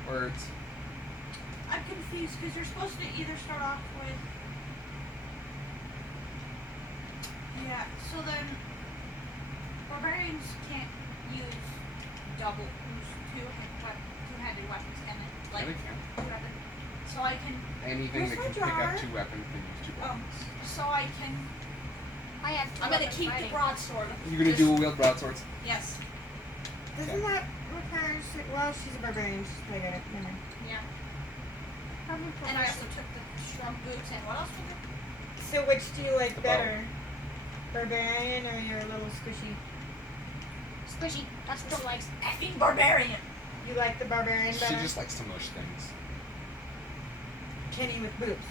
Words. I'm confused because you're supposed to either start off with. Yeah, so then. Barbarians can't use two-handed weapons, can they? Like, Yeah, they can. weapon. So I can. Anything that Where's can my pick up jar? 2 weapons can use 2 weapons. So I can. I have 2 I'm gonna weapons keep fighting. the broadsword. You're gonna dual wield broadswords? Yes. Doesn't that require? Well, she's a barbarian. She's pretty good at it. Never mind. Yeah. Probably And I also took the strong boots and what else was it? So which do you like The better? Barbarian or your little squishy? Squishy. That's what she likes. Effing barbarian. You like the barbarian She better? just likes to mush things. Kenny with boobs.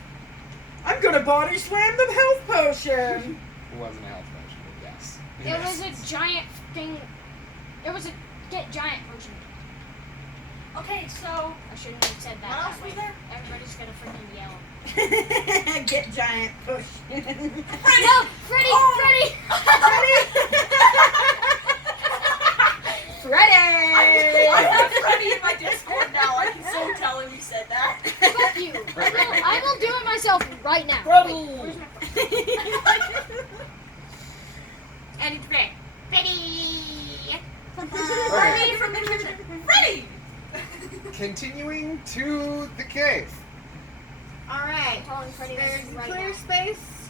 I'm gonna body slam the health potion. It wasn't a health potion, but yes. It was a giant thing. It was a giant potion. Okay, so I shouldn't have said that. What else that was way. there? Everybody's gonna freaking yell. Get giant potion. No, Freddy! Oh. Freddy! Freddy! I have Freddy in my Discord now. I can so tell him you said that. Fuck you! I will do it myself right now. Freddy! Wait, where's my And it's Freddy. Freddy from the kitchen. Freddy. Continuing to the cave. Alright. calling Freddy There's right clear now. space.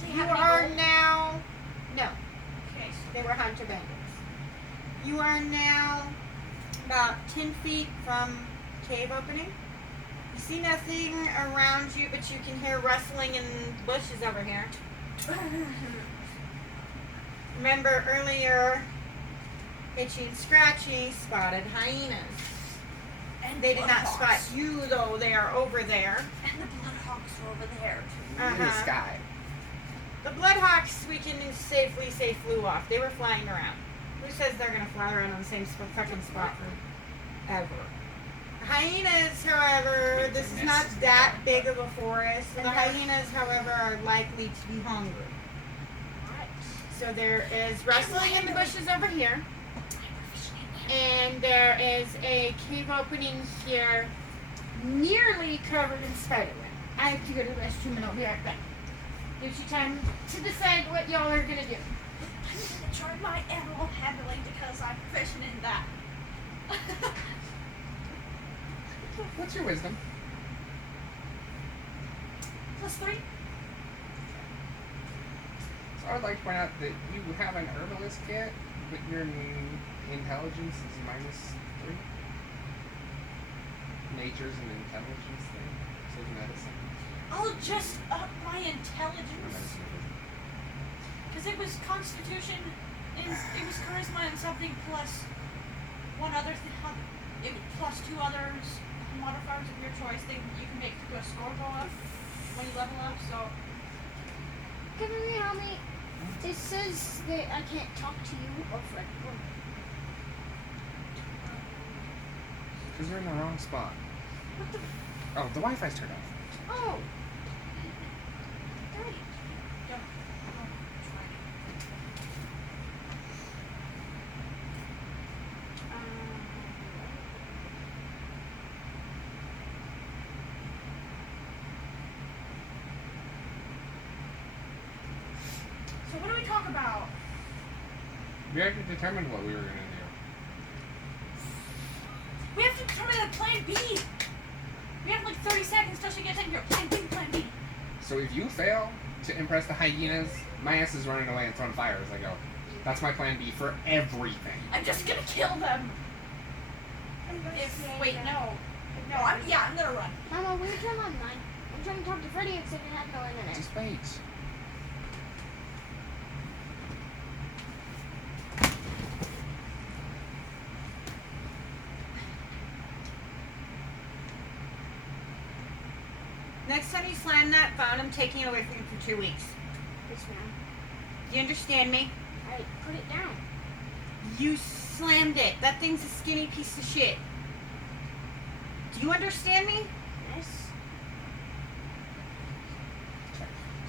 They You have any are gold? now. No, Okay, so they were hunter bandits. You are now about 10 feet from cave opening. You see nothing around you, but you can hear rustling in bushes over here. Remember earlier, Itchy and Scratchy spotted hyenas. and They did not spot Bloodhawks. you, though. They are over there. And the Bloodhawks are over there too. In the Uh-huh. sky. The Bloodhawks, we can safely say flew off. They were flying around. Who says they're going to fly around on the same fucking spot forever? Hyenas, however, this is not that big of a forest. The hyenas, however, are likely to be hungry. So there is rustling in the bushes over here. And there is a cave opening here, nearly covered in spiderweb. I have to go to the restroom and I'll be right back. Gives you time to decide what y'all are gonna do. I'm gonna try my animal handling because I'm proficient in that. What's your wisdom? +3. So I would like to point out that you have an herbalist kit, but your intelligence is -3. Nature's an intelligence thing. So is medicine. I'll just up my Or intelligence. medicine. Because it was Constitution, and it was Charisma and something plus one other thing. It was plus 2 others modifiers of your choice. Thing you can make your score go up when you level up. So Can you help me? It says that I can't talk to you or Freddy. Because you're in the wrong spot. what the? Oh, the Wi-Fi's turned off. Oh, Don't We already determined what we were gonna do. We have to determine the plan B. We have like 30 seconds till she gets in here. Plan B, plan B. So if you fail to impress the hyenas, my ass is running away and throwing fire as I go. That's my plan B for everything. I'm just gonna kill them. Wait, no. No, I'm gonna run. Mama, will you turn on mine? I'm trying to talk to Freddie except it has no internet. Just wait. Next time you slam that phone, I'm taking it away from you for 2 weeks. Yes, ma'am. Do you understand me? Alright, put it down. You slammed it. That thing's a skinny piece of shit. Do you understand me? Yes.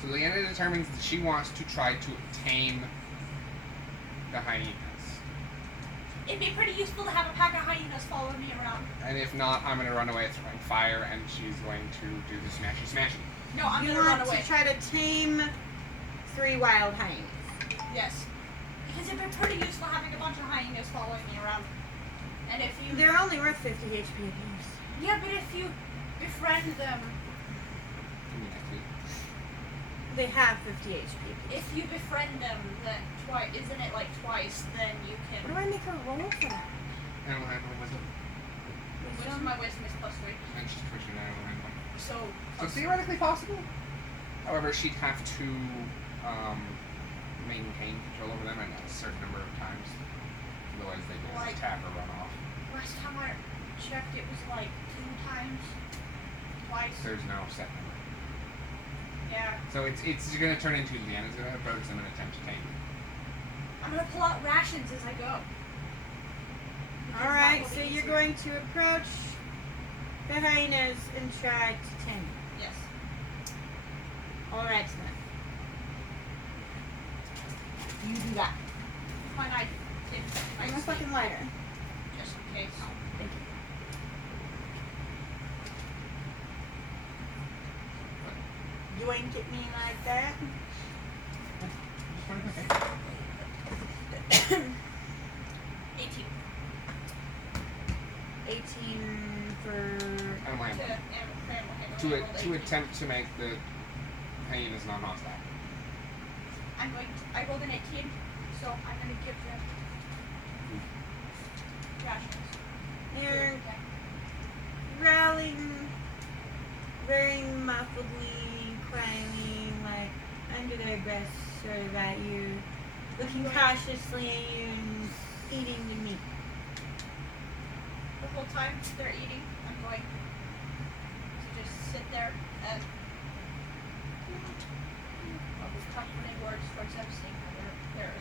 So Leanna determines that she wants to try to tame the hyenas. It'd be pretty useful to have a pack of hyenas following me around. And if not, I'm gonna run away throwing fire and she's going to do the smashy smashy. No, I'm You gonna run want away. to try to tame 3 wild hyenas. Yes. Because it'd be pretty useful having a bunch of hyenas following me around. And if you... They're only worth 50 HP apiece. Yeah, but if you befriend them, They have 50 HP apiece. if you befriend them, then twice, isn't it like twice, then you What can... do I make her roll for that? I don't have no wisdom. My wisdom is +3. And she's twitching, I don't have one. So, So theoretically possible. However, she'd have to maintain control over them at a certain number of times. Otherwise, they just Like- attack or run off. last time I checked, it was like 2 times. Twice. There's no set number. Yeah. So it's going to turn into Leanna's going to approach them and attempt to tame them. I'm gonna pull out rations as I go. Because Alright, that will so be you're easier. going to approach the hyenas and try to tame them. Yes. Alright, then. You do that. My knife. I'm a fucking lighter. Just in case. Thank you. Yoink at me like that. Just wondering, okay. 18. 18 for. I don't mind. To attempt to make the hyenas non-hostile. I rolled an 18, so I'm gonna give them rations. You're growling very muffledly, crying like under their breath, sort of at you, looking cautiously at you and eating the meat. The whole time they're eating, I'm going to just sit there and with comforting words towards them, saying how their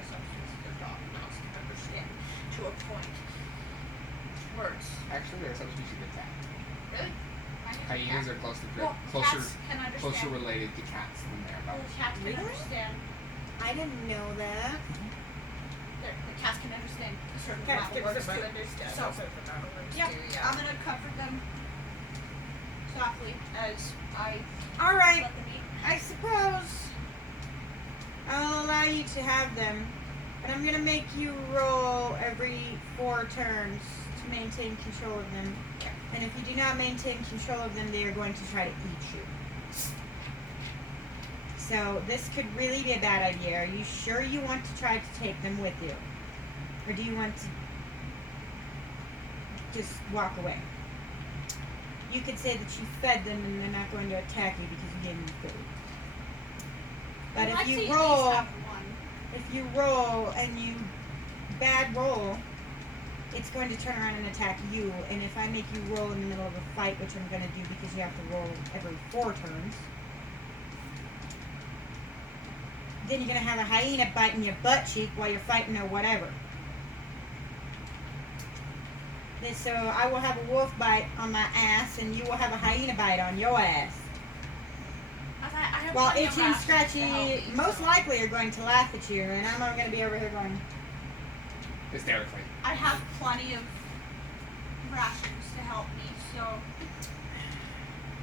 assumptions, their dog wants to understand to a point. Words. Actually, they're a subspecies of cat. Really? Hyenas are closer Well, closer cats can understand. closer related to cats than they are Well, dogs. cats can Really? understand. I didn't know that. The cats can understand a certain Cats amount get of words some too. understand. So, yeah, I'm gonna comfort them softly as I Alright, let them eat. I suppose I'll allow you to have them, but I'm gonna make you roll every 4 turns to maintain control of them. And if you do not maintain control of them, they are going to try to eat you. So this could really be a bad idea. Are you sure you want to try to take them with you? Or do you want to just walk away? You could say that you fed them and they're not going to attack you because you gave them food. But I'd if say you at least roll, have one. if you roll and you bad roll, it's going to turn around and attack you. And if I make you roll in the middle of a fight, which I'm going to do because you have to roll every 4 turns, then you're going to have a hyena biting your butt cheek while you're fighting or whatever. Then so I will have a wolf bite on my ass, and you will have a hyena bite on your ass. I have While plenty of Itchy and rations to help Scratchy me, most so likely are going to laugh at you, and I'm going to be over here going, Hysterically. I have plenty of rations to help me, so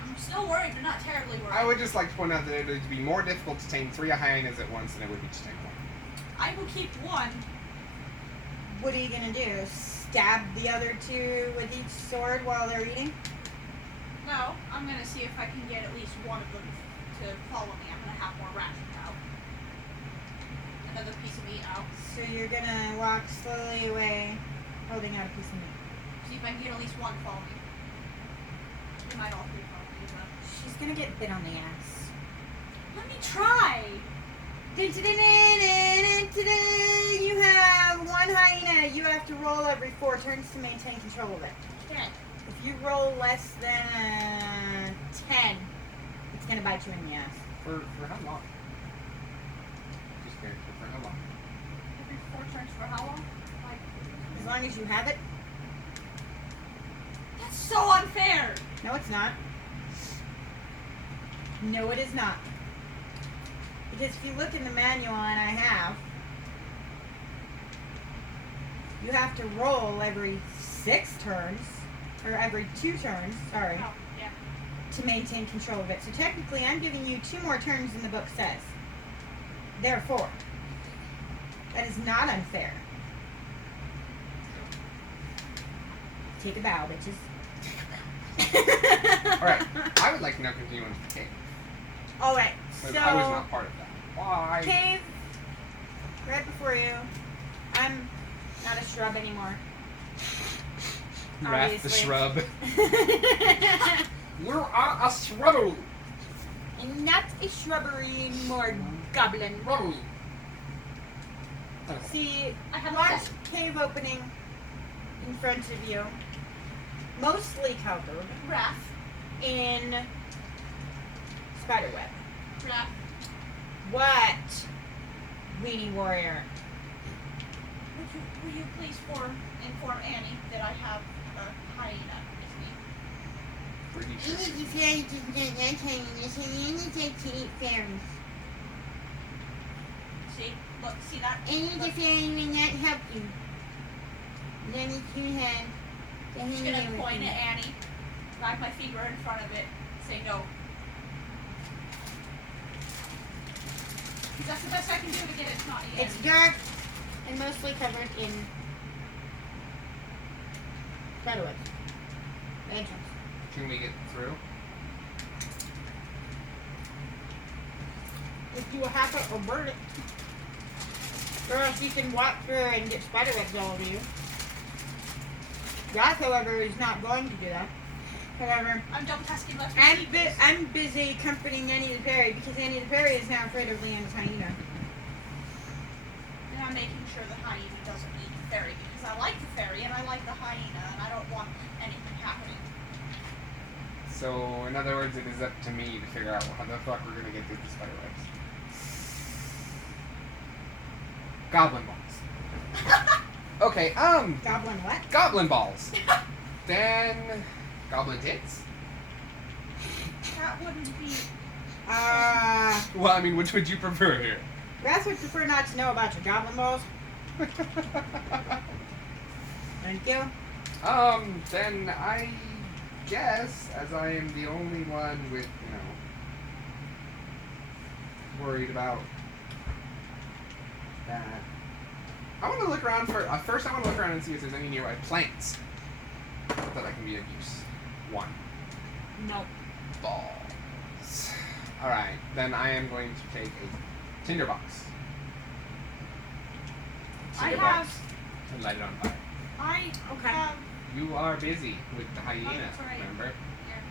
I'm still worried, but not terribly worried. I would just like to point out that it would be more difficult to tame 3 hyenas at once than it would be to tame one. I I will keep one. What are you gonna do? Stab the other two with each sword while they're eating? No, I'm gonna see if I can get at least one of them to follow me. I'm gonna have more rations out. Another piece of meat out. So you're gonna walk slowly away, holding out a piece of meat. See if I can get at least one to follow me. We might all three follow me, but She's gonna get bit on the ass. let me try. You have one hyena. You have to roll every 4 turns to maintain control of it. Okay. If you roll less than 10, it's gonna bite you in the ass. For how long? Just curious. For how long? Every 4 turns for how long? Like, As long as you have it. that's so unfair. No, it's not. No, it is not. Because if you look in the manual, and I have, you have to roll every 6 turns, or every 2 turns, sorry, Oh, yeah. to maintain control of it. So technically, I'm giving you 2 more turns than the book says. Therefore, that is not unfair. Take a bow, bitches. Alright, I would like to now continue on to the cave. Alright, Because so... I was not part of that. Why? Cave, right before you. I'm not a shrub anymore. Wrath the obviously. shrub. You're a shrub. And not a shrubbery anymore, goblin. Shrub. See, I have a large set. cave opening in front of you, mostly covered Wrath. in spiderweb. Wrath. What, Weenie Warrior? Will you please inform Annie that I have a hyena with me? Pretty sure. Any of the fairies is not that tiny, so you only take to eat fairies. See? Look, see that? Any of the Look, fairies will not help you. None that you have to I'm just hang gonna out with point you. at Annie, wag my finger in front of it, say no. 'Cause that's the best I can do to get it to not eat It's Annie. dark and mostly covered in spiderweb. The entrance. Can we get through? If you have it or burn it. Or else you can walk through and get spiderwebs all over you. That, however, is not going to do that. However, I'm double tasking left I'm busy comforting Annie the Fairy because Annie the Fairy is now afraid of Leanne's hyena. And I'm making sure the hyena doesn't eat the fairy because I like the fairy and I like the hyena and I don't want anything happening. So, in other words, it is up to me to figure out how the fuck we're gonna get through the spiderwebs. Goblin balls. Okay, Goblin what? goblin balls. Then, goblin tits. That wouldn't be. Well, I mean, which would you prefer here? Wrath would prefer not to know about your goblin balls. Thank you. Then I guess, as I am the only one with, worried about that. I want to look around for, first I want to look around and see if there's any nearby plants that I can be of use. 1. Nope. Balls. Alright, then I am going to take a tinderbox. I Tinderbox have. and light it on fire. I Okay. have. You are busy with the hyena, that's right. remember? Yeah.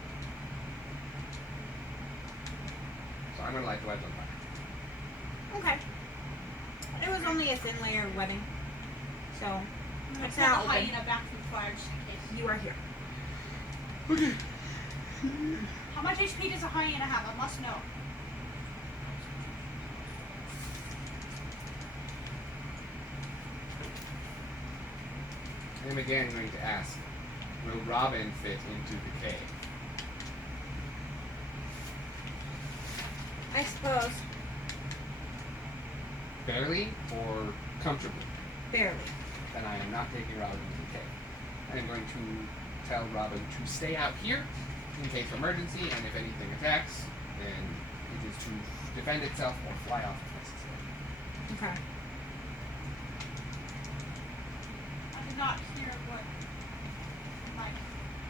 So I'm going to light the webs on fire. Okay. It was only a thin layer of webbing. So, I'm gonna It's pull now the open. hyena back from the fire just in case. you are here. Okay. How much HP does a hyena have? I must know. I am again going to ask, will Robin fit into the cave? I suppose. Barely or comfortably? Barely. Then I am not taking Robin into the cave. I am going to tell Robin to stay out here in case of emergency, and if anything attacks, then it is to defend itself or fly off if necessary. Okay. not hear what my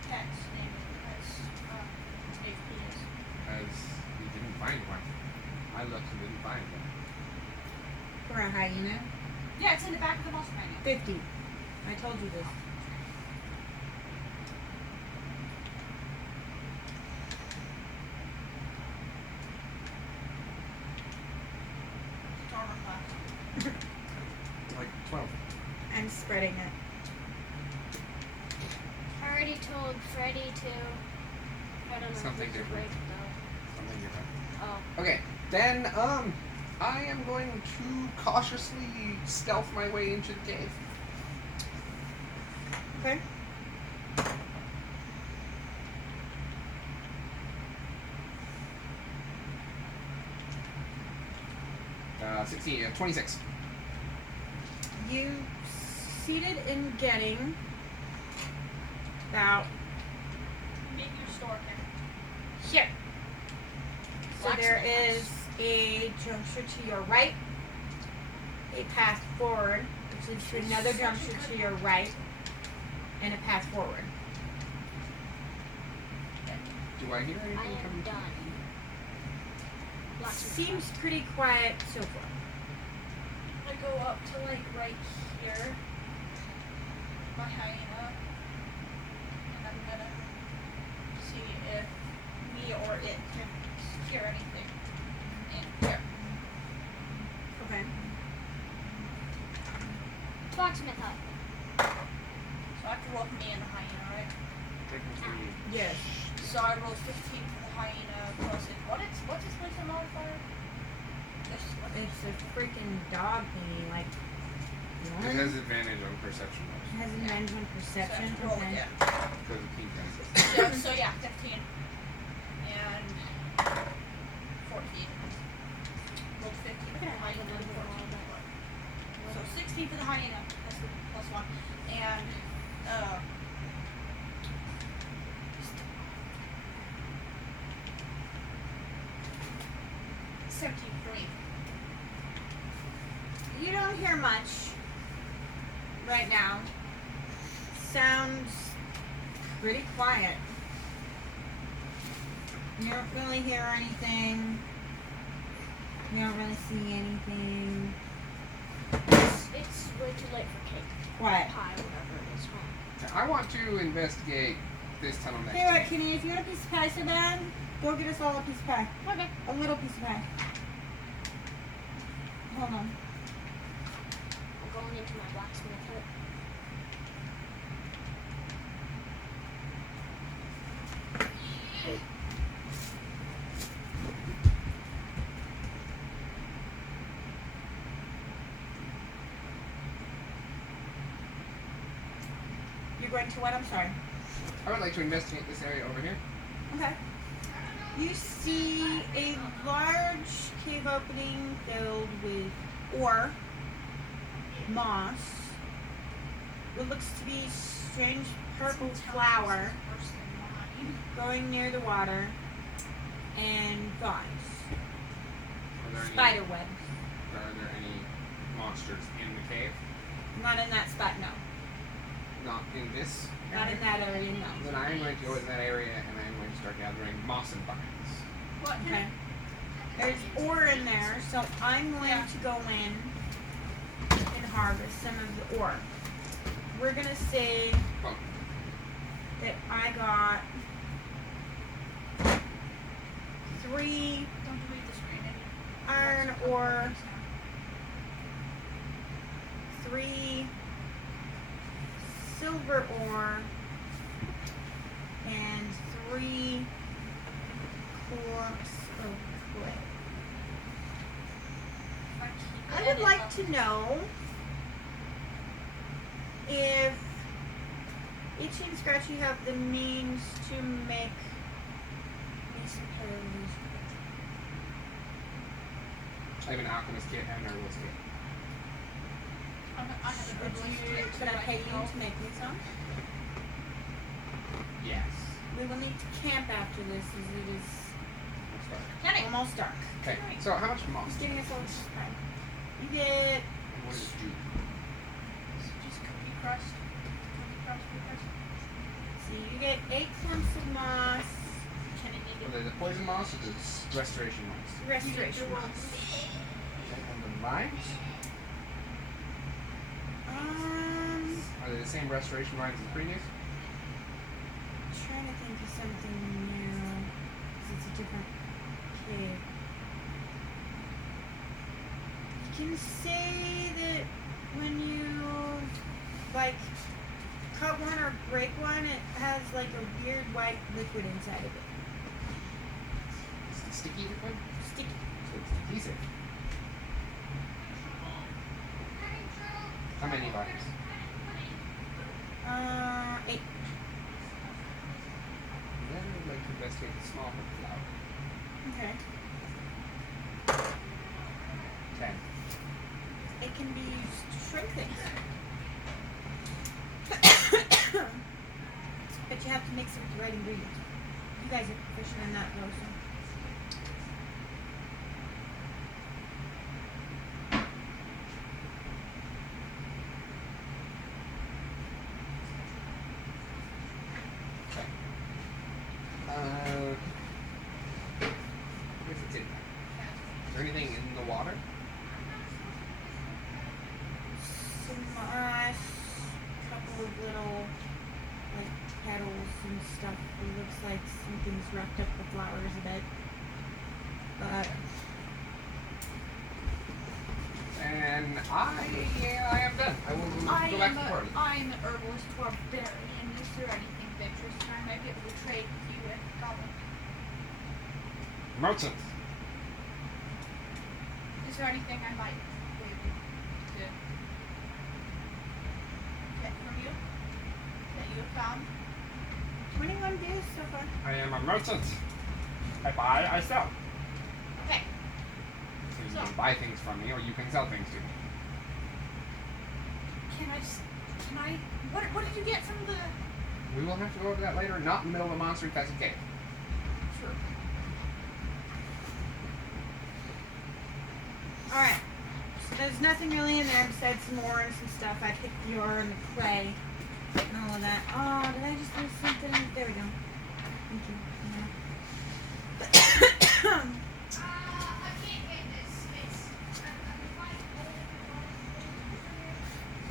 pet's name is HP is. As we didn't find one. I looked and didn't find one. For a hyena? Yeah, it's in the back of the monster manual. 50. I told you this. It's armor class. Like 12. I'm spreading it. I already told Freddie to. I don't know. Something if he's different. awake, though. Something different. Oh. Okay, then I am going to cautiously stealth my way into the cave. Okay. Uh, 26. You succeeded in getting about Make your store here. here. So there is a juncture to your right, a path forward, which leads to another juncture to your right, and a path forward. Do I hear anything I am coming? done. Lots of Seems pretty quiet so far. I go up to like right here. My hyena. And I'm gonna see if me or it can hear anything. In here. Okay. Blacksmith hut. So I have to roll for me and the hyena, right? Technically, Yes. So I rolled 15 for the hyena plus it. What's its wisdom modifier? It's a freaking dog thingy, like. it One? has advantage on perception rolls It has advantage on perception. So I have to roll Okay. again. because of King Princess. So yeah, 15. And 14. Rolled 15 for the hyena and 14 for the So 16 for the hyena. That's the plus 1. And 17 for me. You don't hear much right now. Sounds pretty quiet. You don't really hear anything. You don't really see anything. It's way too late for cake. Quiet. Pie, whatever it is called. I want to investigate this tunnel next Hey, what, to me. Kenny, if you want a piece of pie so bad, go get us all a piece of pie. Okay. A little piece of pie. Hold on. I'm going into my blacksmith hut. You're going to what? I'm sorry. I would like to investigate this area over here. Okay. You see a large cave opening filled with ore, moss, what looks to be strange purple flower Worse than mine. growing near the water, and vines. Are there Spider webs. Are there any monsters in the cave? Not in that spot, no. Not in this Not area? in that area, no. Then I am going to go in that area and I am going to start gathering moss and vines. What? Okay. There's ore in there, so I'm going to go in and harvest some of the ore. We're gonna say Oh, that I got 3 Don't delete the screen. iron ore, 3 silver ore, and 3 quartz of clay. I would like to know if Itchy and Scratchy have the means to make me some parallels. I have an alchemist kit and an herbalist kit. I have a Could I pay you to make me some? Yes. We will need to camp after this as it is Let's start. Kenny! almost dark. Okay, so how much moss? Just giving us all this time. You get And what is juice? Just cookie crust. poison moss or the restoration moss? Restoration moss. Okay, and the vines? Are they the same restoration vines as the previous? Trying to think of something new. 'Cause it's a different cave. You can say that when you like cut one or break one, it has like a weird white liquid inside of it. Is it sticky liquid? Sticky. So it's adhesive. How many vines? 8. Then I'd like to investigate the small flower. Okay. 10. It can be used to shrink things. But you have to mix it with the right ingredients. You guys are proficient in that though, so. If it's in there. Is there anything in the water? Some moss, couple of little like petals and stuff. It looks like something's wrapped up the flowers a bit. But And I am done. I will go back to the party. I'm an herbalist barbarian. Is there anything of interest I might be able to trade with you with, Goblin? Merchant. Is there anything I might be able to get from you that you have found? 21 views so far. I am a merchant. I buy, I sell. Okay. So you So- can buy things from me or you can sell things to me. What did you get from the? We will have to go over that later, not in the middle of a monster infested cave. Sure. Alright. So there's nothing really in there besides some ore and some stuff. I picked the ore and the clay and all of that. Oh, did I just lose something? There we go. Thank you. Yeah. I can't get this.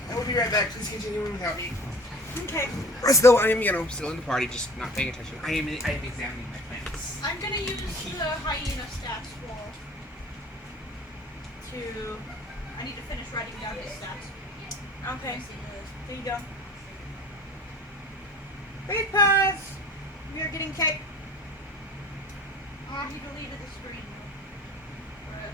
I will be right back. Please continue without me. Okay. Still, I am, still in the party, just not paying attention. I am examining my plants. I'm gonna use the hyena stats roll to. I need to finish writing down his stats. Okay. See those. There you go. Breathe pause. We are getting cake. He deleted the screen. But-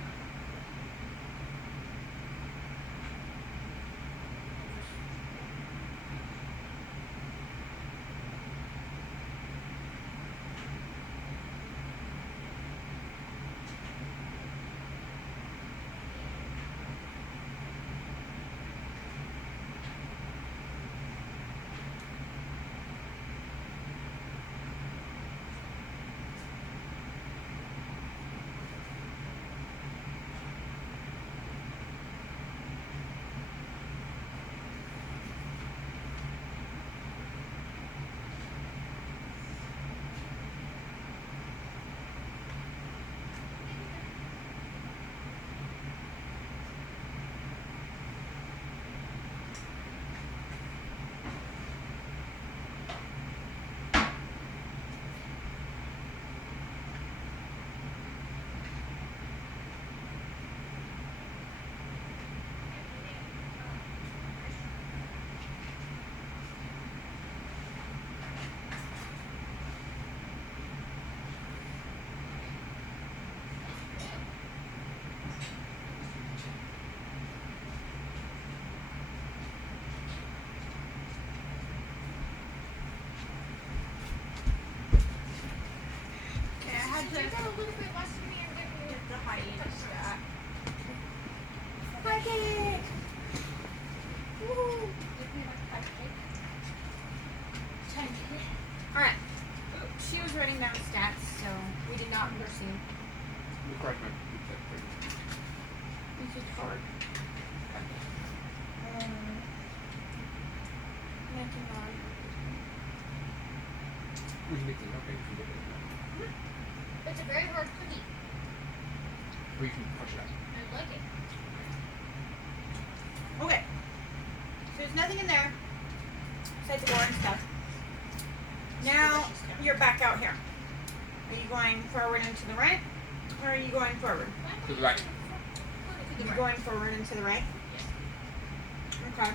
Okay, I had to get the hyena stat. Cake. Woo. Give me my pancake. 10 minutes. Alright. She was writing down stats, so we did not proceed. You correct me. This is hard. Nothing on. We can make the okay. We can get it. It's a very hard cookie. We can push it up. I like it. Okay. So there's nothing in there besides the boring stuff. Now you're back out here. Are you going forward and to the right? Or are you going forward? To the right. You're going forward and to the right? Okay.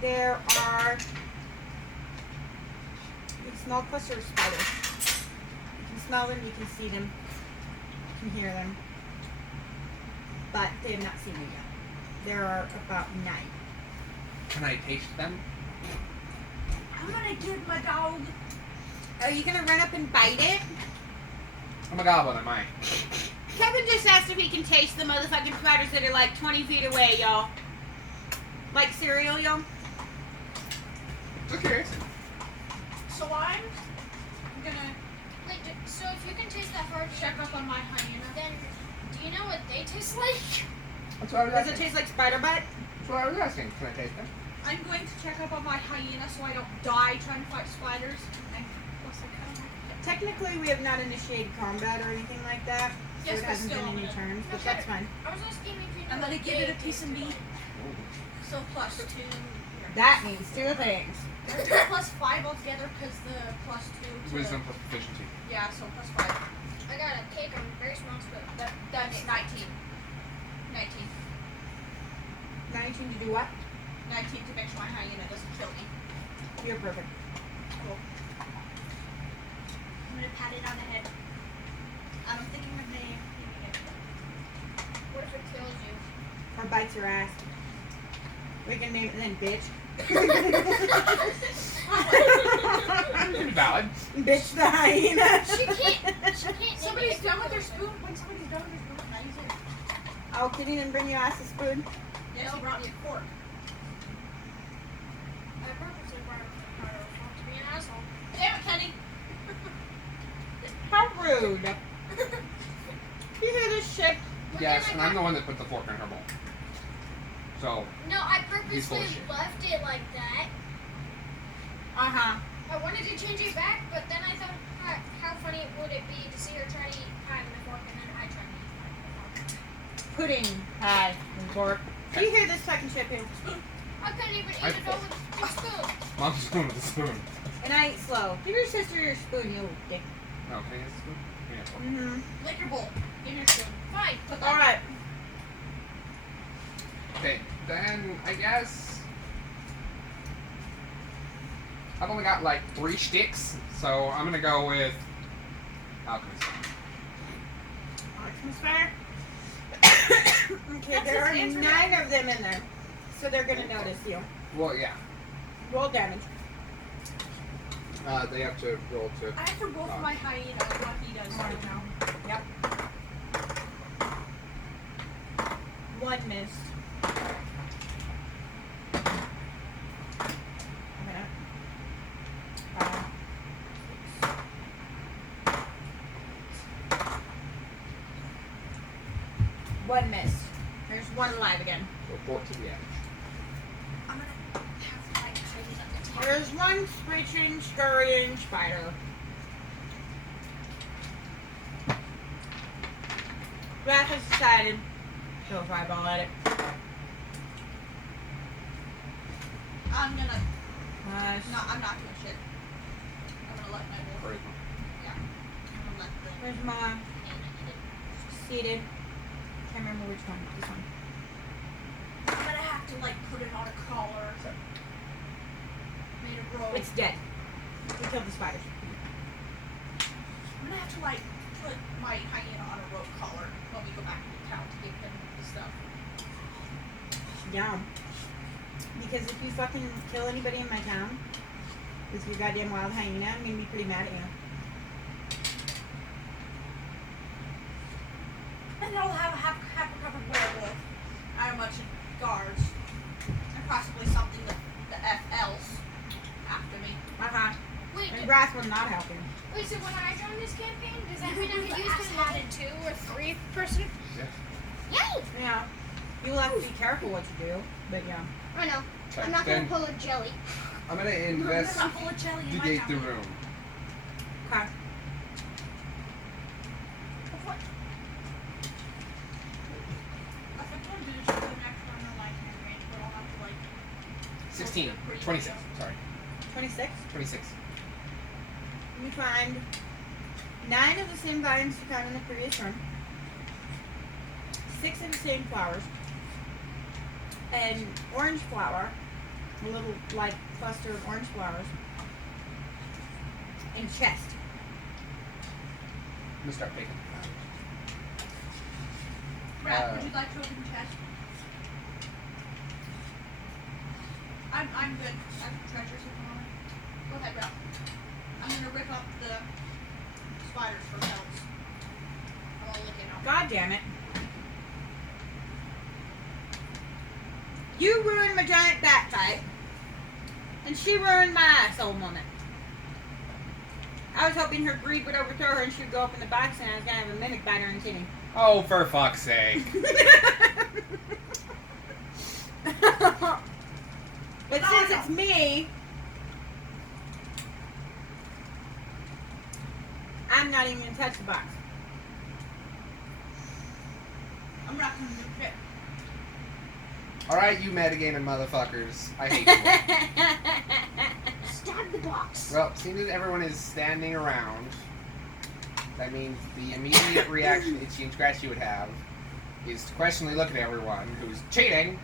There are these small cluster of spiders. You can smell them, you can see them, you can hear them. But they have not seen you yet. There are about 9. Can I taste them? I'm gonna give my dog. Are you gonna run up and bite it? I'm a goblin, am I? Kevin just asked if he can taste the motherfucking spiders that are like 20 feet away, y'all. Like cereal, y'all. Just curious. So I'm gonna Wait, so if you can taste that hard check up on my hyena. then do you know what they taste like? That's what I was Does it asking. taste like spider butt? That's what I was asking. Can I taste them? I'm going to check up on my hyena so I don't die trying to fight spiders. And what's that kind of? Technically, we have not initiated combat or anything like that. So Yes, it but hasn't still, been any I'm turns, but Okay. that's fine. I was asking if you know I'm gonna what give they it a piece of taste meat. like. So +2. That means 2 things. +5 altogether because the +2 to Wisdom plus proficiency. Yeah, so +5. I got a cake on a very small spoon. That's 19. 19. 19 to do what? 19 to make sure my hyena doesn't kill me. You're perfect. Cool. I'm gonna pat it on the head. I'm thinking of naming it. What if it kills you? Or bites your ass. We can name it then, bitch. Valid. Bitch the hyena. She can't Somebody's name it. done with their spoon. When somebody's done with their spoon, can I use it? Oh, Kitty didn't bring your ass a spoon. Yes, he brought me a fork. I purposely brought it to be an asshole. Damn it, Kenny. How rude. You hear this shit? Well, Yes, then and I I'm the got- one that put the fork in her bowl. So, No, I He's full purposely of shit. left it like that. Uh-huh. I wanted to change it back, but then I thought, how funny would it be to see her try to eat pie with a fork, and then I try to eat pie with a fork. Pudding pie and fork. Do you hear this fucking shit here? I couldn't even eat I- it all with 2 spoons. mom's spoon with a spoon. And I eat slow. Give your sister your spoon, you little dick. No, can I get a spoon? Yeah, fork. Mm-hmm. Lick your bowl. Give me your spoon. Fine. Put that. Alright. Okay, then I guess I've only got like 3 sticks, so I'm gonna go with alchemist. Alchemist fire. Okay, That's there are his answer. 9 of them in there. So they're gonna notice you. Well, yeah, Roll damage. they have to roll to. I have to roll for my hyena what he does right now. Yep. 1 missed. A minute. 1 missed. There's 1 alive again. Report to the edge. I'm gonna have my hyena attack. There's 1 screeching, scurrying spider. Wrath has decided. Throw a fireball at it. I'm gonna. Nice. No, I'm not doing shit. I'm gonna let my bowl. Charisma. Yeah. I'm gonna let the. Where's my hyena eat it. seated? Can't remember which one. This one. I'm gonna have to like put it on a collar. Made a rope. It's dead. We killed the spiders. I'm gonna have to like put my hyena on a rope collar when we go back into town to give him the stuff. Yeah. Because if you fucking kill anybody in my town with your goddamn wild hyena, I'm gonna be pretty mad at you. And then I'll have a covered werewolf. I have a bunch of guards. And possibly something that the FLs after me. Uh-huh. Wait, And Wrath will not help you. wait, so when I join this campaign, does that mean I can use the level 2 or 3 person? Yes. Yay! Yeah. You will have to be careful what you do, but yeah. I know. Okay, I'm not gonna then pull a jelly. I'm gonna I'm full of jelly in my investigate the tummy. room. Okay. 16. Where you 26. go. Sorry. 26. 26. You find 9 of the same vines you found in the previous room. 6 of the same flowers. An orange flower. A little, like, cluster of orange flowers. And chest. I'm gonna start picking. Brad, would you like to open the chest? I'm good. I have treasures at the moment. Go ahead, Brad. I'm gonna rip up the spiders for pelts. I'm all looking out. God damn it. You ruined my giant bat fight. And she ruined my asshole moment. I was hoping her greed would overthrow her and she would go up in the box and I was gonna have a mimic bite her and kill me. Oh, for fuck's sake. But since it's me, I'm not even gonna touch the box. I'm rocking the pit. Alright, you metagaming motherfuckers. I hate you. Stab the box. Well, seeing that everyone is standing around, that means the immediate reaction Itchy and Scratchy would have is to questioningly look at everyone who's cheating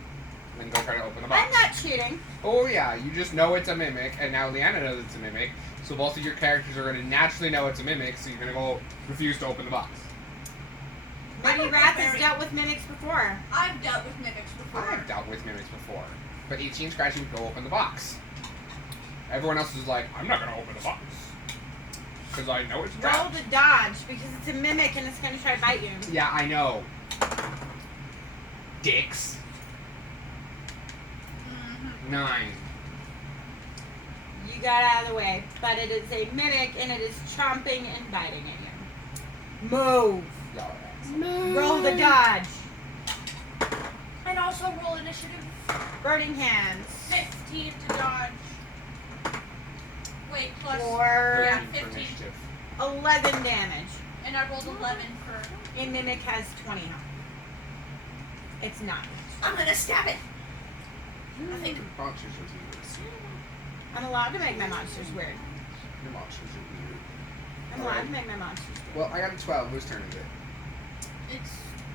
and then go try to open the box. I'm not cheating. Oh yeah, you just know it's a mimic, and now Leanna knows it's a mimic, so both of your characters are going to naturally know it's a mimic, so you're going to go refuse to open the box. Maybe Wrath has dealt with mimics before. I've dealt with mimics before. I've dealt with mimics before, but Itchy and Scratchy would go open the box. Everyone else is like, I'm not going to open the box. Because I know it's Roll trapped. to dodge because it's a mimic and it's gonna try to bite you. Yeah, I know. Dicks. Mm-hmm. 9. You got out of the way, but it is a mimic and it is chomping and biting at you. Move. Y'all are assholes. Roll the dodge. And also roll initiative. Burning hands. 15 to dodge. Wait, plus. For Yeah, 13 for 15. initiative. 11 damage. And I rolled 11 for. A mimic has 20 health. It's not. I'm gonna stab it. I think. Monsters are weird. I'm allowed to make my monsters weird. Your monsters are weird. I'm allowed to make my monsters weird. Well, I got a 12. Whose turn is it?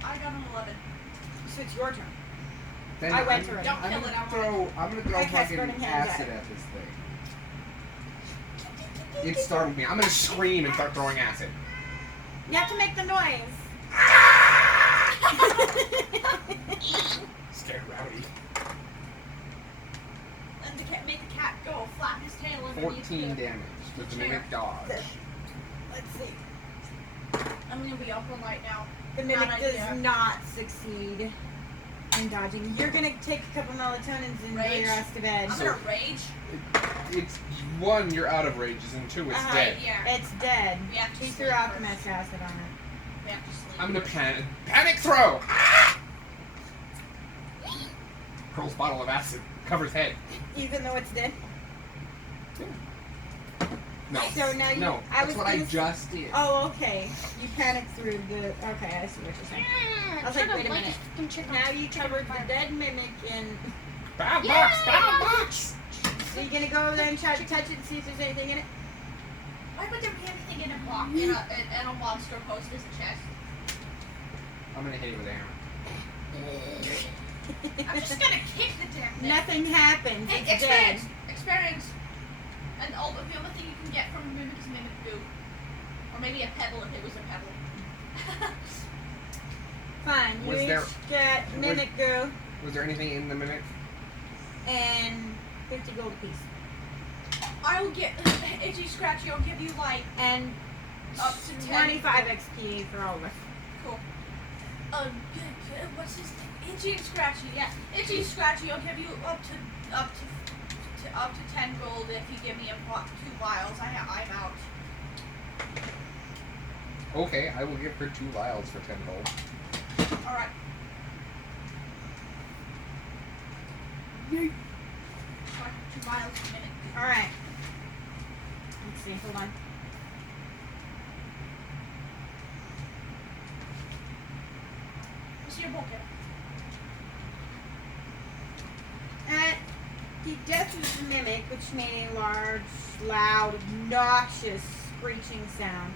I got an 11. So it's your turn. Then I went I'm- already. Don't I'm kill gonna it, I I'm gonna throw I cast fucking burning hands acid at it. at this thing. It startled me. I'm gonna scream and start throwing acid. You have to make the noise. Scared Rowdy. And make the cat go flap his tail underneath 14 the- damage. Does the mimic dodge? Let's see. I'm gonna be up all night now. The mimic Not does idea. not succeed in dodging. You're gonna take a couple melatonins and go Rage. your ass to bed. I'm gonna rage. It's 1, you're out of rages, and 2, it's dead. Yeah. It's dead. We have to He sleep threw alchemist first. acid on it. We have to sleep. I'm gonna panic throw! Hurls bottle of acid, covers head. Even though it's dead. No. So now you- no, I that's was what I gonna s- just did. Oh, okay. You panicked through the. Okay, I see what you're saying. I was like, wait a minute. Now you covered the dead mimic in. Bad box! Bad box! So you gonna go over there and try to touch it and see if there's anything in it? Why would there be anything in a box in a monster post as a chest? I'm gonna hit it with a hammer. I'm just gonna kick the damn thing. Nothing happens. Hey, It's dead. experience. And the only thing you can get from a mimic is mimic goo. Or maybe a pebble if it was a pebble. Fine. You Was there- each get mimic goo Was there anything in the mimic? and 50 gold apiece. I will get Itchy Scratchy. I'll give you like And up to 10. 25 XP for all of us. Cool. What's his name? Itchy and Scratchy. Yeah, Itchy and Scratchy. I'll give you up to 10 gold if you give me 2 vials. I'm out. Okay, I will give her 2 vials for 10 gold. All right. 2 vials a minute. Alright. Let's see. Hold on. What's your bucket? He deafens the mimic, which made a large, loud, obnoxious screeching sound.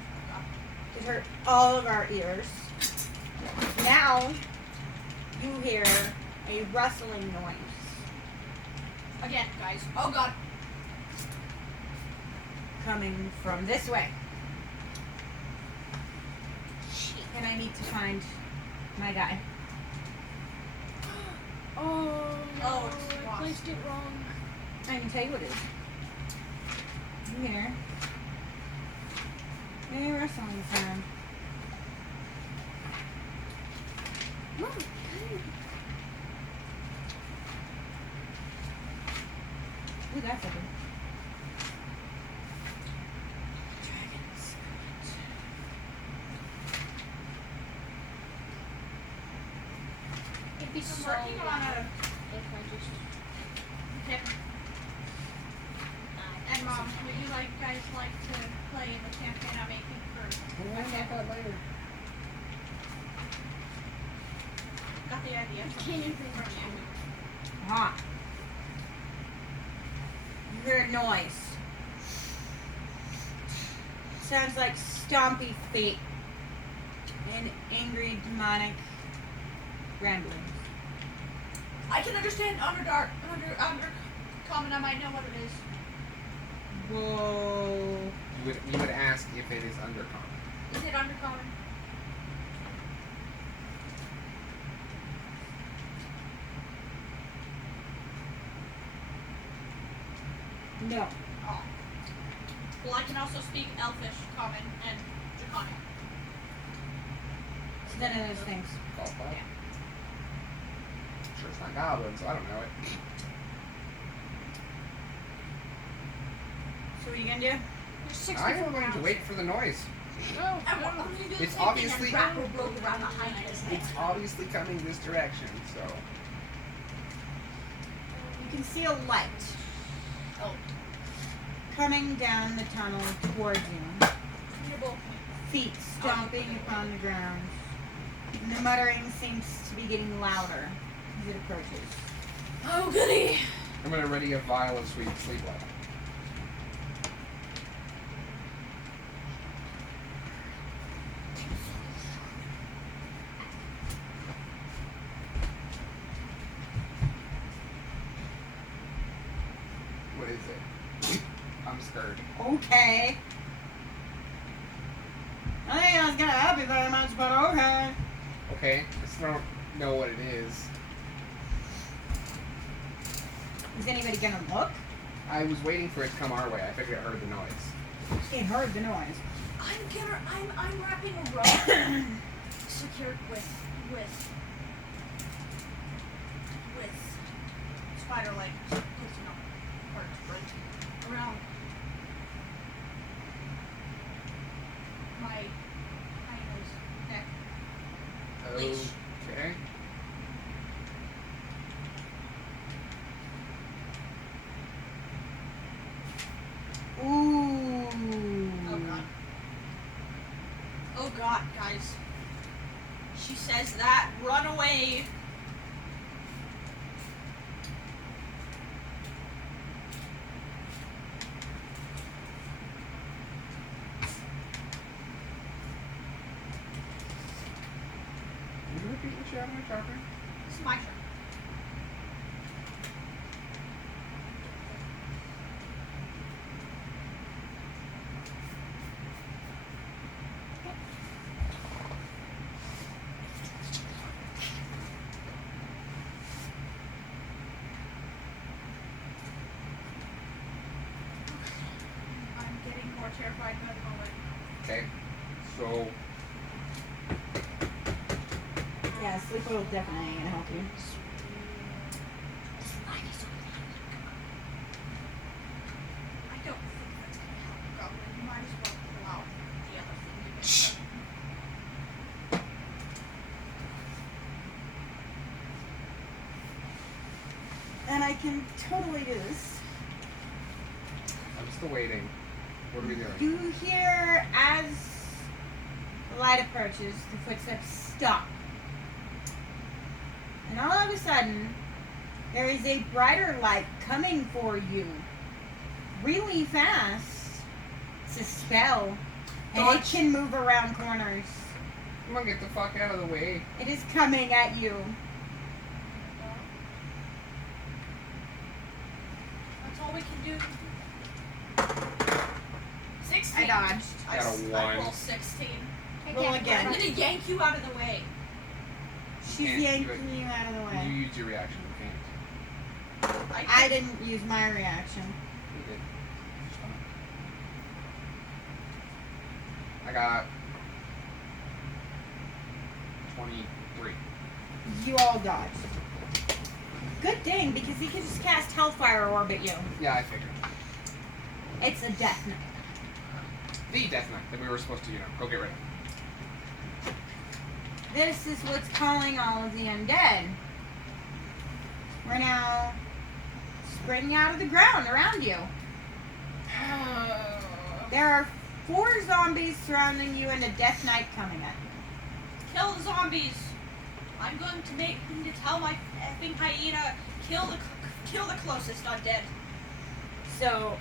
It hurt all of our ears. Now, you hear a rustling noise. Again, guys. Oh god. Coming from this way. And I need to find my guy. Oh, no, Oh, it's I lost. placed it wrong. I can tell you what it is. Here. A rustling sound. Mom, Ooh, that's a good. it'd be so working on loud a- if I just. Okay. And Mom, would you guys like to play in the campaign I'm making for? We'll talk about that later. Got the idea. Can't even run Aha. You hear a noise. Sounds like stompy feet and angry demonic ramblings. I can understand Underdark. Under common. I might know what it is. Whoa. You would ask if it is undercommon. Is it Undercommon? No. Oh. Well, I can also speak Elfish, Common, and Draconic. It's none of those things. Qualified? Yeah. Sure, it's not goblin, so I don't know it. So what are you gonna do? There's 64 I am going to rounds. wait for the noise. No, And we're going to do the It's same thing obviously- and wrap a rope around behind his head. It's obviously coming this direction, so. You can see a light Oh. coming down the tunnel towards you. Nibble. Feet stomping upon the ground. And the muttering seems to be getting louder as it approaches. Oh, goody. I'm gonna ready a vial of sweet sleep water. What is it? I'm scared. Okay. I think I was gonna help you very much, but okay. Okay, I still don't know what it is. Is anybody gonna look? I was waiting for it to come our way. I figured I heard the noise. It heard the noise. I'm wrapping a rope secured with spider legs, because hard to break around my hyena's neck. Leash. Okay. Ooh. Oh god. Oh god, guys. She says that. Run away. Can you repeat what you have in your chopper? This is my turn. I'm getting more terrified by the moment. Okay. So Yeah, sleep oil definitely ain't gonna help you. I don't think that's gonna help, Goblin. You might as well pull out the other thing you made. And I can totally do this. I'm still waiting. What are we doing? You hear as the light approaches, the footsteps stop. And all of a sudden, There is a brighter light coming for you. Really fast. It's a spell. And it Dodge. can move around corners. I'm gonna get the fuck out of the way. It is coming at you. That's all we can do. 16. I dodged. I Got a I 1. rolled 16. Roll again. I'm gonna yank you out of the way. She's Can't do yanking you out of the You way. used your reaction. You can't. I didn't use my reaction. You did. It's fine. I got 23. You all dodged. Good thing, because he can just cast Hellfire Orb at you. Yeah, I figured. It's a death knight. The Death Knight that we were supposed to, go get rid of. This is what's calling all of the undead. We're now spreading out of the ground around you. There are 4 zombies surrounding you and a death knight coming at you. Kill the zombies. I'm going to tell my effing hyena kill the closest undead. So,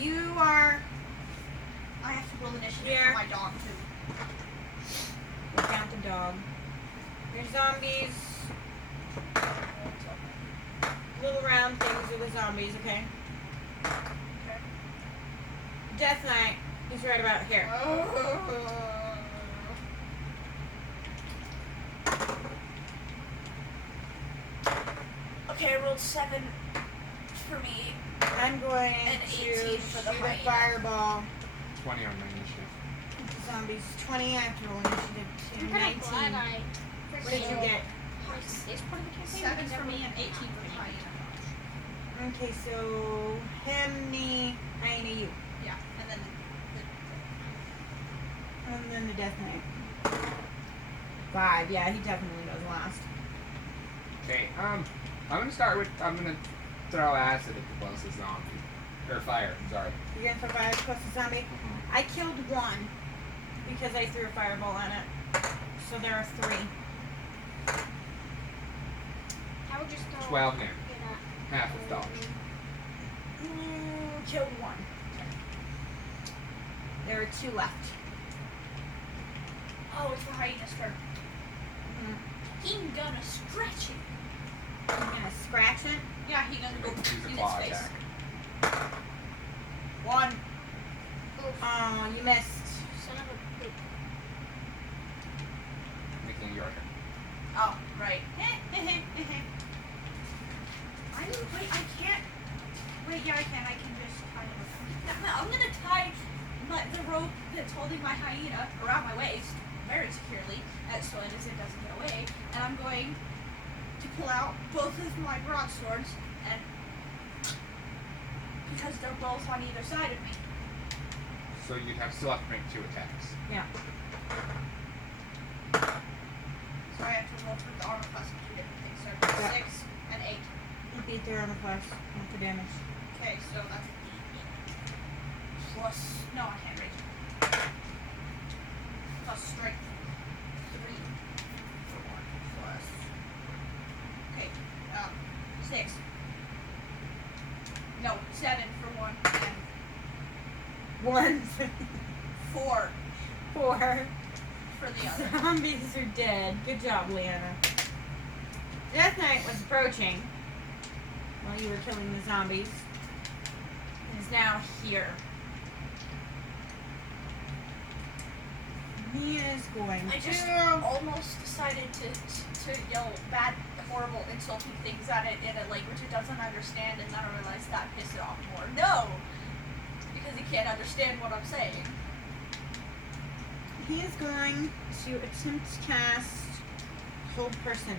you are... I have to roll initiative Here. for my dog too. We'll count the dog. There's zombies. Little round things with zombies, okay? Death Knight is right about here. Okay, I rolled 7 for me. I'm going And to 18 shoot for the a hyena. fireball. 20 on my initiative. Zombies 20. I have to roll initiative I'm to kind of 19. glad I. What did you get? It's part of the campaign. 7 we for me never- and 18 for the hyena. Okay, so him, me, hyena, you. Yeah, and then And then the Death Knight. 5. Yeah, he definitely goes last. Okay, I'm gonna throw acid at the closest zombie. Or fire, sorry. You're going to throw fire across the zombie? I killed 1 because I threw a fireball on it. So there are 3. I would just throw. 12 now. you know, Half of dodge. Killed 1. There are 2 left. oh, it's the hyena's turn. Mhm. He gonna scratch it. I'm going to scratch it. Yeah, he gonna go Use a in claw its face. attack. 1. oof, Oh, you missed. son of a poop. Making your turn. Oh, right. Wait, I can't. Wait, yeah, I can. I can just kind of. No, I'm gonna tie the rope that's holding my hyena around my waist very securely, so as it doesn't get away. And I'm going to pull out both of my broadswords, and because they're both on either side of me. So you'd still have to make 2 attacks. Yeah. So I have to roll for the armor class of 2 different things. So Yeah. 6 and 8. You beat their armor class. Roll for damage. Okay, so that's plus no, I can't reach. Plus strength 3 for 1 plus. Okay, 6. No, 7 for 1 and 1. 4 4. for the other. Zombies are dead. Good job, Leanna. Death Knight was approaching while you were killing the zombies. He is now here. He is going I just to... almost decided to yell bad, horrible, insulting things at it in a language it doesn't understand, and then I realized that pissed it off more. No! Because it can't understand what I'm saying. He is going to attempt to cast Hold Person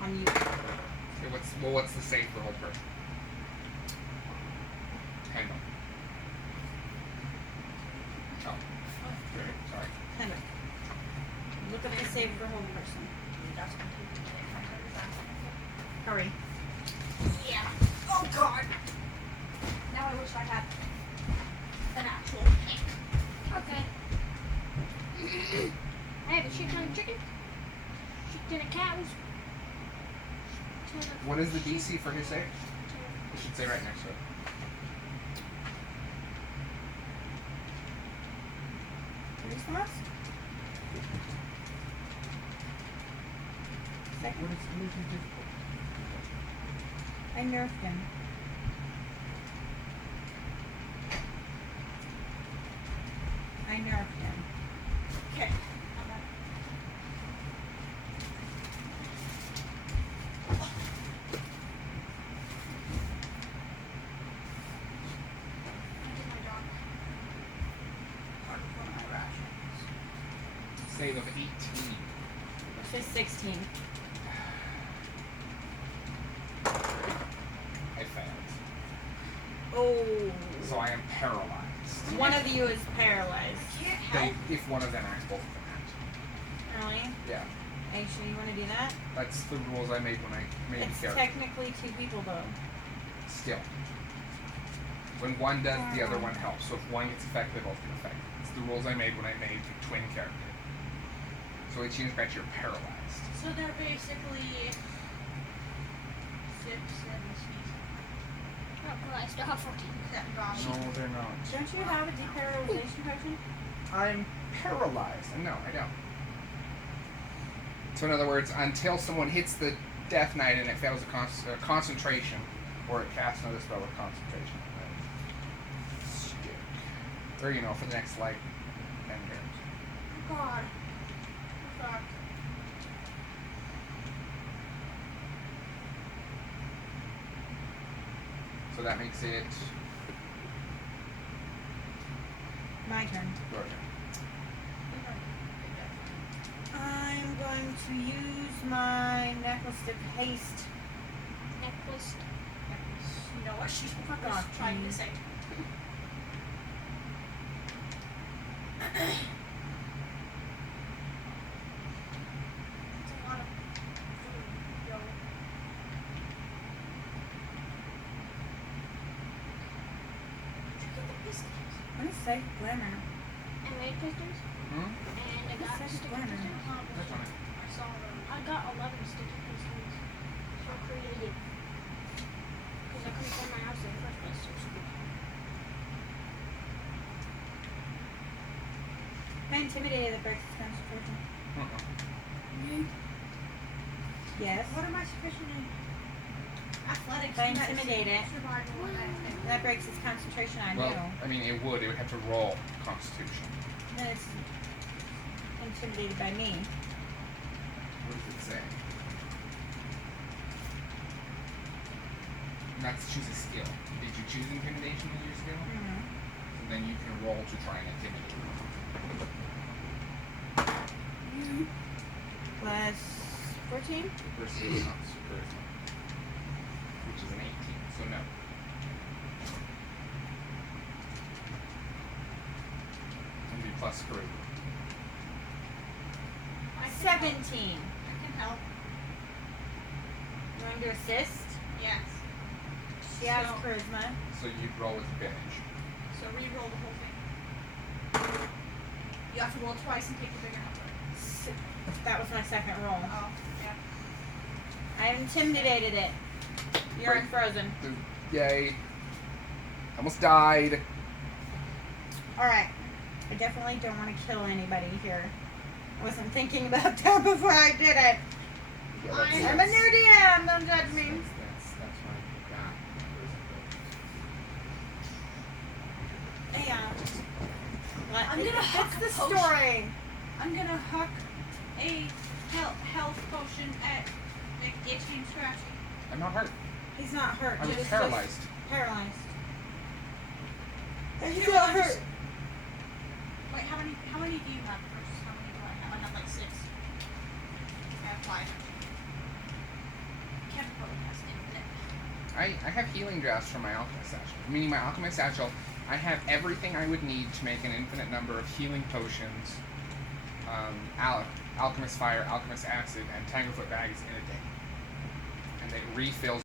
on you. Okay, what's the save for whole person? Handle. Oh. Okay, sorry. Henrik. Look up the save for Hold Person. That's gonna take a minute. I heard that. Hurry. Yeah. Oh god. Now I wish I had an actual pick. Okay. I have a shit ton of chicken, shit ton of cows, What is the DC for his save? It should say right next to it. Who's the most? Second. What is difficult? I nerfed him. I nerfed him. Okay. Save of 18. Just 16. I failed. Oh. So I am paralyzed. One of you is paralyzed. Can't help. If one of them acts, both of them act. Really? Yeah. Are you sure you want to do that? That's the rules I made when I made It's the character. technically 2 people though. Still. When one does, the other one helps. So if one gets affected, both get affected. It's the rules I made when I made the twin character. So it changes back to you're paralyzed. So they're basically 6 and she's Oh, cool. I still have 14. except Bobby. No, they're not. Don't you have a deparalyzation potion? I'm paralyzed. No, I don't. So in other words, until someone hits the Death Knight and it fails a concentration, or it casts another spell with concentration. Stick. Or, you know, for the next, like, 10 turns. God. Fuck. So that makes it My turn. your turn. I'm going to use my necklace of haste. Necklace. You know what she's Fuck off, trying to please. say. It's a lot of food, yo. Get the biscuits. What is Psychic Glamour? I made pistons. Hmm? And I got What's sticky glamour? pistons. That's fine. I saw them. I got 11 sticky pistons. So creative. Because I couldn't find my house in the first place. So stupid. Am I intimidated that breaks its concentration? Uh-uh. Yes. What am I sufficient in? Athletics. If I medicine, intimidate it. Survival and anything. That breaks its concentration on Well, you. I mean, it would. It would have to roll Constitution. Then it's intimidated by me. What does it say? Not to choose a skill. Did you choose Intimidation as your skill? Mm-hmm. So then you can roll to try and intimidate. Plus 14? Versus Charisma. Which is an 18, so no. And be plus Charisma. I can 17. help. I can help. You want to assist? Yes. She has So- charisma. So you'd roll with advantage. So re-roll the whole thing. You have to roll twice and pick a bigger number. That was my second roll. Oh, yeah. I intimidated it. You're Right. unfrozen. Yay. Almost died. Alright. I definitely don't want to kill anybody here. I wasn't thinking about that before I did it. Yeah, I'm a new DM, don't judge me. That's my Yeah. What? I'm gonna huck That's the a potion. story. I'm gonna huck a health potion at like Itchy and Scratchy. I'm not hurt. He's not hurt. I was just paralyzed. Paralyzed. He's He's not hurt. Wait, how many do you have versus how many do I have? I have like 6. I have 5. Kevin probably has infinite. I have healing drafts from my alchemist satchel. Meaning my alchemist satchel, I have everything I would need to make an infinite number of healing potions, alchemist fire, alchemist acid, and tanglefoot bags in a day. And it refills